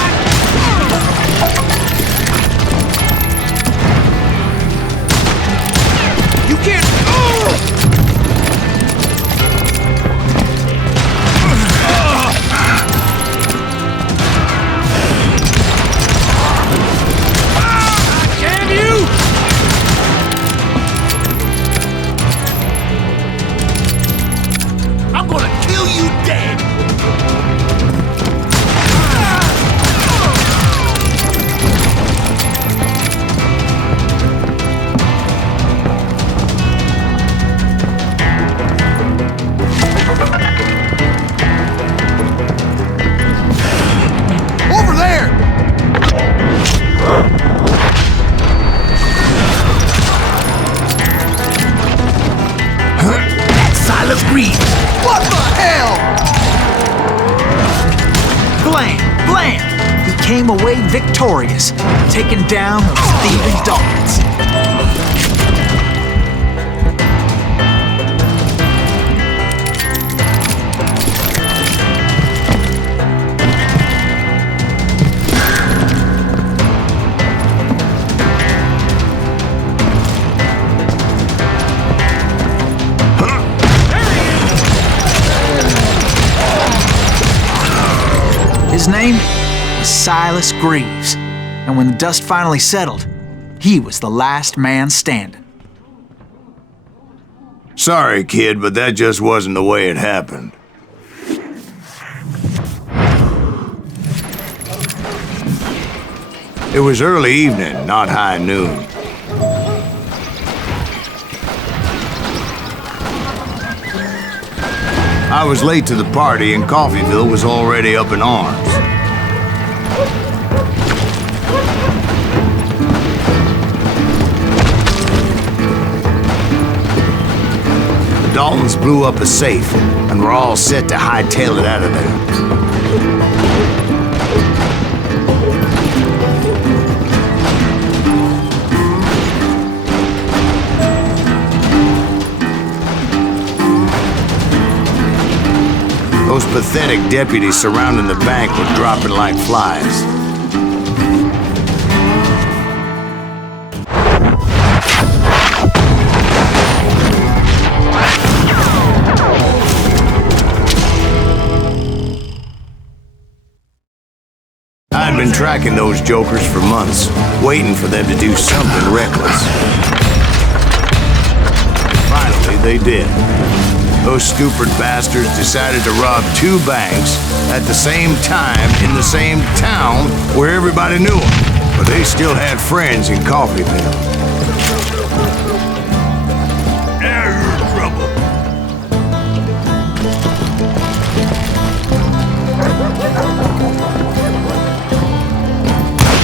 You can't... Damn you! I'm gonna kill you dead! Over there! That's Silas Greaves! What the hell? Blam! Blam! He came away victorious, taking down those thieving Daltons. His name was Silas Greaves, and when the dust finally settled, he was the last man standing. Sorry, kid, but that just wasn't the way it happened. It was early evening, not high noon. I was late to the party and Coffeyville was already up in arms. The Daltons blew up a safe and were all set to hightail it out of there. Those pathetic deputies surrounding the bank were dropping like flies. I'd been tracking those jokers for months, waiting for them to do something reckless. Finally, they did. Those stupid bastards decided to rob 2 banks at the same time in the same town where everybody knew them. But they still had friends in Coffeyville. Now you're in trouble.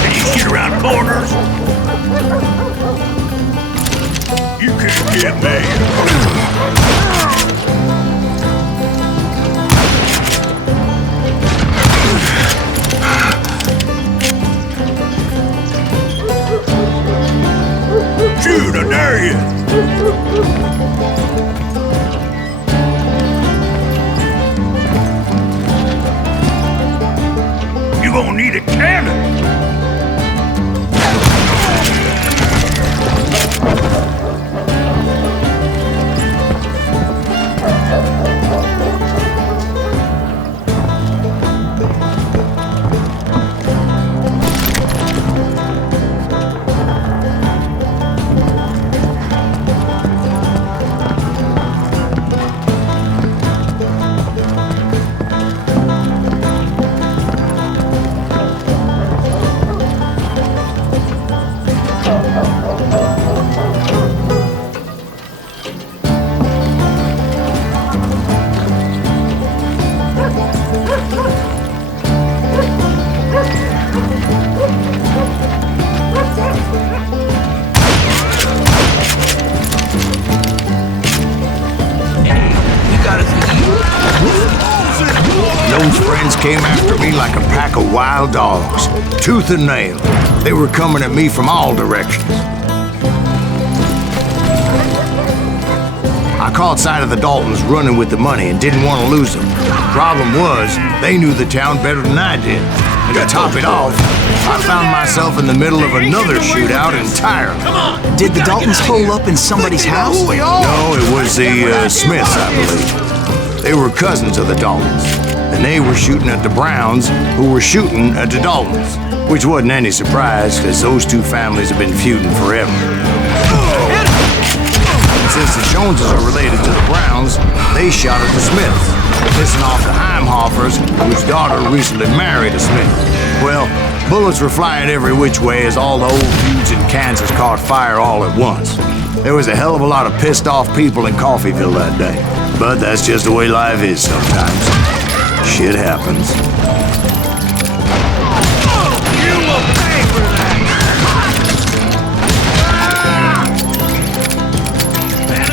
Can you get around corners? You can't get me. Shoot, I dare you! You gonna need a cannon! Those friends came after me like a pack of wild dogs, tooth and nail. They were coming at me from all directions. I caught sight of the Daltons running with the money and didn't want to lose them. Problem was, they knew the town better than I did. And to top it off, I found myself in the middle of another shootout entirely. Did the Daltons hole up in somebody's house? No, it was the Smiths, I believe. They were cousins of the Daltons, and they were shooting at the Browns, who were shooting at the Daltons, which wasn't any surprise, because those 2 families have been feuding forever. Since the Joneses are related to the Browns, they shot at the Smiths, pissing off the Heimhoffers, whose daughter recently married a Smith. Well, bullets were flying every which way as all the old feuds in Kansas caught fire all at once. There was a hell of a lot of pissed off people in Coffeyville that day. But that's just the way life is sometimes. Shit happens. You will pay for that! Bad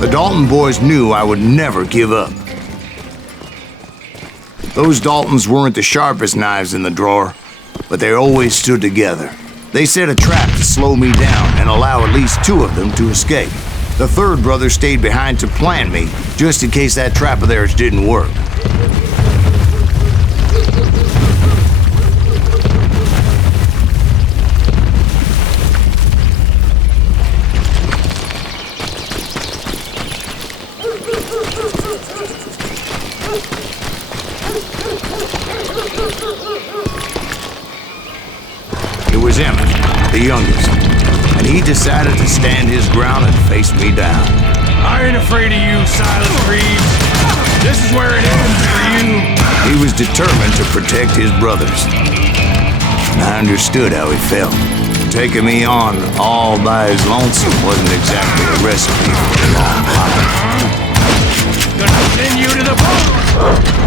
The Dalton boys knew I would never give up. Those Daltons weren't the sharpest knives in the drawer, but they always stood together. They set a trap to slow me down and allow at least 2 of them to escape. The third brother stayed behind to plant me, just in case that trap of theirs didn't work. It was Emmett, the youngest, and he decided to stand his ground and face me down. I ain't afraid of you, Silas Reeves. This is where it ends for you. He was determined to protect his brothers. And I understood how he felt. Taking me on all by his lonesome wasn't exactly a recipe for a long life. Gonna send you to the bone.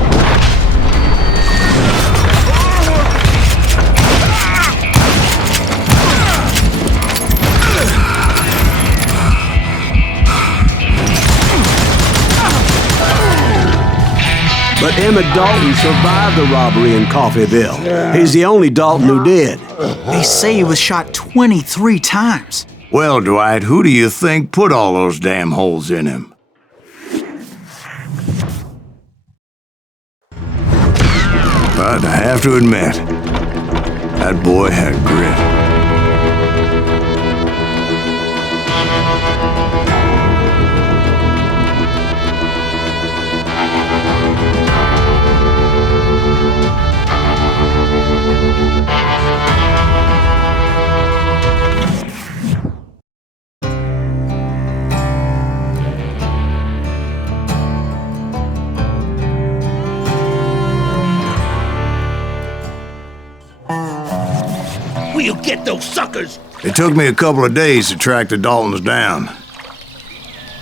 But Emmett Dalton survived the robbery in Coffeyville. He's the only Dalton who did. They say he was shot 23 times. Well, Dwight, who do you think put all those damn holes in him? But I have to admit, that boy had grit. We'll get those suckers. It took me a couple of days to track the Daltons down.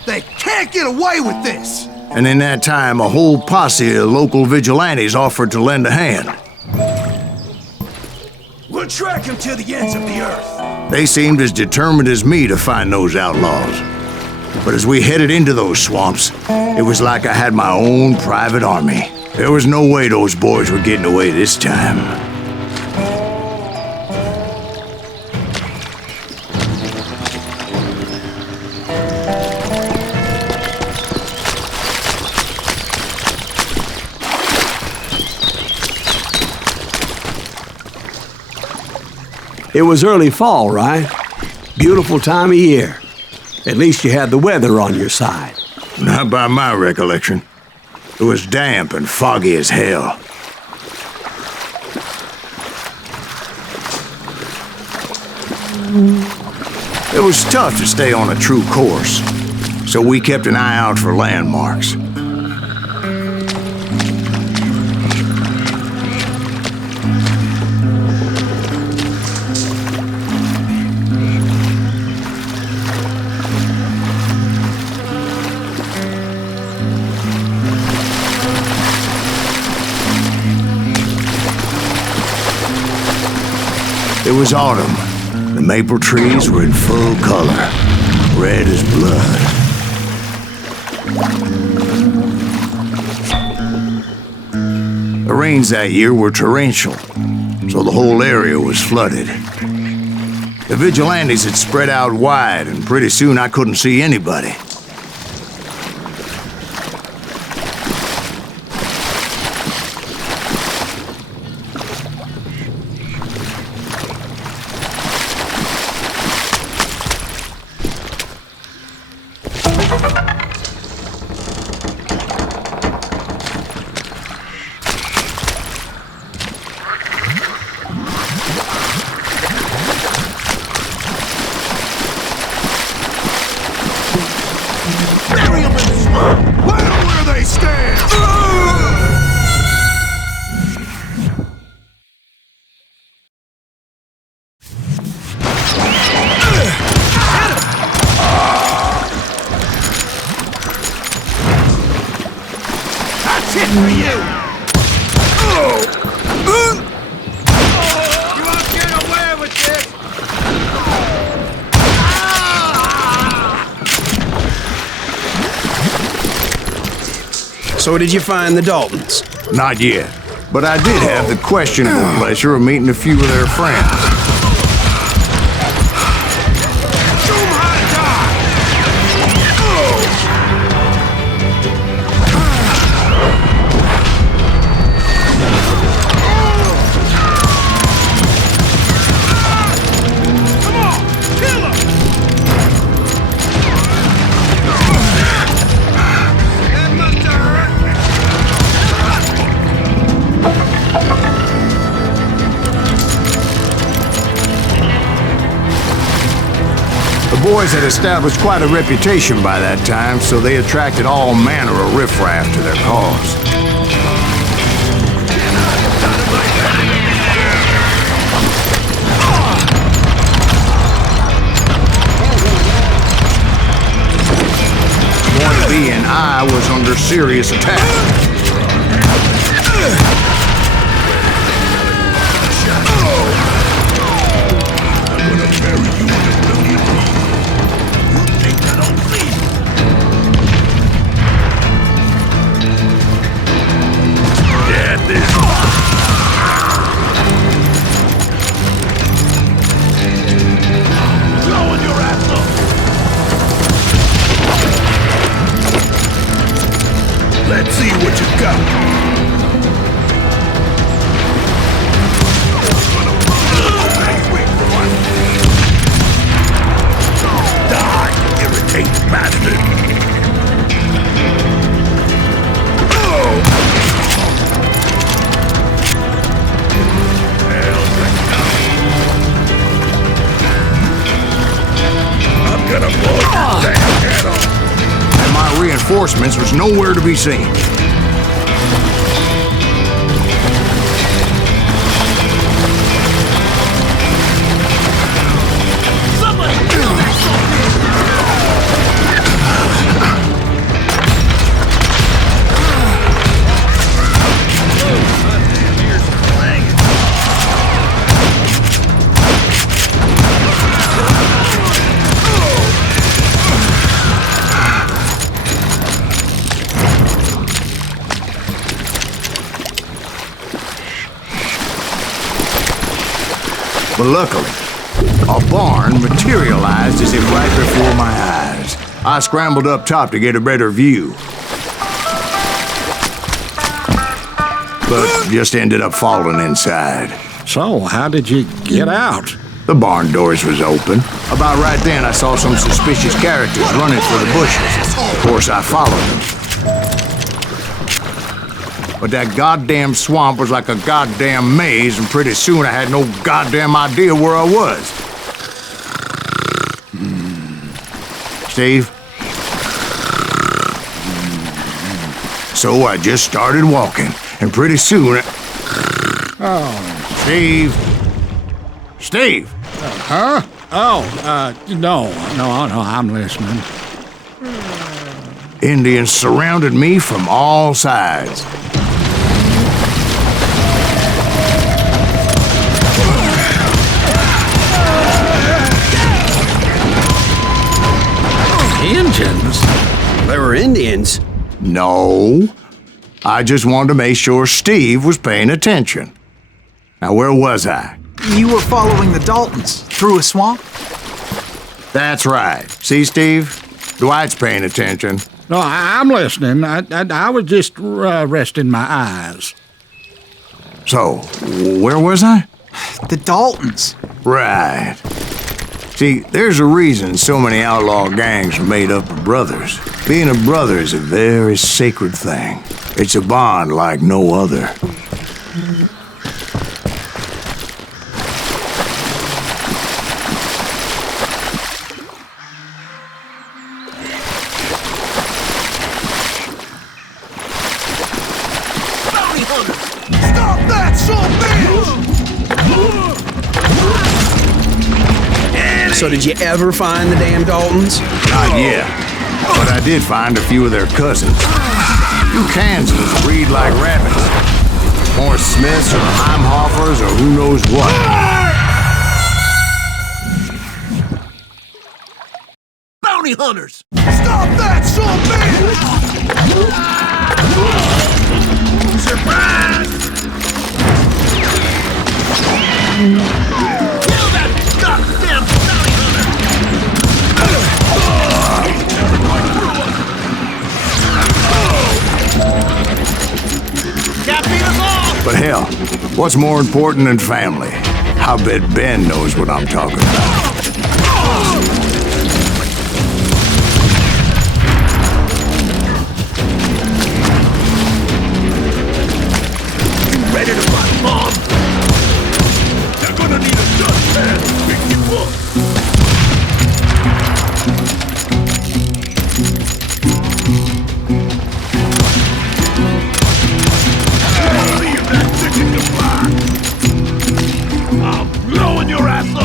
They can't get away with this! And in that time, a whole posse of local vigilantes offered to lend a hand. We'll track him to the ends of the earth. They seemed as determined as me to find those outlaws. But as we headed into those swamps, it was like I had my own private army. There was no way those boys were getting away this time. It was early fall, right? Beautiful time of year. At least you had the weather on your side. Not by my recollection. It was damp and foggy as hell. It was tough to stay on a true course, so we kept an eye out for landmarks. It was autumn. The maple trees were in full color, red as blood. The rains that year were torrential, so the whole area was flooded. The vigilantes had spread out wide, and pretty soon I couldn't see anybody. So did you find the Daltons? Not yet, but I did have the questionable pleasure of meeting a few of their friends. The boys had established quite a reputation by that time, so they attracted all manner of riffraff to their cause. Point being, I was under serious attack. Let's see what you got. Die, irritating bastard. I'm gonna blow your damn head off. And my reinforcements was nowhere to be seen. But luckily, a barn materialized as if right before my eyes. I scrambled up top to get a better view, but just ended up falling inside. So, how did you get out? The barn doors was open. About right then, I saw some suspicious characters running for the bushes. Of course, I followed them. But that goddamn swamp was like a goddamn maze, and pretty soon I had no goddamn idea where I was. Steve? So I just started walking, and pretty soon Steve? Steve! Huh? Oh, no, I'm listening. Indians surrounded me from all sides. Indians? There were Indians. No. I just wanted to make sure Steve was paying attention. Now, where was I? You were following the Daltons through a swamp? That's right. See, Steve? Dwight's paying attention. No, I'm listening. I was just resting my eyes. So, where was I? The Daltons. Right. See, there's a reason so many outlaw gangs are made up of brothers. Being a brother is a very sacred thing. It's a bond like no other. Bounty hunter! Stop that, son bitch! So did you ever find the damn Daltons? Not yet. But I did find a few of their cousins. You Kansans breed like rabbits. More Smiths or Heimhoffers or who knows what. Bounty hunters! Stop that, son bitch! Surprise! Kill that goddamn bounty hunter! Can't beat us all! But hell, what's more important than family? I bet Ben knows what I'm talking about. You ready to run, Mom? You're gonna need a dustpan to pick you up. Leave that chicken to fly. I'm blowing your ass up.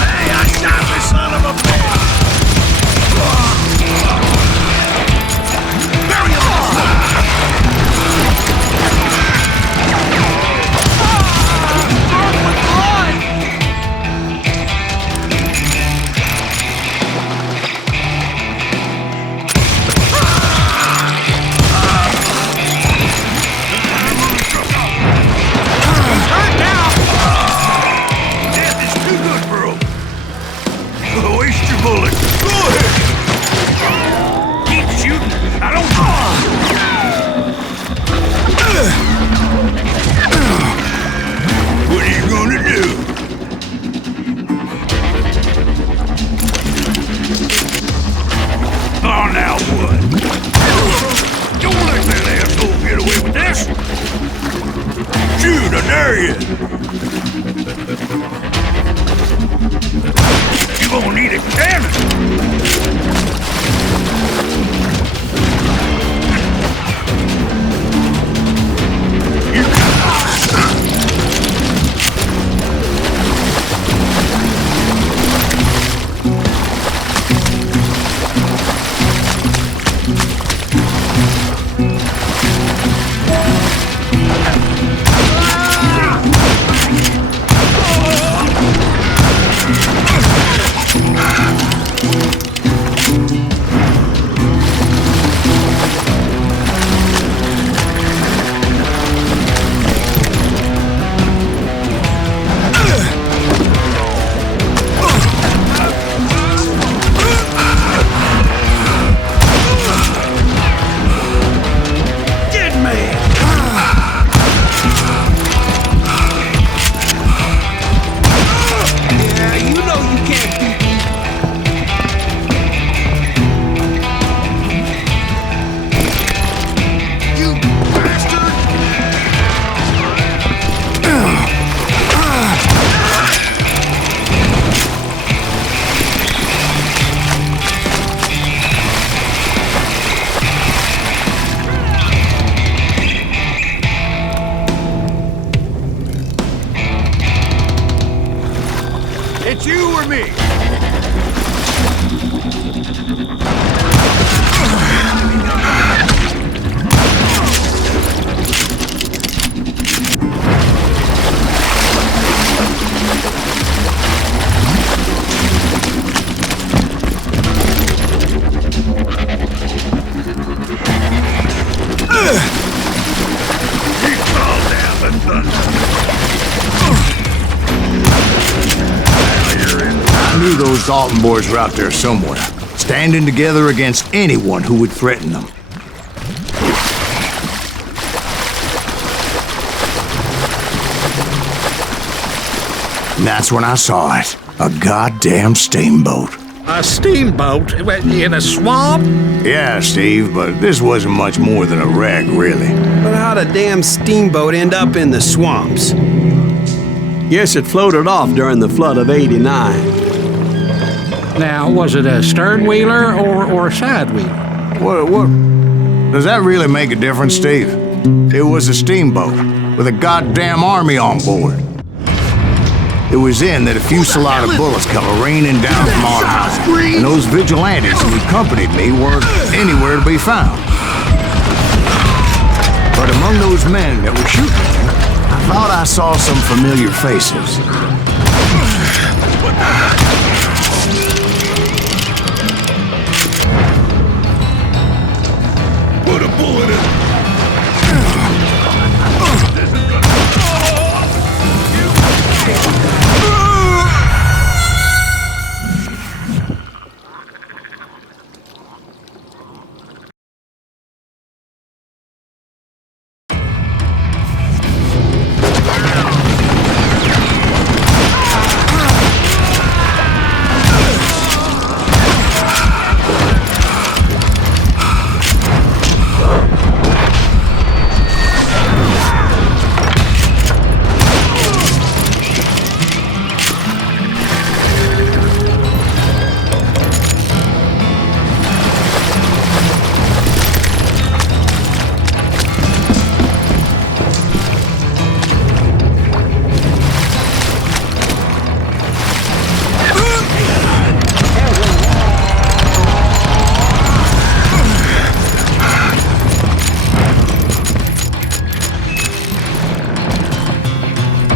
Hey, I shot the son of a bitch! Bury him! Death is too good for him. Waste your bullet. Go ahead. Keep shooting. I don't. What are you gonna do? Oh, now what? Don't let that asshole get away with this. Shoot, I dare you. You gonna need a cannon. Dead man. Yeah, you know you can't beat me. You bastard! It's you or me. He called down the thunder. I knew those Dalton boys were out there somewhere, standing together against anyone who would threaten them. And that's when I saw it. A goddamn steamboat. A steamboat in a swamp? Yeah, Steve, but this wasn't much more than a wreck, really. But how'd a damn steamboat end up in the swamps? Yes, it floated off during the flood of '89. Now, was it a stern wheeler or a side wheeler? What? Does that really make a difference, Steve? It was a steamboat with a goddamn army on board. It was then that a fusillade of bullets come raining down from on high, and those vigilantes who accompanied me weren't anywhere to be found. But among those men that were shooting me, I thought I saw some familiar faces. Put a bullet in.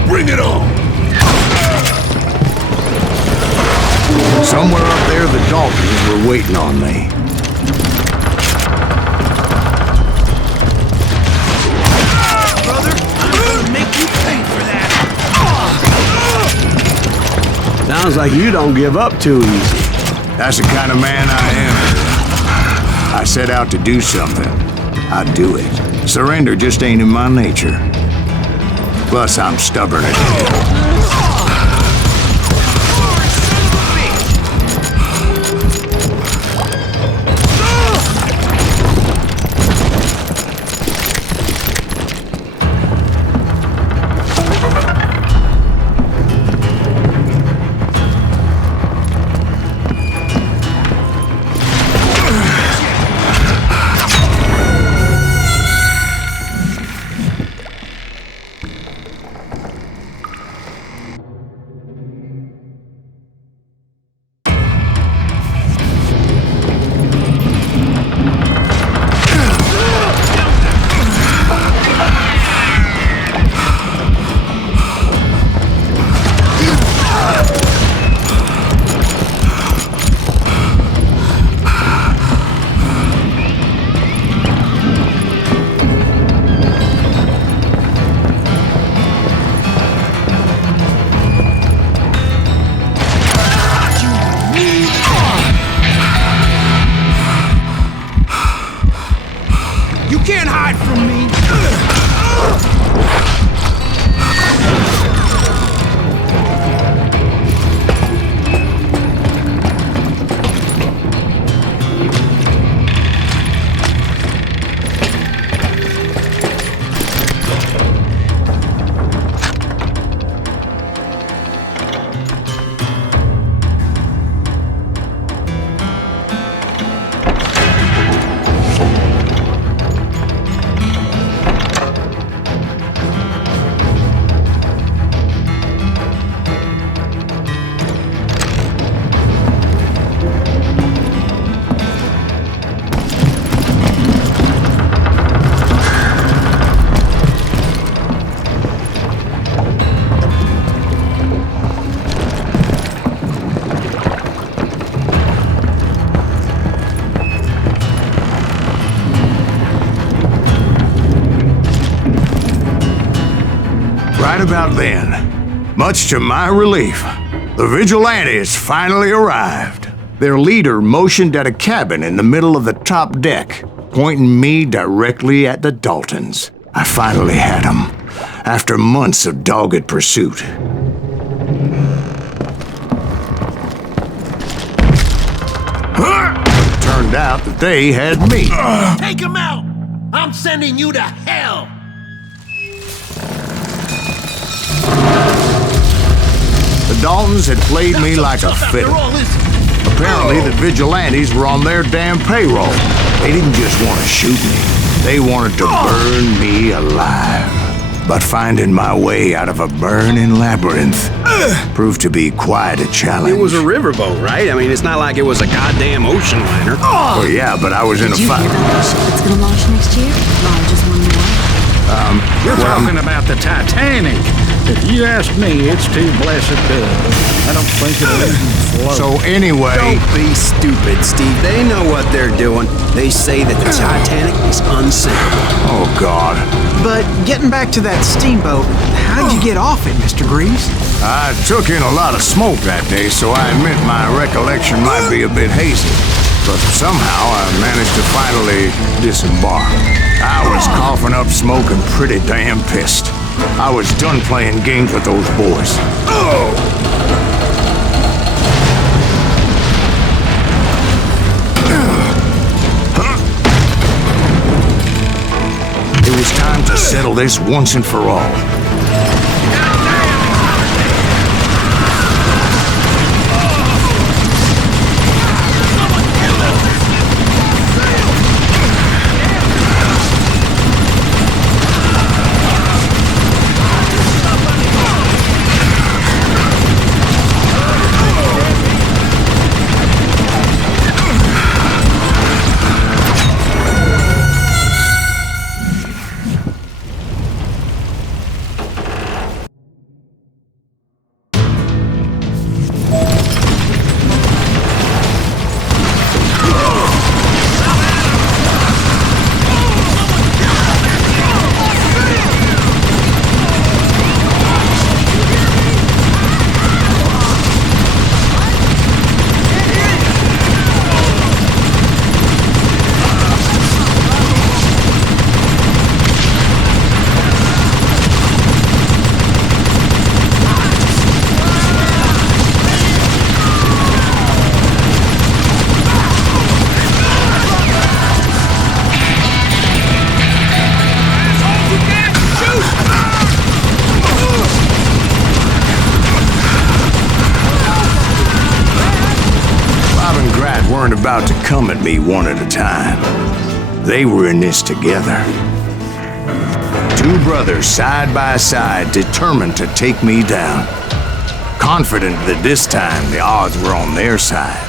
Bring it on! Somewhere up there, the Daltons were waiting on me. Brother, I'm gonna make you pay for that! Sounds like you don't give up too easy. That's the kind of man I am. I set out to do something. I do it. Surrender just ain't in my nature. Plus, I'm stubborn as hell. You can't hide from me! Right about then, much to my relief, the vigilantes finally arrived. Their leader motioned at a cabin in the middle of the top deck, pointing me directly at the Daltons. I finally had them, after months of dogged pursuit. Turned out that they had me. Take him out! I'm sending you to hell! The Daltons had played me like a fiddle. Apparently, the vigilantes were on their damn payroll. They didn't just want to shoot me. They wanted to burn me alive. But finding my way out of a burning labyrinth proved to be quite a challenge. It was a riverboat, right? I mean, it's not like it was a goddamn ocean liner. Well, yeah, but I was in a Did you hear fight. about that ship that's gonna launch next year? Launch just one more. You're talking about the Titanic. If you ask me, it's too blessed good. I don't think it'll even float. So anyway, Don't be stupid, Steve. They know what they're doing. They say that the Titanic is unsinkable. oh God, But getting back to that steamboat, how'd you get off it, Mr. Greaves? I took in a lot of smoke that day, so I admit my recollection might be a bit hazy. But somehow I managed to finally disembark. I was coughing up smoke and pretty damn pissed. I was done playing games with those boys. It was time to settle this once and for all. Weren't about to come at me one at a time. They were in this together. Two brothers side by side, determined to take me down. Confident that this time the odds were on their side.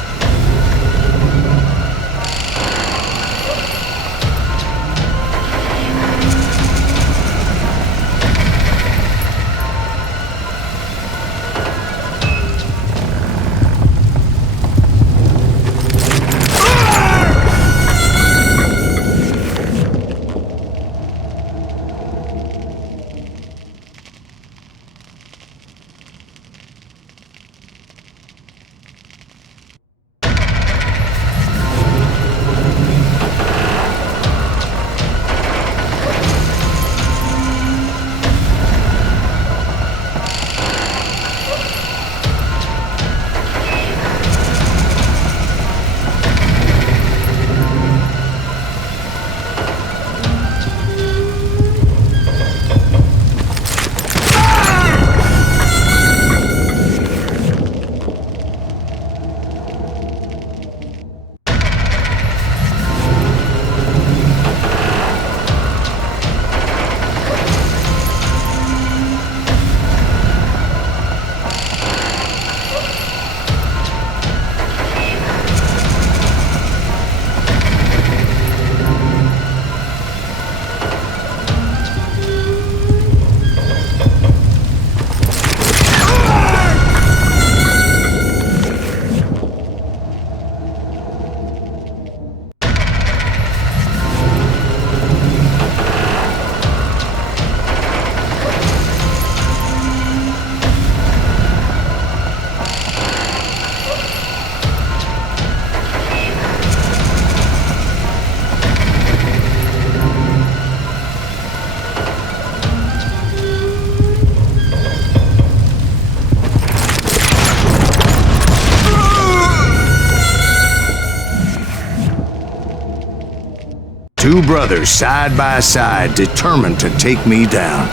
Two brothers side by side, determined to take me down.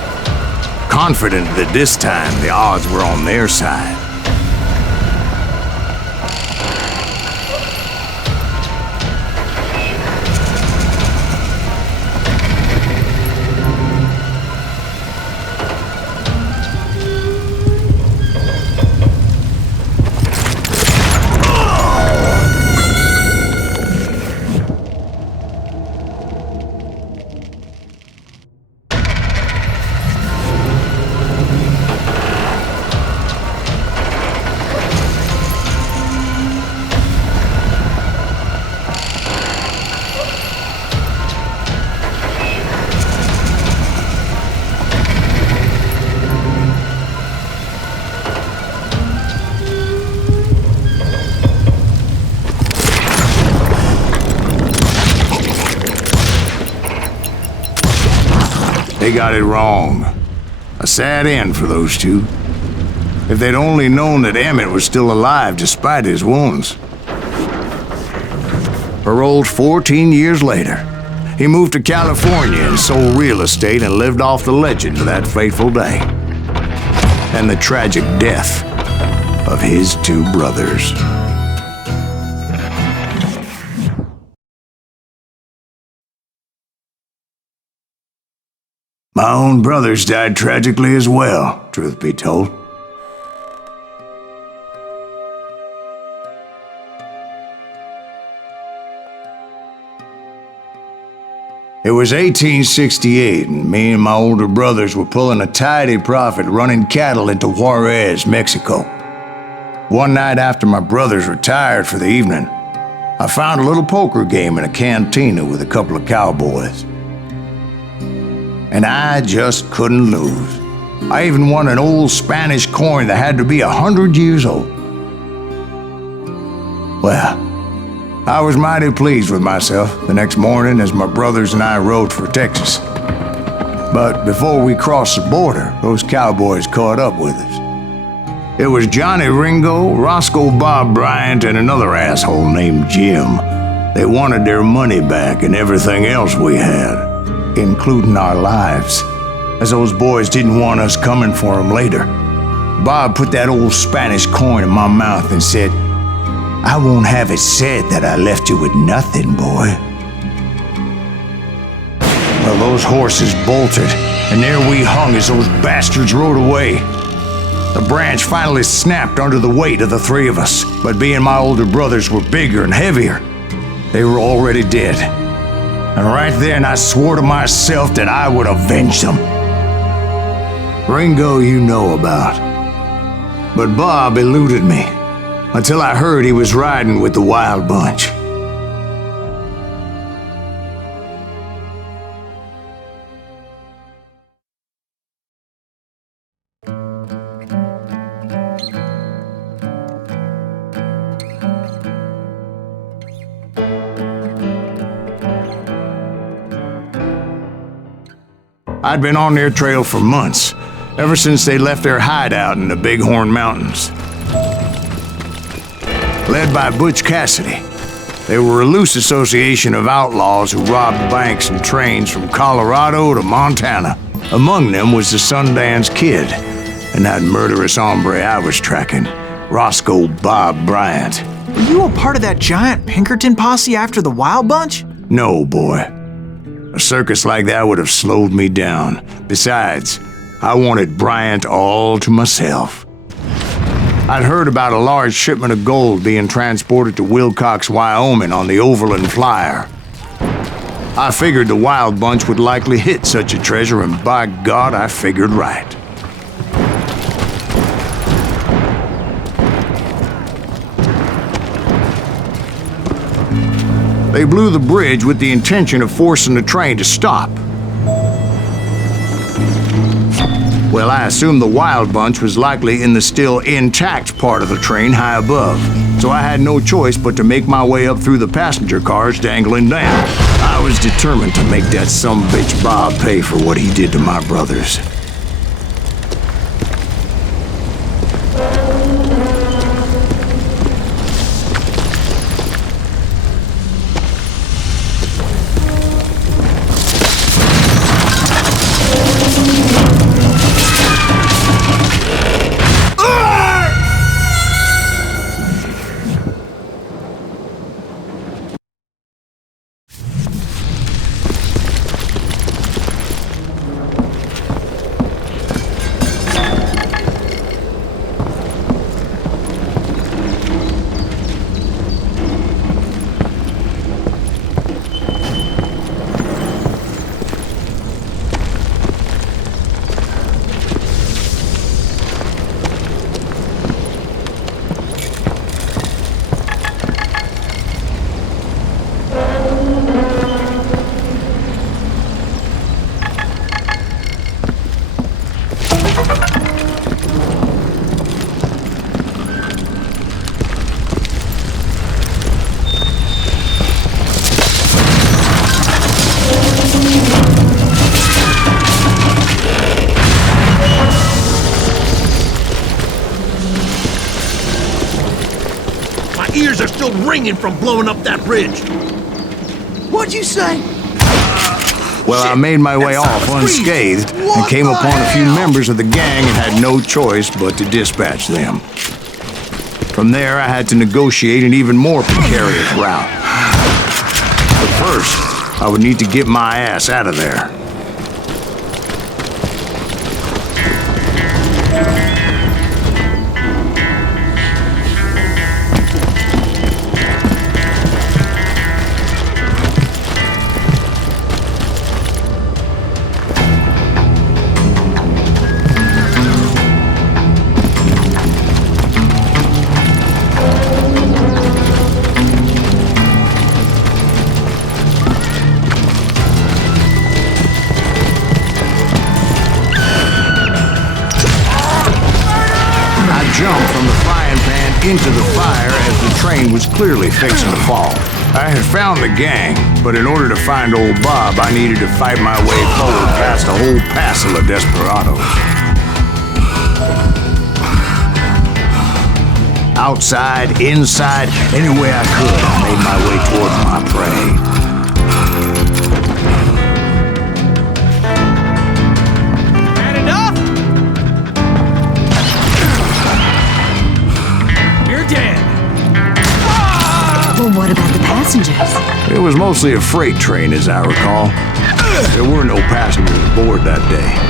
Confident that this time the odds were on their side. They got it wrong. A sad end for those two. If they'd only known that Emmett was still alive despite his wounds. Paroled 14 years later, he moved to California and sold real estate and lived off the legend of that fateful day. And the tragic death of his two brothers. My own brothers died tragically as well, truth be told. It was 1868, and me and my older brothers were pulling a tidy profit running cattle into Juarez, Mexico. One night after my brothers retired for the evening, I found a little poker game in a cantina with a couple of cowboys. And I just couldn't lose. I even won an old Spanish coin that had to be 100 years old. Well, I was mighty pleased with myself the next morning as my brothers and I rode for Texas. But before we crossed the border, those cowboys caught up with us. It was Johnny Ringo, Roscoe Bob Bryant, and another asshole named Jim. They wanted their money back and everything else we had, including our lives, as those boys didn't want us coming for them later. Bob put that old Spanish coin in my mouth and said, "I won't have it said that I left you with nothing, boy." Well, those horses bolted, and there we hung as those bastards rode away. The branch finally snapped under the weight of the three of us, but being my older brothers were bigger and heavier, they were already dead. And right then I swore to myself that I would avenge them. Ringo you know about. But Bob eluded me until I heard he was riding with the Wild Bunch. I'd been on their trail for months, ever since they left their hideout in the Bighorn Mountains. Led by Butch Cassidy, they were a loose association of outlaws who robbed banks and trains from Colorado to Montana. Among them was the Sundance Kid, and that murderous hombre I was tracking, Roscoe Bob Bryant. Were you a part of that giant Pinkerton posse after the Wild Bunch? No, boy. A circus like that would have slowed me down. Besides, I wanted Bryant all to myself. I'd heard about a large shipment of gold being transported to Wilcox, Wyoming on the Overland Flyer. I figured the Wild Bunch would likely hit such a treasure, and by God, I figured right. They blew the bridge with the intention of forcing the train to stop. Well, I assumed the Wild Bunch was likely in the still intact part of the train high above, so I had no choice but to make my way up through the passenger cars dangling down. I was determined to make that sumbitch Bob pay for what he did to my brothers. still ringing from blowing up that ridge. What'd you say? Well, I made my way off unscathed and came upon a few members of the gang and had no choice but to dispatch them. From there, I had to negotiate an even more precarious route. But first, I would need to get my ass out of there. Jumped from the frying pan into the fire as the train was clearly fixing to fall. I had found the gang, but in order to find old Bob, I needed to fight my way forward past a whole passel of desperados. Outside, inside, any way I could, I made my way towards my prey. Well, what about the passengers? It was mostly a freight train, as I recall. There were no passengers aboard that day.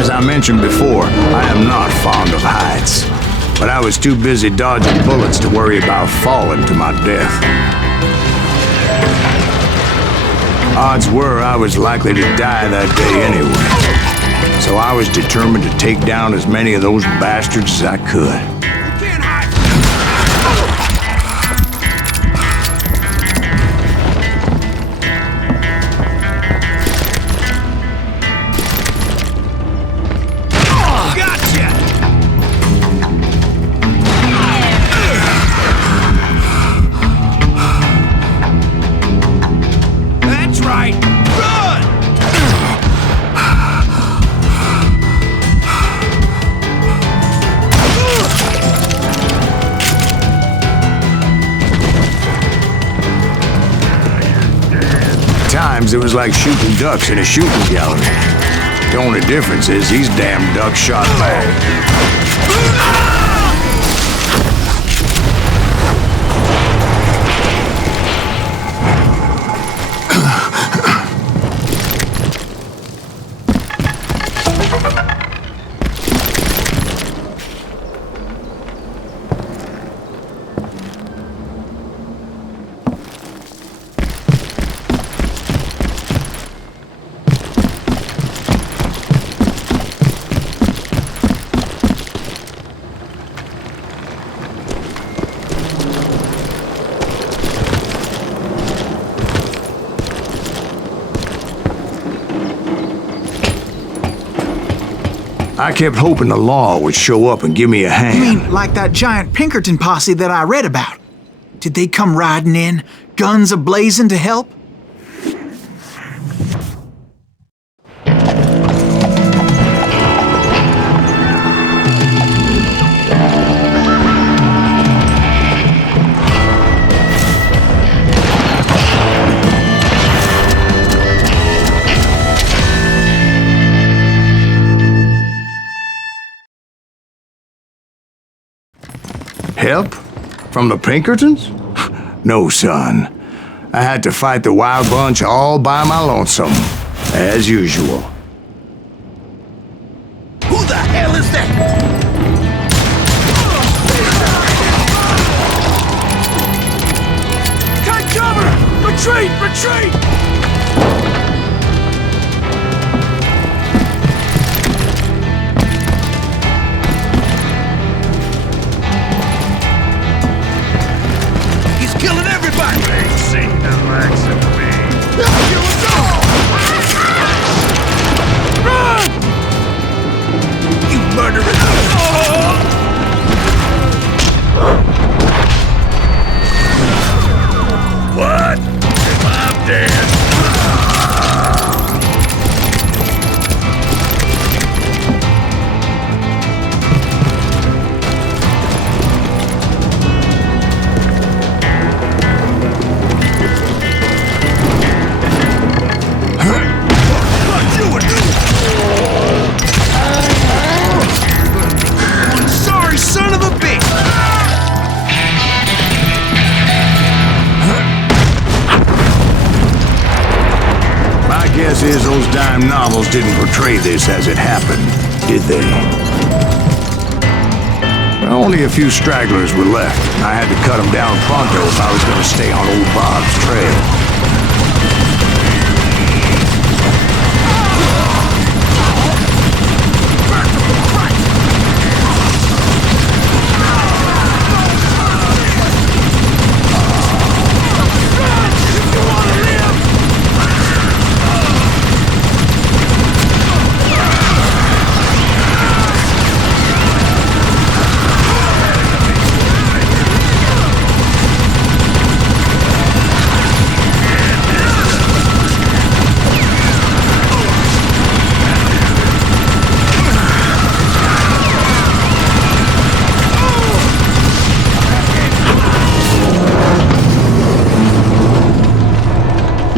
As I mentioned before, I am not fond of heights, but I was too busy dodging bullets to worry about falling to my death. Odds were I was likely to die that day anyway, so I was determined to take down as many of those bastards as I could. It was like shooting ducks in a shooting gallery. The only difference is these damn ducks shot back. I kept hoping the law would show up and give me a hand. You mean like that giant Pinkerton posse that I read about? Did they come riding in, guns a-blazing to help? Help? From the Pinkertons? No, son. I had to fight the wild bunch all by my lonesome, as usual. Who the hell is that? Take cover! Retreat! Retreat! is, those dime novels didn't portray this as it happened, did they? Only a few stragglers were left. I had to cut them down pronto if I was going to stay on old Bob's trail.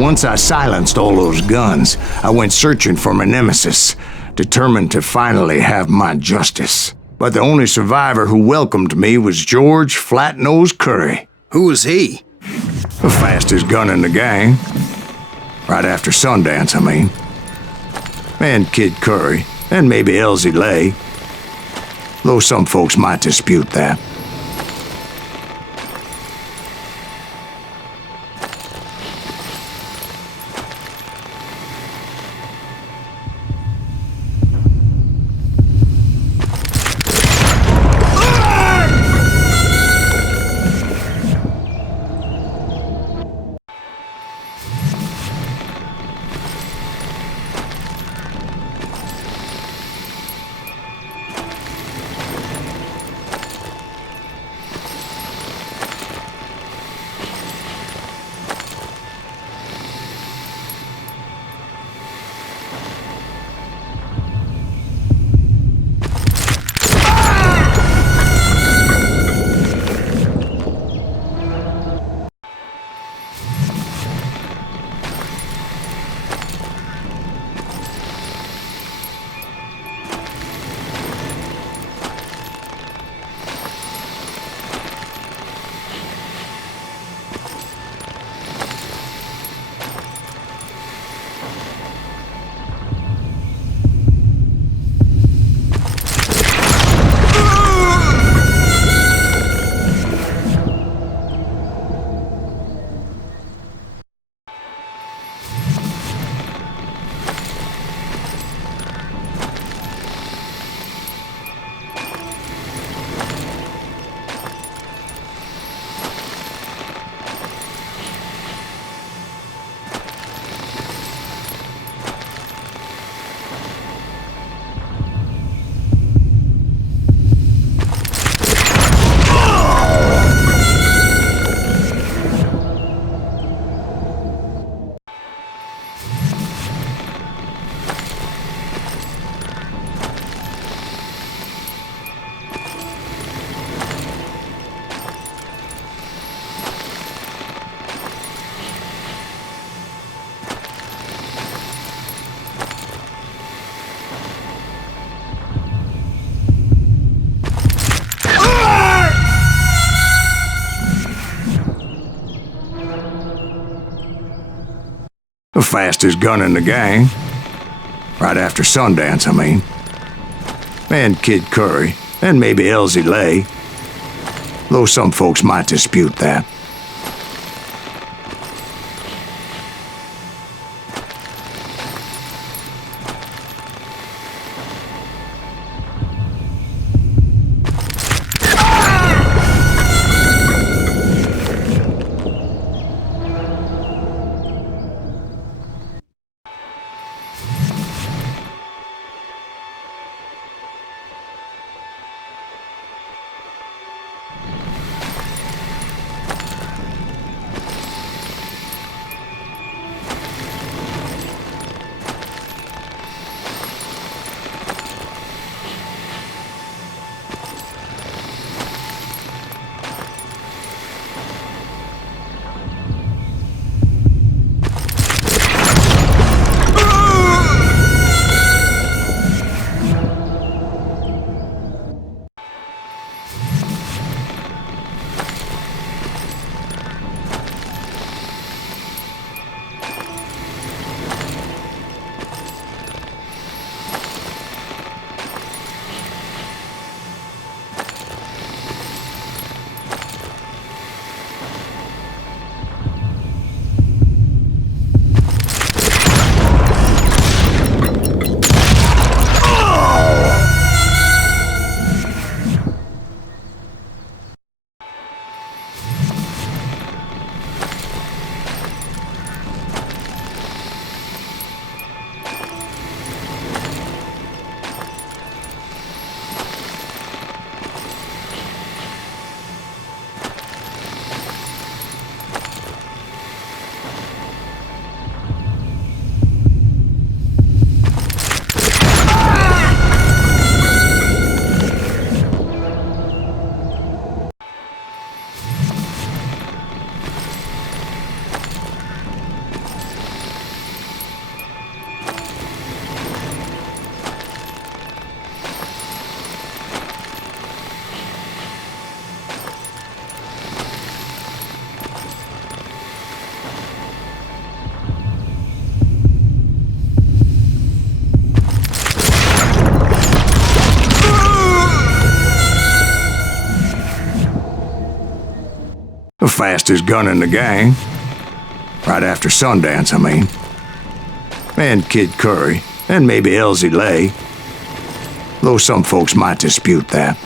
Once I silenced all those guns, I went searching for my nemesis, determined to finally have my justice. But the only survivor who welcomed me was George Flat-Nosed Curry. Who was he? The fastest gun in the gang. Right after Sundance, I mean. And Kid Curry, and maybe Elsie Lay. Though some folks might dispute that. The fastest gun in the gang. Right after Sundance, I mean. And Kid Curry, and maybe Elsie Lay. Though some folks might dispute that. The fastest gun in the gang. Right after Sundance, I mean. And Kid Curry, and maybe Elsie Lay. Though some folks might dispute that.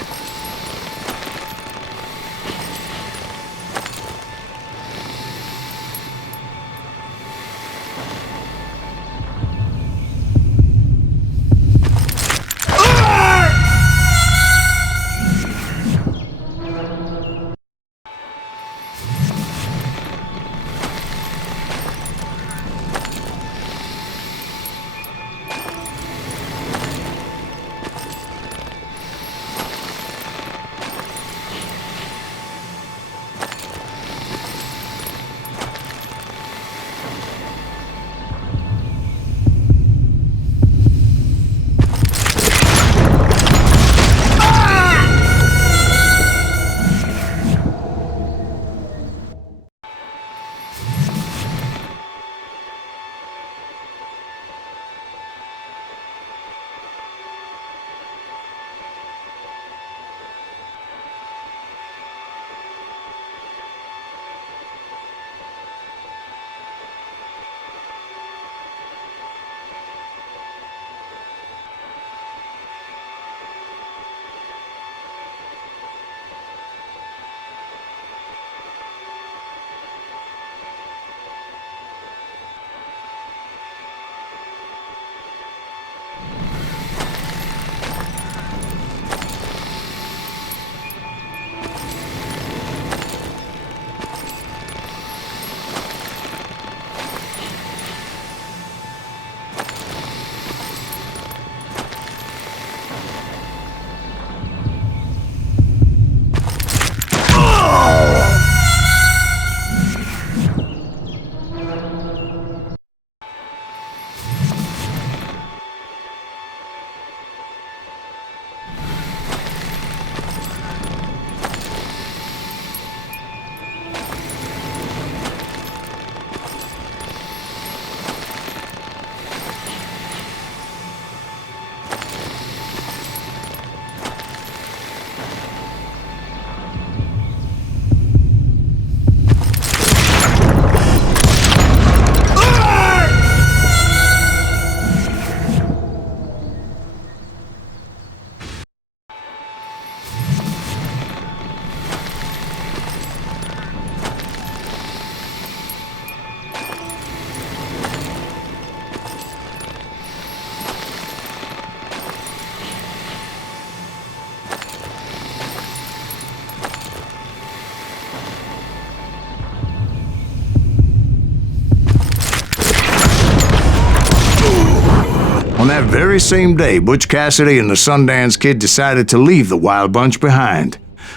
On that very same day, Butch Cassidy and the Sundance Kid decided to leave the Wild Bunch behind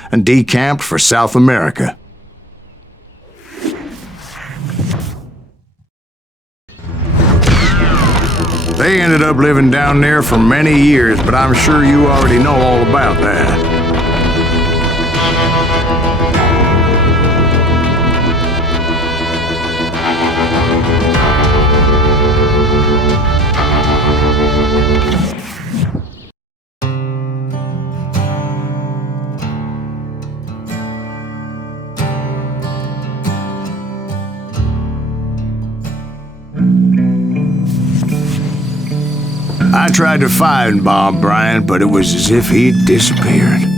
and decamped for South America. They ended up living down there for many years, but I'm sure you already know all about that. I tried to find Bob Bryant, but it was as if he'd disappeared.